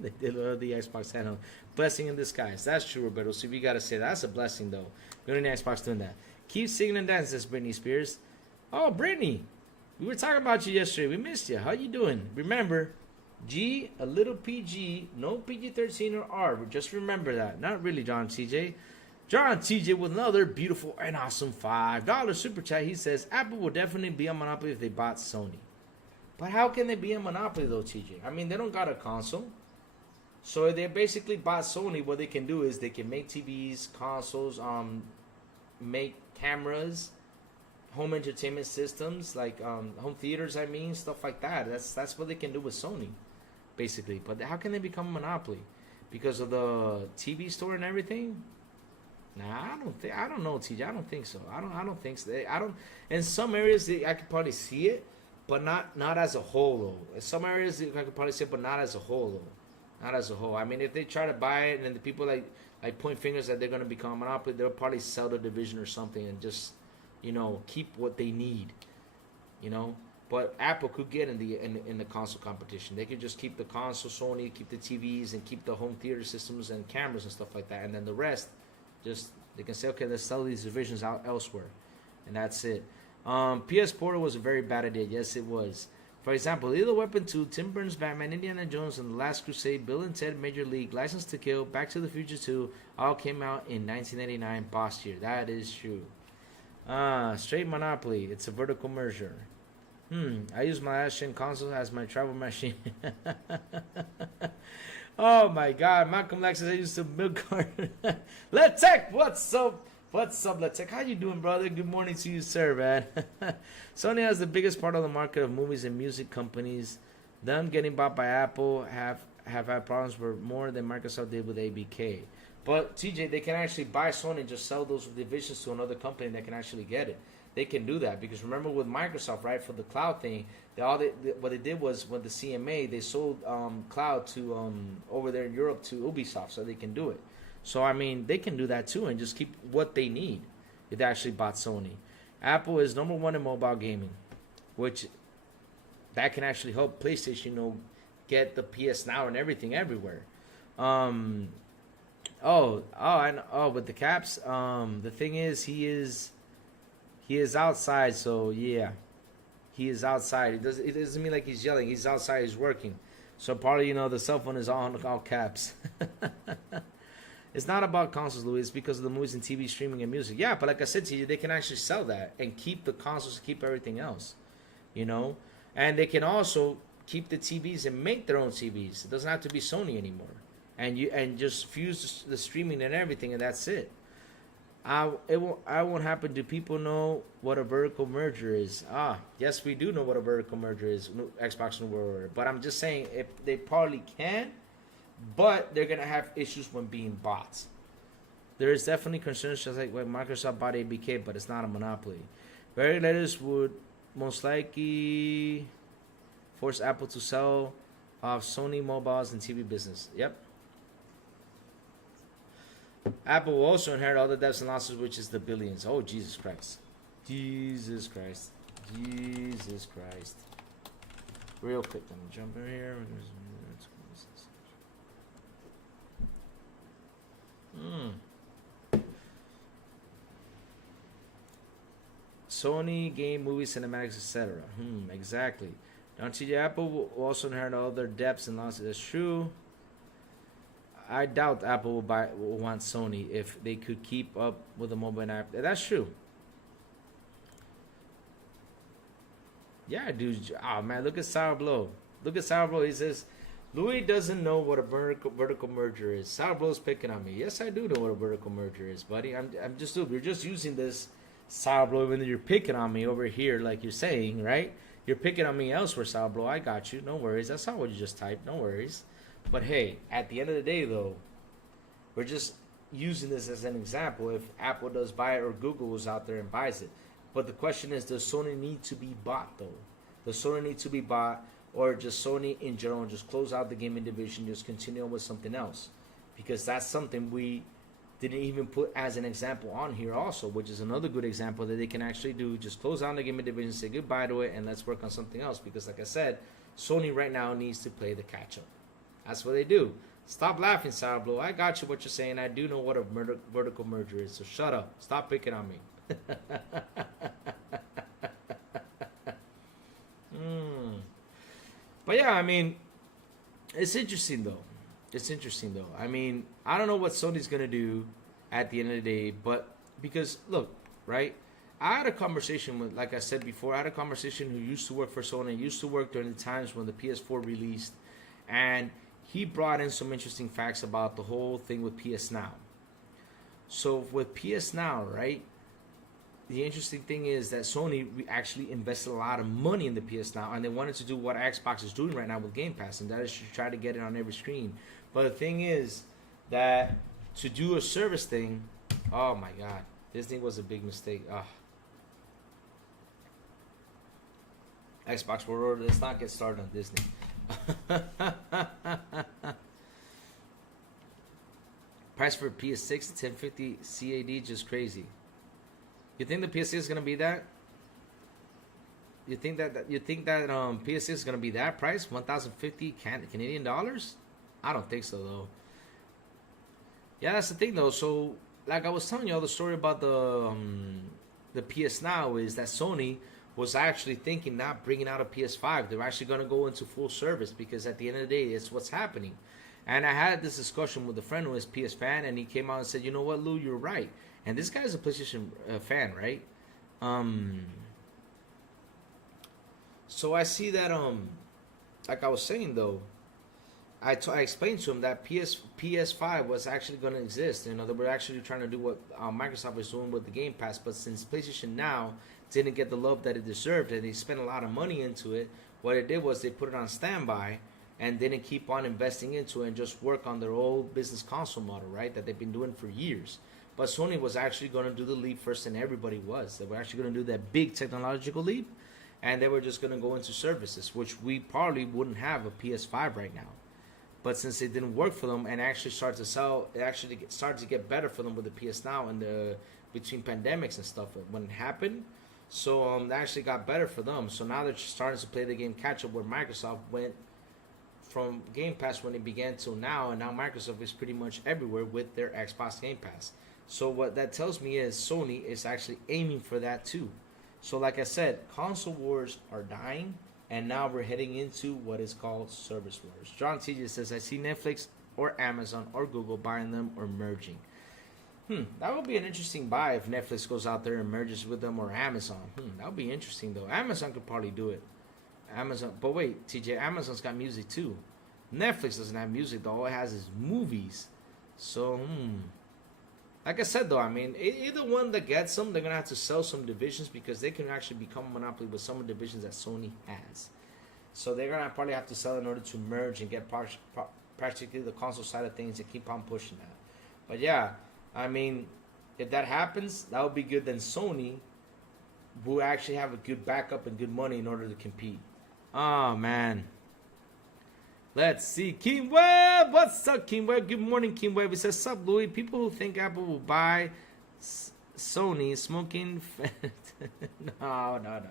they deliver the Xbox handheld. Blessing in disguise. That's true, Roberto. So we gotta say that's a blessing, though. We don't need Xbox doing that. Keep singing and dancing, says Britney Spears. Oh, Britney. We were talking about you yesterday. We missed you. How you doing? Remember, G, a little PG, no PG-13 or R. Just remember that. Not really, John TJ. John TJ with another beautiful and awesome $5 super chat. He says, Apple will definitely be a monopoly if they bought Sony. But how can they be a monopoly, though, TJ? I mean, they don't got a console. So if they basically bought Sony, what they can do is they can make TVs, consoles, make cameras, home entertainment systems, like home theaters, I mean, stuff like that. That's what they can do with Sony, basically. But how can they become a monopoly? Because of the TV store and everything? Nah, I don't think. I don't know, TJ. I don't think so. I don't think so. I don't. In some areas, I could probably see it, but not as a whole though. In some areas, I could probably see it, but not as a whole though. Not as a whole. I mean, if they try to buy it, and then the people like point fingers that they're gonna become a monopoly, they'll probably sell the division or something and just, keep what they need. You know. But Apple could get in the console competition. They could just keep the console, Sony, keep the TVs, and keep the home theater systems and cameras and stuff like that, and then the rest. Just they can say, okay, let's sell these divisions out elsewhere, and that's it. PS Portal was a very bad idea. Yes, it was. For example, Lethal Weapon 2, Tim Burton's Batman, Indiana Jones, and The Last Crusade, Bill and Ted Major League, License to Kill, Back to the Future 2, all came out in 1989, boss year. That is true. Straight monopoly. It's a vertical merger. I use my last-gen console as my travel machine. Oh my God, Malcolm Lexus, I used to milk cart. Let's Tech, what's up? What's up, Let's Tech? How you doing, brother? Good morning to you, sir, man. Sony has the biggest part of the market of movies and music companies. Them getting bought by Apple have had problems with more than Microsoft did with ABK. But TJ, they can actually buy Sony and just sell those divisions to another company that can actually get it. They can do that because remember with Microsoft, right, for the cloud thing, what they did was with the CMA, they sold cloud to over there in Europe to Ubisoft, so they can do it. So I mean, they can do that too and just keep what they need. If they actually bought Sony. Apple is number one in mobile gaming, which that can actually help PlayStation, get the PS Now and everything everywhere. With the Caps, the thing is, he is outside, so yeah. He is outside. It doesn't mean like he's yelling. He's outside, he's working. So probably, the cell phone is on all caps. It's not about consoles, Louis. It's because of the movies and TV streaming and music. Yeah, but like I said to you, they can actually sell that and keep the consoles, keep everything else. And they can also keep the TVs and make their own TVs. It doesn't have to be Sony anymore. And just fuse the streaming and everything, and that's it. I won't happen. Do people know what a vertical merger is? Yes, we do know what a vertical merger is. Xbox New World Order. But I'm just saying, if they probably can, but they're gonna have issues when being bought. There is definitely concerns, just like when Microsoft bought ABK, but it's not a monopoly. Regulators would most likely force Apple to sell off Sony mobiles and TV business. Yep. Apple will also inherit all the debts and losses, which is the billions. Oh, Jesus Christ. Jesus Christ. Jesus Christ. Real quick, let me jump in here. Sony, game, movies, cinematics, etc. Exactly. Don't you? Apple will also inherit all their debts and losses. That's true. I doubt Apple will want Sony if they could keep up with the mobile app. That's true. Yeah, dude. Oh man, look at Sourblow. Look at Sourblow. He says, Louis doesn't know what a vertical merger is. Sourblow's picking on me. Yes, I do know what a vertical merger is, buddy. You're just using this Sourblow, even though you're picking on me over here, like you're saying, right? You're picking on me elsewhere, Sourblow. I got you. No worries. That's not what you just typed. No worries. But hey, at the end of the day, though, we're just using this as an example. If Apple does buy it or Google is out there and buys it. But the question is, does Sony need to be bought, though? Does Sony need to be bought, or just Sony in general, and just close out the gaming division, just continue on with something else? Because that's something we didn't even put as an example on here also, which is another good example that they can actually do. Just close down the gaming division, say goodbye to it, and let's work on something else. Because like I said, Sony right now needs to play the catch-up. That's what they do. Stop laughing, Sourblow. I got you what you're saying. I do know what a vertical merger is. So shut up. Stop picking on me. But yeah, I mean, it's interesting though. I mean, I don't know what Sony's gonna do at the end of the day, but because look, right? I had a conversation with, like I said before, I had a conversation who used to work for Sony, used to work during the times when the PS4 released, and he brought in some interesting facts about the whole thing with PS Now. So with PS Now, right, the interesting thing is that Sony actually invested a lot of money in the PS Now, and they wanted to do what Xbox is doing right now with Game Pass, and that is to try to get it on every screen. But the thing is that to do a service thing, Oh my god. Disney was a big mistake. Xbox World Order, let's not get started on Disney. Price for PS6, 1050 CAD, just crazy. You think the PS6 is gonna be that? You think that PS6 is gonna be that price, 1,050 Canadian dollars? I don't think so though. Yeah, that's the thing though. So, like I was telling you all the story about the PS Now is that Sony was actually thinking not bringing out a PS5. They're actually gonna go into full service because at the end of the day, it's what's happening. And I had this discussion with a friend who is PS fan, and he came out and said, "You know what, Lou, you're right." And this guy's a PlayStation fan, right? So I see that like I was saying though, I explained to him that PS5 was actually going to exist. You know, they were actually trying to do what Microsoft was doing with the Game Pass, but since PlayStation Now didn't get the love that it deserved, and they spent a lot of money into it, what it did was they put it on standby and didn't keep on investing into it and just work on their old business console model, right? That they've been doing for years. But Sony was actually going to do the leap first than everybody was. They were actually going to do that big technological leap, and they were just going to go into services, which we probably wouldn't have a PS5 right now. But since it didn't work for them and actually started to sell, it actually started to get better for them with the PS Now and the between pandemics and stuff when it happened. So it actually got better for them. So now they're just starting to play the game catch up where Microsoft went from Game Pass when it began till now, and now Microsoft is pretty much everywhere with their Xbox Game Pass. So what that tells me is Sony is actually aiming for that too. So like I said, console wars are dying, and now we're heading into what is called service wars. John TJ says, I see Netflix or Amazon or Google buying them or merging. That would be an interesting buy if Netflix goes out there and merges with them, or Amazon. That would be interesting though. Amazon could probably do it. Amazon, but wait, TJ, Amazon's got music too. Netflix doesn't have music though. All it has is movies. So, like I said though, I mean, either one that gets them, they're gonna have to sell some divisions because they can actually become a monopoly with some of the divisions that Sony has. So they're gonna probably have to sell in order to merge and get practically the console side of things and keep on pushing that. But yeah, I mean, if that happens, that would be good. Then Sony will actually have a good backup and good money in order to compete. Oh man. Let's see. King Web. What's up, King Web? Good morning, King Web. He says, sup, Louis? People who think Apple will buy Sony smoking. No.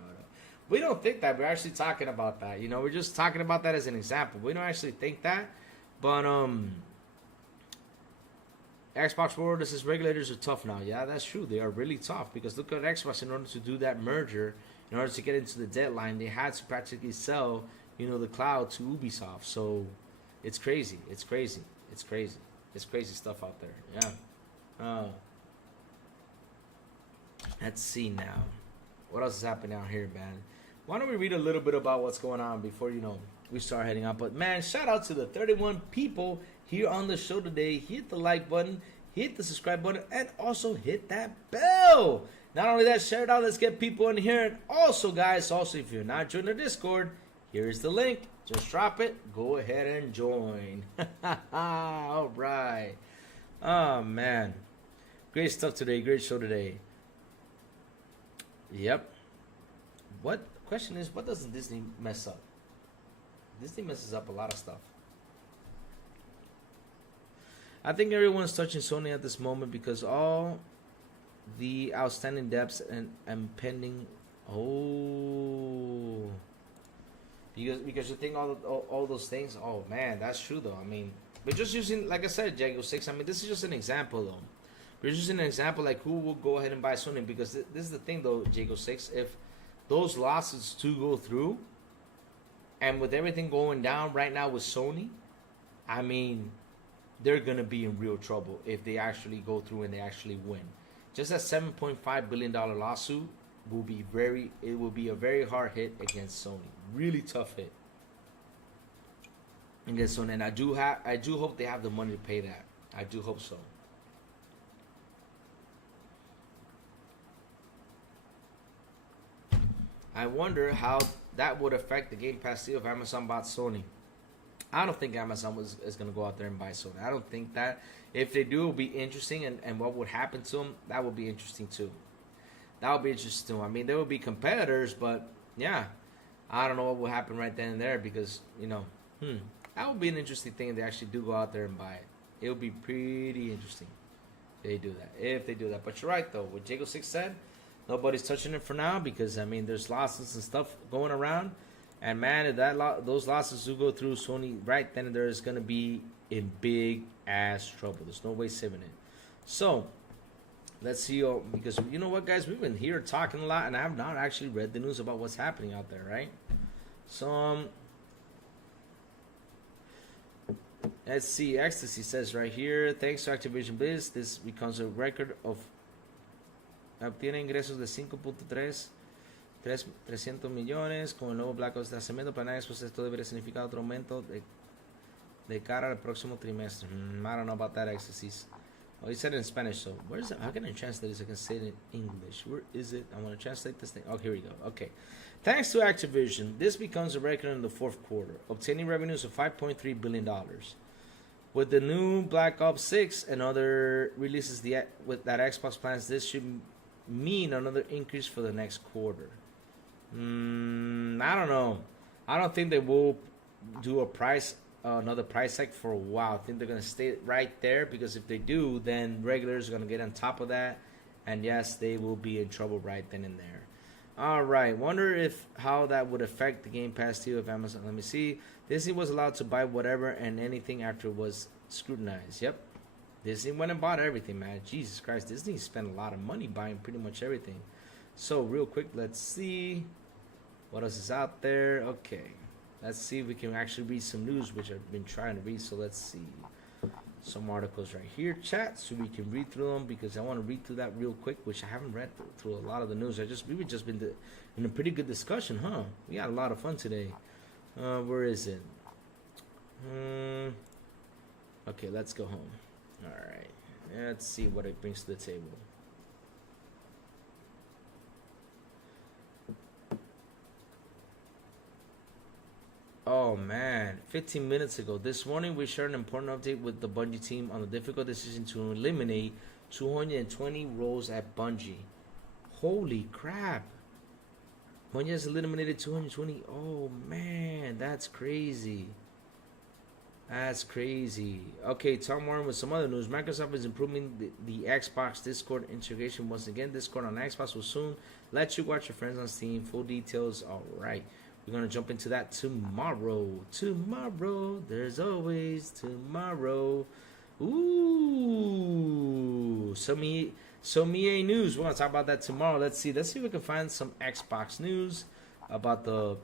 We don't think that. We're actually talking about that. You know, we're just talking about that as an example. We don't actually think that. But, Xbox World says regulators are tough now. Yeah, that's true. They are really tough because look at Xbox. In order to do that merger, in order to get into the deadline, they had to practically sell, you know, the cloud to Ubisoft. So it's crazy. It's crazy stuff out there. Yeah. Let's see now. What else is happening out here, man? Why don't we read a little bit about what's going on before, you know, we start heading out. But man, shout out to the 31 people here on the show today. Hit the like button, hit the subscribe button, and also hit that bell. Not only that, share it out. Let's get people in here. And also, guys, if you're not joining the Discord, here's the link. Just drop it. Go ahead and join. All right. Oh, man. Great stuff today. Great show today. Yep. What question is, what doesn't Disney mess up? Disney messes up a lot of stuff. I think everyone's touching Sony at this moment because all the outstanding debts and pending. Oh, because you think all those things. Oh man, that's true though. I mean, we're just using, like I said, Jago 6. I mean, this is just an example though. We're just using an example like who will go ahead and buy Sony, because this is the thing though, Jago 6. If those losses to go through, and with everything going down right now with Sony, I mean, they're gonna be in real trouble if they actually go through and they actually win. Just that $7.5 billion lawsuit will be a very hard hit against Sony. Really tough hit against Sony. And I do hope they have the money to pay that. I do hope so. I wonder how that would affect the Game Pass deal if Amazon bought Sony. I don't think Amazon is going to go out there and buy Sony. I don't think that. If they do, it will be interesting, and what would happen to them, that would be interesting too. That would be interesting too. I mean, there will be competitors, but yeah, I don't know what will happen right then and there because, that would be an interesting thing if they actually do go out there and buy it. It would be pretty interesting if they do that. But you're right, though. What Jago 6 said, nobody's touching it for now because, I mean, there's losses and stuff going around. And man, if those losses do go through, Sony right then and there is going to be in big ass trouble. There's no way saving it. So let's see, because you know what, guys, we've been here talking a lot, and I have not actually read the news about what's happening out there, right? So let's see. Ecstasy says right here, thanks to Activision Blizzard, this becomes a record of obtiene ingresos de 5.300 millones con el nuevo Black Ops lanzamiento. Para nadie, pues esto debería significar otro aumento de cara al próximo trimestre. I don't know about that, Ecstasy. Oh, he said it in Spanish, so where is it? How can I translate this? I can say it in English. Where is it? I want to translate this thing. Oh, here we go. Okay. Thanks to Activision, this becomes a record in the fourth quarter, obtaining revenues of $5.3 billion. With the new Black Ops 6 and other releases with that Xbox plans, this should mean another increase for the next quarter. I don't know. I don't think they will do another price hike for a while. I think they're going to stay right there because if they do, then regulars are going to get on top of that. And yes, they will be in trouble right then and there. All right. Wonder how that would affect the Game Pass deal of Amazon. Let me see. Disney was allowed to buy whatever and anything after it was scrutinized. Yep. Disney went and bought everything, man. Jesus Christ. Disney spent a lot of money buying pretty much everything. So real quick, let's see. What else is out there? Okay. Let's see if we can actually read some news, which I've been trying to read. So let's see. Some articles right here, chat, so we can read through them because I want to read through that real quick, which I haven't read through a lot of the news. We've just been in a pretty good discussion, huh? We had a lot of fun today. Where is it? Okay, let's go home. All right. Let's see what it brings to the table. Oh man, 15 minutes ago. This morning we shared an important update with the Bungie team on the difficult decision to eliminate 220 roles at Bungie. Holy crap. Bungie has eliminated 220. Oh man, that's crazy. That's crazy. Okay, Tom Warren with some other news. Microsoft is improving the Xbox Discord integration once again. Discord on Xbox will soon let you watch your friends on Steam. Full details. All right. We're going to jump into that tomorrow. Tomorrow. There's always tomorrow. Ooh. So me news. We're going to talk about that tomorrow. Let's see. Let's see if we can find some Xbox news about them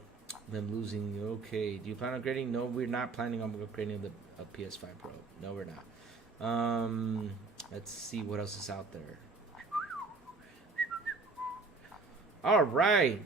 losing. Okay. Do you plan on upgrading? No, we're not planning on upgrading the PS5 Pro. No, we're not. Let's see what else is out there. All right.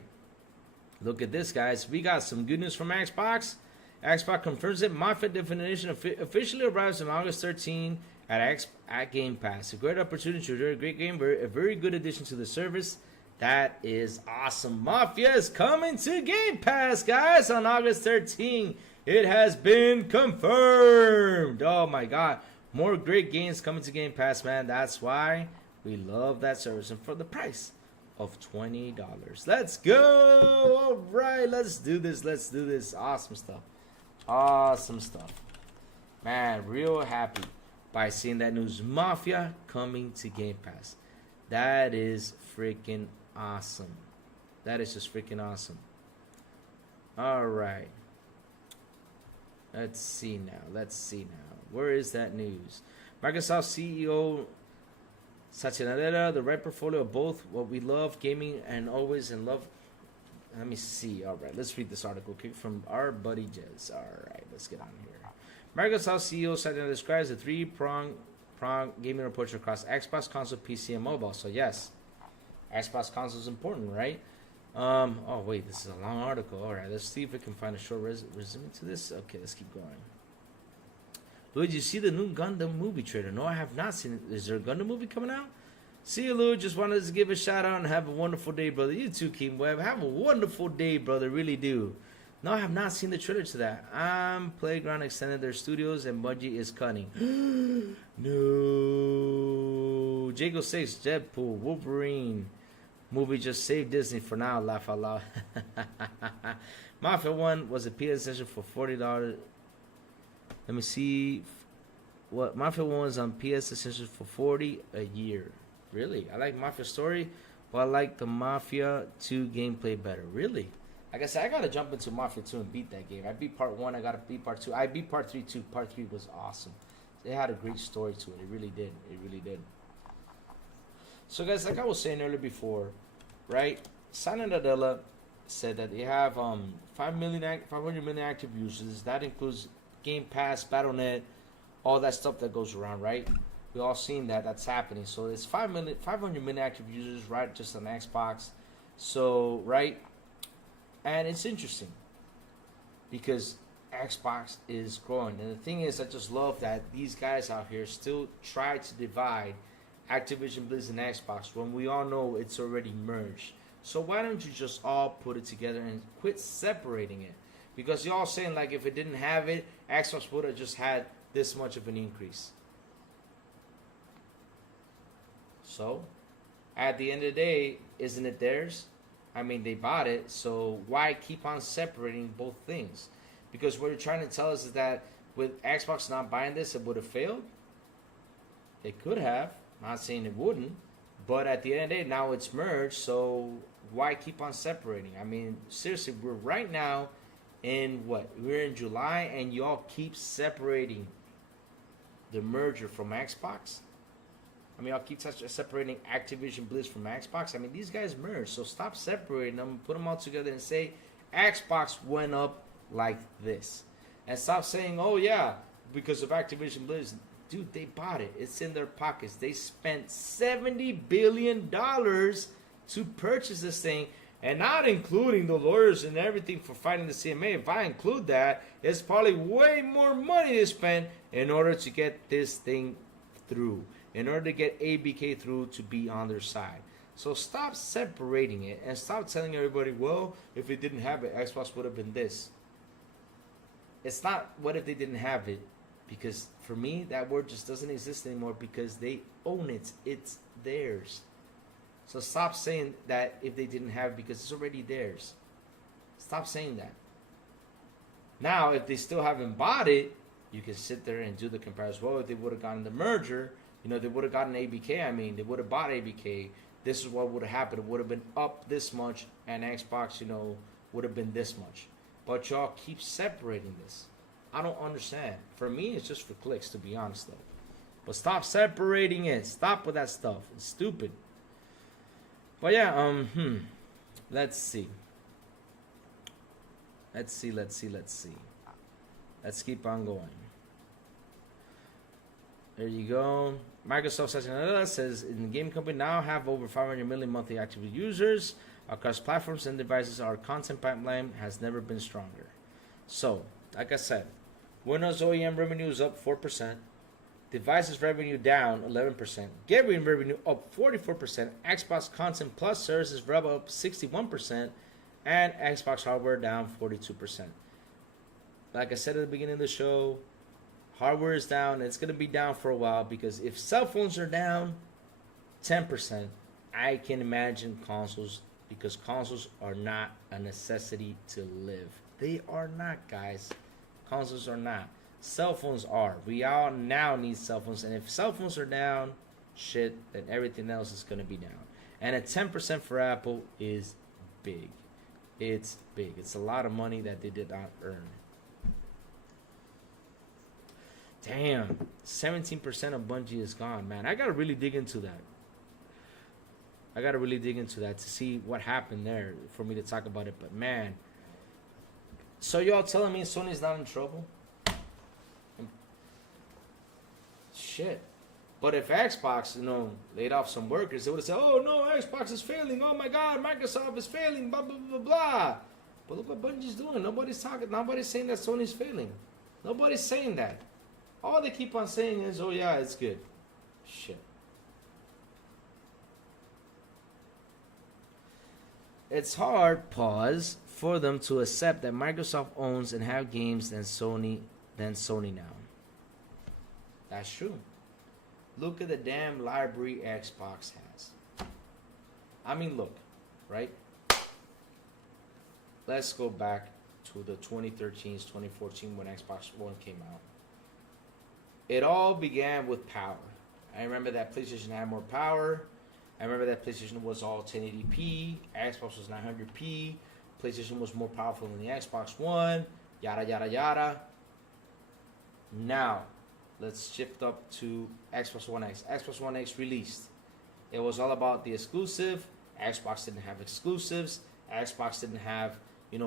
Look at this, guys. We got some good news from Xbox. Xbox confirms it. Mafia Definition officially arrives on August 13 at Game Pass. A great opportunity to enjoy a great game. A very good addition to the service. That is awesome. Mafia is coming to Game Pass, guys, on August 13. It has been confirmed. Oh, my God. More great games coming to Game Pass, man. That's why we love that service. And for the price of $20. Let's go. All right, let's do this. Awesome stuff, man. Real happy by seeing that news. Mafia coming to Game Pass. That is freaking awesome. That is just freaking awesome. All right, let's see now. Where is that news? Microsoft CEO Satya Nadella, the right portfolio of both what we love, gaming, and always in love. Let me see. All right, let's read this article from our buddy Jez. All right, let's get on here. Microsoft CEO Satya Nadella describes the three-prong gaming approach across Xbox, console, PC, and mobile. So yes, Xbox console is important, right? Oh wait, this is a long article. All right, let's see if we can find a short resume to this. Okay, let's keep going. Lou, did you see the new Gundam movie trailer? No, I have not seen it. Is there a Gundam movie coming out? See you, Lou. Just wanted to give a shout out and have a wonderful day, brother. You too, Keem Webb. Have a wonderful day, brother. Really do. No, I have not seen the trailer to that. Playground extended their studios and Bungie is cutting. No. Jago 6, Deadpool, Wolverine. Movie just saved Disney for now. Laugh out loud. Mafia 1 was a PS session for $40. Let me see. What Mafia 1 was on PS Essentials for $40 a year. Really? I like Mafia Story, but I like the Mafia 2 gameplay better. Really? Like I said, I gotta jump into Mafia 2 and beat that game. I beat part 1, I gotta beat part 2. I beat part 3 too. Part 3 was awesome. It had a great story to it. It really did. It really did. So guys, like I was saying earlier before, right? Silent Adela said that they have 500 million active users. That includes Game Pass, Battle.net, all that stuff that goes around, right? We all seen that. That's happening. So it's 500 million active users, right? Just on Xbox. So, right? And it's interesting because Xbox is growing. And the thing is, I just love that these guys out here still try to divide Activision Blizzard and Xbox when we all know it's already merged. So why don't you just all put it together and quit separating it? Because you're all saying like if it didn't have it, Xbox would have just had this much of an increase. So, at the end of the day, isn't it theirs? I mean, they bought it, so why keep on separating both things? Because what you're trying to tell us is that with Xbox not buying this, it would have failed? It could have. Not saying it wouldn't. But at the end of the day, now it's merged, so why keep on separating? I mean, seriously, we're right now in what? We're in July, and y'all keep separating the merger from Xbox? I mean, I'll keep separating Activision Blizz from Xbox. I mean, these guys merged, so stop separating them, put them all together and say Xbox went up like this. And stop saying, oh yeah, because of Activision Blizz. Dude, they bought it. It's in their pockets. They spent $70 billion to purchase this thing, and not including the lawyers and everything for fighting the CMA. If I include that, it's probably way more money to spend in order to get this thing through. In order to get ABK through to be on their side. So stop separating it and stop telling everybody, well, if it didn't have it, Xbox would have been this. It's not what if they didn't have it, because for me, that word just doesn't exist anymore because they own it. It's theirs. So stop saying that if they didn't have it because it's already theirs. Stop saying that. Now, if they still haven't bought it, you can sit there and do the comparison. Well, if they would have gotten the merger, you know, they would have gotten ABK. I mean, they would have bought ABK. This is what would have happened. It would have been up this much, and Xbox, you know, would have been this much. But y'all keep separating this. I don't understand. For me, it's just for clicks, to be honest, though. But stop separating it. Stop with that stuff. It's stupid. But yeah, let's see. Let's keep on going. There you go. Microsoft says in the game company now have over 500 million monthly active users across platforms and devices. Our content pipeline has never been stronger. So, like I said, Windows OEM revenue is up 4%. Devices revenue down 11%. Gaming revenue up 44%. Xbox Content Plus services rev up 61%. And Xbox hardware down 42%. Like I said at the beginning of the show, hardware is down. It's going to be down for a while because if cell phones are down 10%, I can imagine consoles, because consoles are not a necessity to live. They are not, guys. Consoles are not. Cell phones are. We all now need cell phones. And if cell phones are down, shit, then everything else is going to be down. And a 10% for Apple is big. It's big. It's a lot of money that they did not earn. Damn, 17% of Bungie is gone, man. I got to really dig into that. To see what happened there for me to talk about it. But, man. So, y'all telling me Sony's not in trouble? Shit. But if Xbox, laid off some workers, they would have said, oh, no, Xbox is failing. Oh, my God, Microsoft is failing, blah, blah, blah, blah. But look what Bungie's doing. Nobody's saying that Sony's failing. Nobody's saying that. All they keep on saying is, oh, yeah, it's good. Shit. it's hard, pause, for them to accept that Microsoft owns and have games than Sony now. That's true. Look at the damn library Xbox has. I mean, look, right? Let's go back to the 2013s, 2014 when Xbox One came out. It all began with power. I remember that PlayStation had more power. I remember that PlayStation was all 1080p. Xbox was 900p. PlayStation was more powerful than the Xbox One. Yada, yada, yada. Now, let's shift up to Xbox One X. Xbox One X released. It was all about the exclusive. Xbox didn't have exclusives. Xbox didn't have,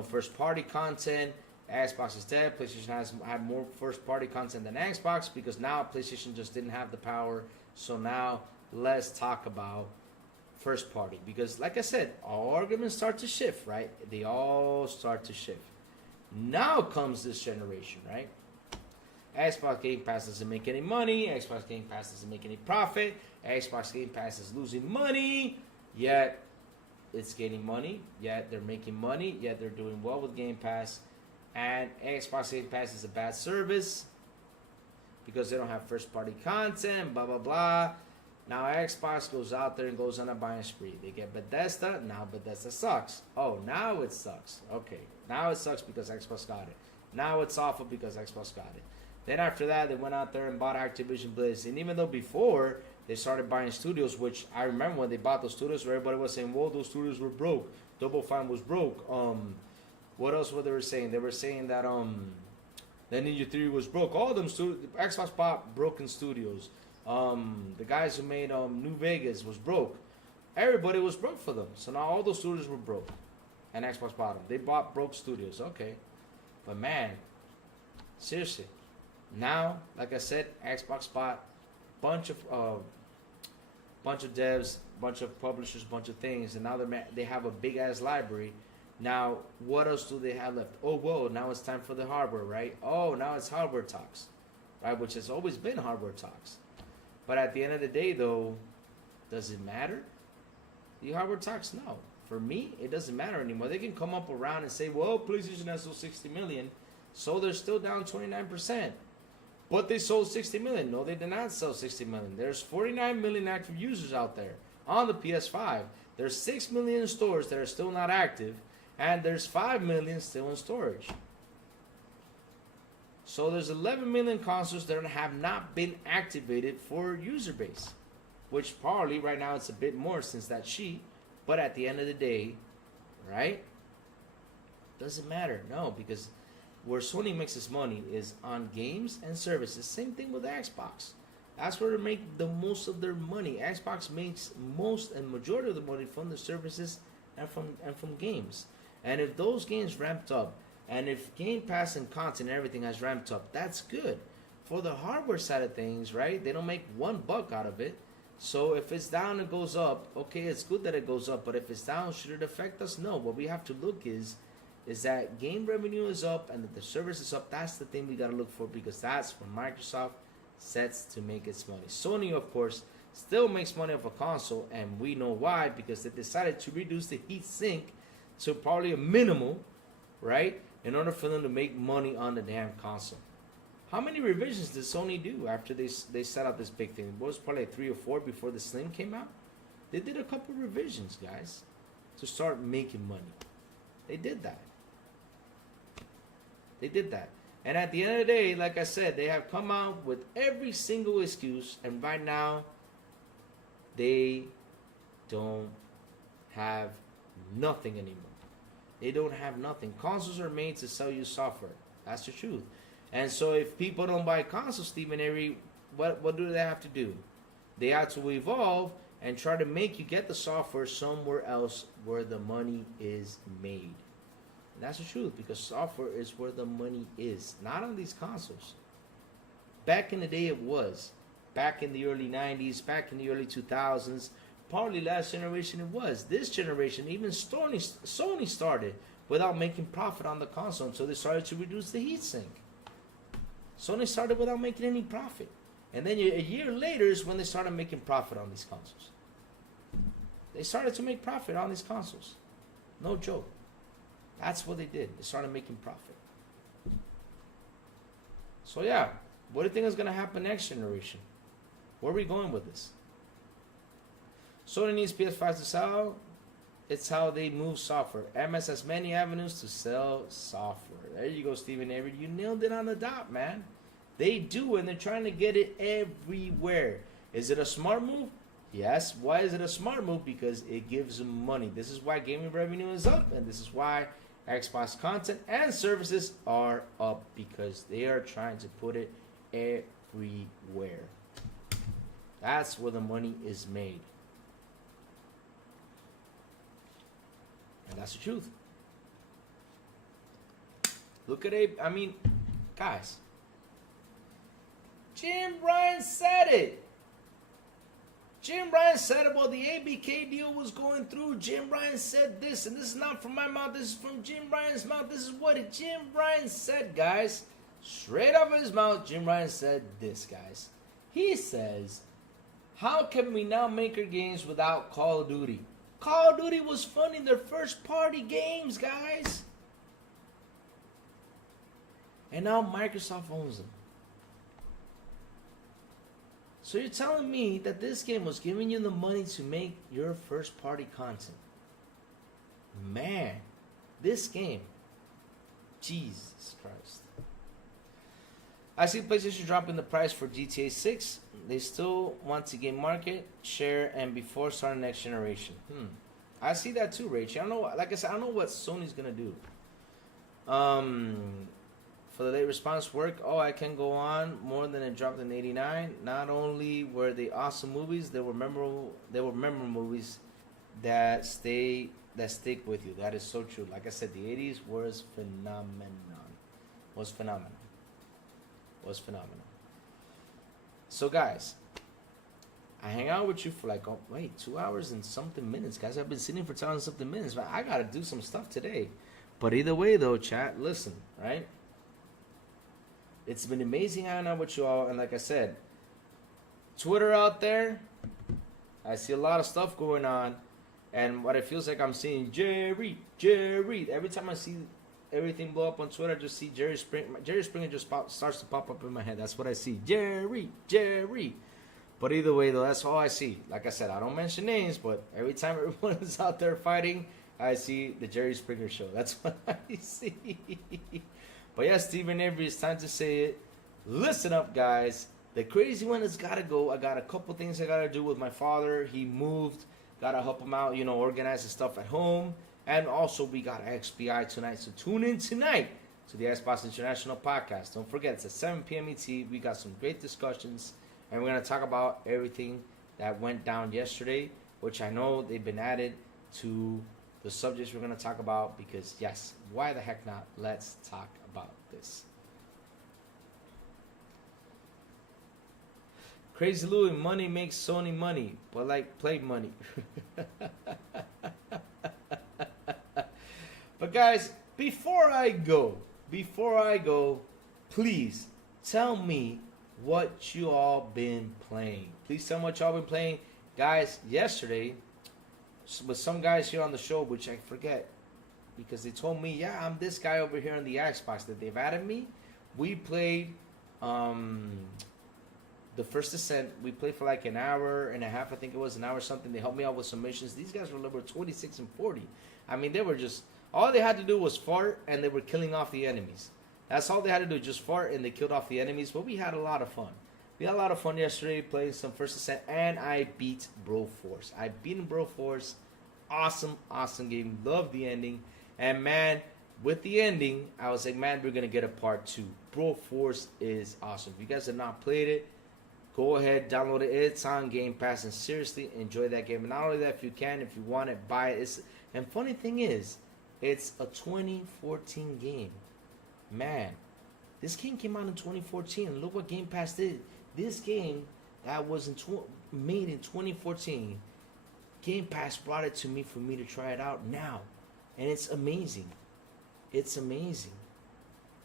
first-party content. Xbox is dead. PlayStation had more first-party content than Xbox because now PlayStation just didn't have the power. So now let's talk about first-party because, like I said, all arguments start to shift, right? They all start to shift. Now comes this generation, right? Xbox Game Pass doesn't make any money. Xbox Game Pass doesn't make any profit. Xbox Game Pass is losing money, yet it's getting money. Yet they're making money. Yet they're doing well with Game Pass. And Xbox Game Pass is a bad service because they don't have first-party content, blah, blah, blah. Now Xbox goes out there and goes on a buying spree. They get Bethesda. Now Bethesda sucks. Oh, now it sucks. Okay. Now it sucks because Xbox got it. Now it's awful because Xbox got it. Then after that, they went out there and bought Activision Blizzard. And even though before they started buying studios, which I remember when they bought those studios, where everybody was saying, "Whoa, those studios were broke. Double Fine was broke." What else were they saying? They were saying that that Ninja Theory was broke. All of them Xbox bought broken studios. The guys who made New Vegas was broke. Everybody was broke for them. So now all those studios were broke, and Xbox bought them. They bought broke studios. Okay, but man, seriously. Now, like I said, Xbox bought bunch of devs, bunch of publishers, bunch of things, and now they have a big ass library. Now, what else do they have left? Oh, whoa! Now it's time for the hardware, right? Oh, now it's hardware talks, right? Which has always been hardware talks. But at the end of the day, though, does it matter? The hardware talks, no. For me, it doesn't matter anymore. They can come up around and say, "Well, PlayStation has sold 60 million, so they're still down 29%." But they sold 60 million. No, they did not sell 60 million. There's 49 million active users out there on the PS5. There's 6 million stores that are still not active. And there's 5 million still in storage. So there's 11 million consoles that have not been activated for user base. Which probably right now it's a bit more since that sheet. But at the end of the day, right? Doesn't matter. No, because where Sony makes its money is on games and services. Same thing with Xbox. That's where they make the most of their money. Xbox makes most and majority of the money from the services and from games. And if those games ramped up, and if Game Pass and content and everything has ramped up, that's good. For the hardware side of things, right? They don't make $1 out of it. So if it's down, it goes up. Okay, it's good that it goes up. But if it's down, should it affect us? No. What we have to look is that game revenue is up and that the service is up. That's the thing we got to look for because that's when Microsoft sets to make its money. Sony, of course, still makes money off a console, and we know why, because they decided to reduce the heat sink to probably a minimal, right, in order for them to make money on the damn console. How many revisions did Sony do after they set out this big thing? It was probably like 3 or 4 before the Slim came out. They did a couple revisions, guys, to start making money. They did that. They did that. And at the end of the day, like I said, they have come out with every single excuse, and right now, they don't have nothing anymore. They don't have nothing. Consoles are made to sell you software. That's the truth. And so if people don't buy consoles, Stephen Avery, what do they have to do? They have to evolve and try to make you get the software somewhere else where the money is made. And that's the truth, because software is where the money is, not on these consoles. Back in the day it was. Back in the early 90s, back in the early 2000s, probably last generation it was. This generation, even Sony started without making profit on the console until they started to reduce the heatsink. Sony started without making any profit. And then a year later is when they started making profit on these consoles. They started to make profit on these consoles. No joke. That's what they did. They started making profit. So yeah, what do you think is going to happen next generation? Where are we going with this? Sony needs PS5 to sell. It's how they move software. MS has many avenues to sell software. There you go, Stephen Avery. You nailed it on the dot, man. They do, and they're trying to get it everywhere. Is it a smart move? Yes. Why is it a smart move? Because it gives them money. This is why gaming revenue is up, and this is why Xbox content and services are up, because they are trying to put it everywhere. That's where the money is made. And that's the truth. Look at Abe. I mean, guys. Jim Ryan said it. Jim Ryan said about the ABK deal was going through. Jim Ryan said this, and this is not from my mouth. This is from Jim Ryan's mouth. This is what Jim Ryan said, guys. Straight out of his mouth, Jim Ryan said this, guys. He says, how can we now make our games without Call of Duty? Call of Duty was funding their first party games, guys. And now Microsoft owns them. So you're telling me that this game was giving you the money to make your first party content. Man, this game. Jesus Christ. I see PlayStation dropping the price for GTA 6. They still want to gain market share and before starting next generation. I see that too, Rach. I don't know. Like I said, I don't know what Sony's gonna do. For the late response work, I can go on more than it dropped in '89. Not only were they awesome movies, they were memorable. They were memorable movies that stick with you. That is so true. Like I said, the '80s was phenomenon. Was phenomenal. So guys, I hang out with you for like 2 hours and something minutes, guys. I've been sitting for 2 hours and something minutes, but I gotta do some stuff today. But either way, though, chat, listen, right? It's been amazing hanging out with you all, and like I said, Twitter out there, I see a lot of stuff going on, and what it feels like I'm seeing Jerry. Every time I see everything blow up on Twitter, I just see Jerry Springer. Jerry Springer just starts to pop up in my head. That's what I see. Jerry. But either way, though, that's all I see. Like I said, I don't mention names, but every time everyone is out there fighting, I see the Jerry Springer show. That's what I see. But yeah, Stephen Avery, it's time to say it. Listen up, guys. The crazy one has got to go. I got a couple things I got to do with my father. He moved. Got to help him out, organize his stuff at home. And also, we got XBI tonight. So tune in tonight to the Xbox International Podcast. Don't forget, it's at 7 p.m. ET. We got some great discussions. And we're going to talk about everything that went down yesterday, which I know they've been added to the subjects we're going to talk about. Because, yes, why the heck not? Let's talk about this. Crazy Louie, money makes Sony money. But, play money. But guys, before I go, please tell me what you all been playing. Please tell me what y'all been playing. Guys, yesterday, with some guys here on the show, which I forget, because they told me, yeah, I'm this guy over here on the Xbox that they've added me. We played the First Ascent. We played for like an hour and a half, I think it was an hour something. They helped me out with some missions. These guys were level 26 and 40. I mean, they were just... all they had to do was fart, and they were killing off the enemies. That's all they had to do, just fart, and they killed off the enemies. But we had a lot of fun. We had a lot of fun yesterday playing some First Ascent, and I beat Broforce. I beat Broforce. Awesome game. Loved the ending. And, man, with the ending, I was like, man, we're going to get a part 2. Broforce is awesome. If you guys have not played it, go ahead, download it. It's on Game Pass, and seriously, enjoy that game. And not only that, if you can, if you want it, buy it. And funny thing is, it's a 2014 game. Man, this game came out in 2014. And look what Game Pass did. This game that was made in 2014, Game Pass brought it to me for me to try it out now. And it's amazing. It's amazing.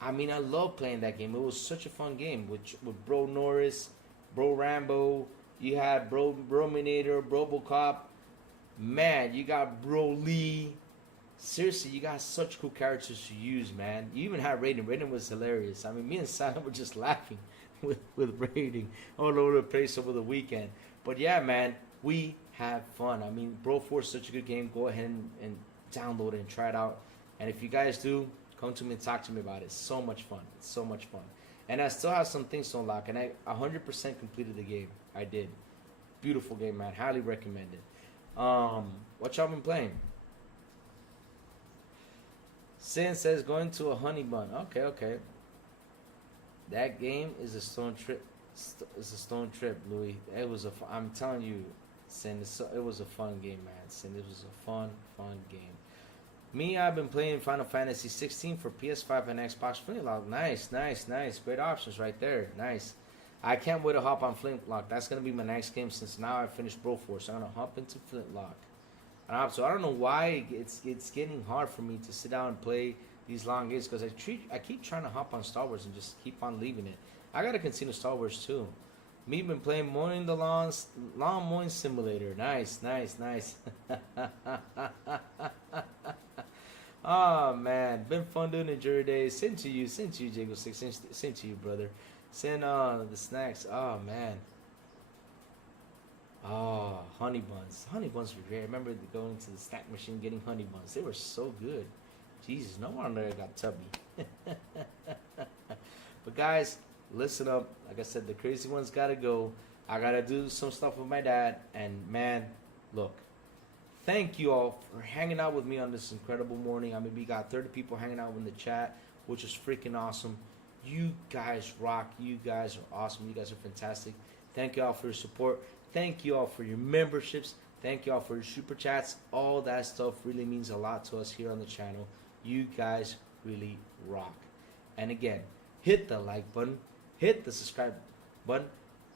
I mean, I love playing that game. It was such a fun game with Bro Norris, Bro Rambo. You had Bro Brominator, Brobocop. Man, you got Bro Lee. seriously, you got such cool characters to use, man. You even had Raiden. Raiden was hilarious. I mean, me and Silent were just laughing with Raiden all over the place over the weekend. But yeah, man, we have fun. I mean, Bro Force is such a good game. Go ahead and download it and try it out. And if you guys do, come to me and talk to me about it. It's so much fun. It's so much fun. And I still have some things to unlock. And I 100% completed the game. I did. Beautiful game, man. Highly recommended. What y'all been playing? Sin says going to a honey bun. Okay. That game is a stone trip. It's a stone trip, Louis. It was I'm telling you, Sin. It was a fun game, man. Sin, it was a fun game. Me, I've been playing Final Fantasy 16 for PS5 and Xbox Flintlock. Nice. Great options right there. Nice. I can't wait to hop on Flintlock. That's gonna be my next game since now I finished Broforce. I'm gonna hop into Flintlock. So I don't know why it's getting hard for me to sit down and play these long games because I keep trying to hop on Star Wars and just keep on leaving it. I gotta continue Star Wars too. Me been playing mowing the lawns, lawn mowing simulator. Nice. Oh man, been fun doing the jury days. Send to you, Jago 6. Send to you, brother. Send the snacks. Oh man. Oh, honey buns. Honey buns were great. I remember going to the snack machine getting honey buns. They were so good. Jesus, no wonder I got tubby. But guys, listen up. Like I said, the crazy ones gotta go. I gotta do some stuff with my dad. And man, look. Thank you all for hanging out with me on this incredible morning. I mean, we got 30 people hanging out in the chat, which is freaking awesome. You guys rock. You guys are awesome. You guys are fantastic. Thank you all for your support. Thank you all for your memberships. Thank you all for your super chats. All that stuff really means a lot to us here on the channel. You guys really rock. And again, hit the like button. Hit the subscribe button.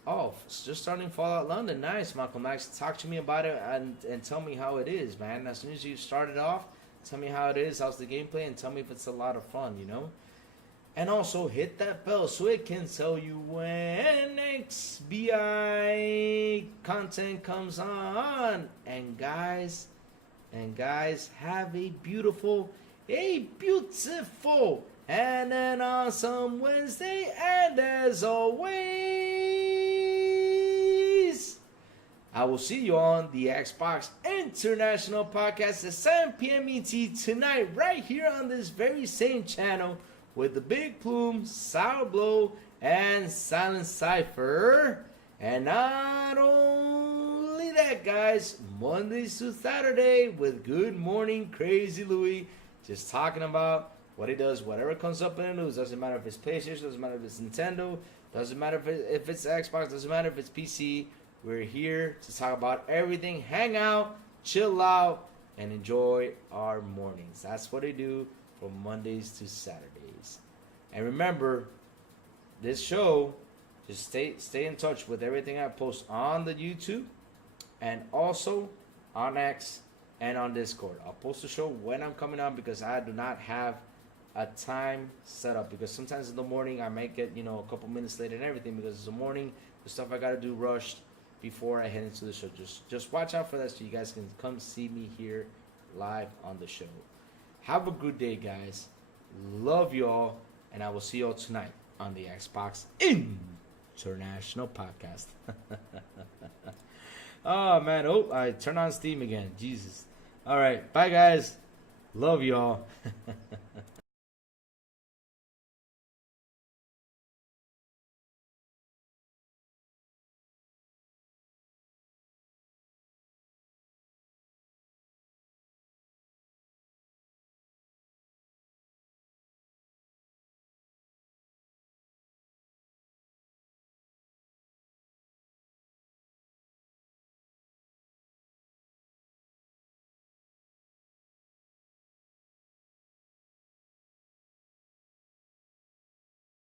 Oh, just starting Fallout London. Nice, Michael Max. Talk to me about it and tell me how it is, man. As soon as you start it off, tell me how it is, how's the gameplay, and tell me if it's a lot of fun, you know? And also hit that bell so it can tell you when XBI content comes on. And guys, have a beautiful, and an awesome Wednesday. And as always, I will see you on the Xbox International Podcast at 7 p.m. ET tonight, right here on this very same channel with the Big Plume, Sourblow, and Silent Cypher. And not only that, guys, Mondays to Saturday with Good Morning Crazy Louie, just talking about what he does, whatever comes up in the news. Doesn't matter if it's PlayStation, doesn't matter if it's Nintendo, doesn't matter if it's Xbox, doesn't matter if it's PC. We're here to talk about everything, hang out, chill out, and enjoy our mornings. That's what I do from Mondays to Saturdays. And remember, this show, just stay in touch with everything I post on the YouTube and also on X and on Discord. I'll post the show when I'm coming on because I do not have a time set up, because sometimes in the morning I might get, a couple minutes late and everything because it's the morning, the stuff I got to do rushed before I head into the show. Just watch out for that so you guys can come see me here live on the show. Have a good day, guys. Love y'all, and I will see y'all tonight on the Xbox International Podcast. Oh man, I turned on Steam again. Jesus. All right, bye guys. Love y'all.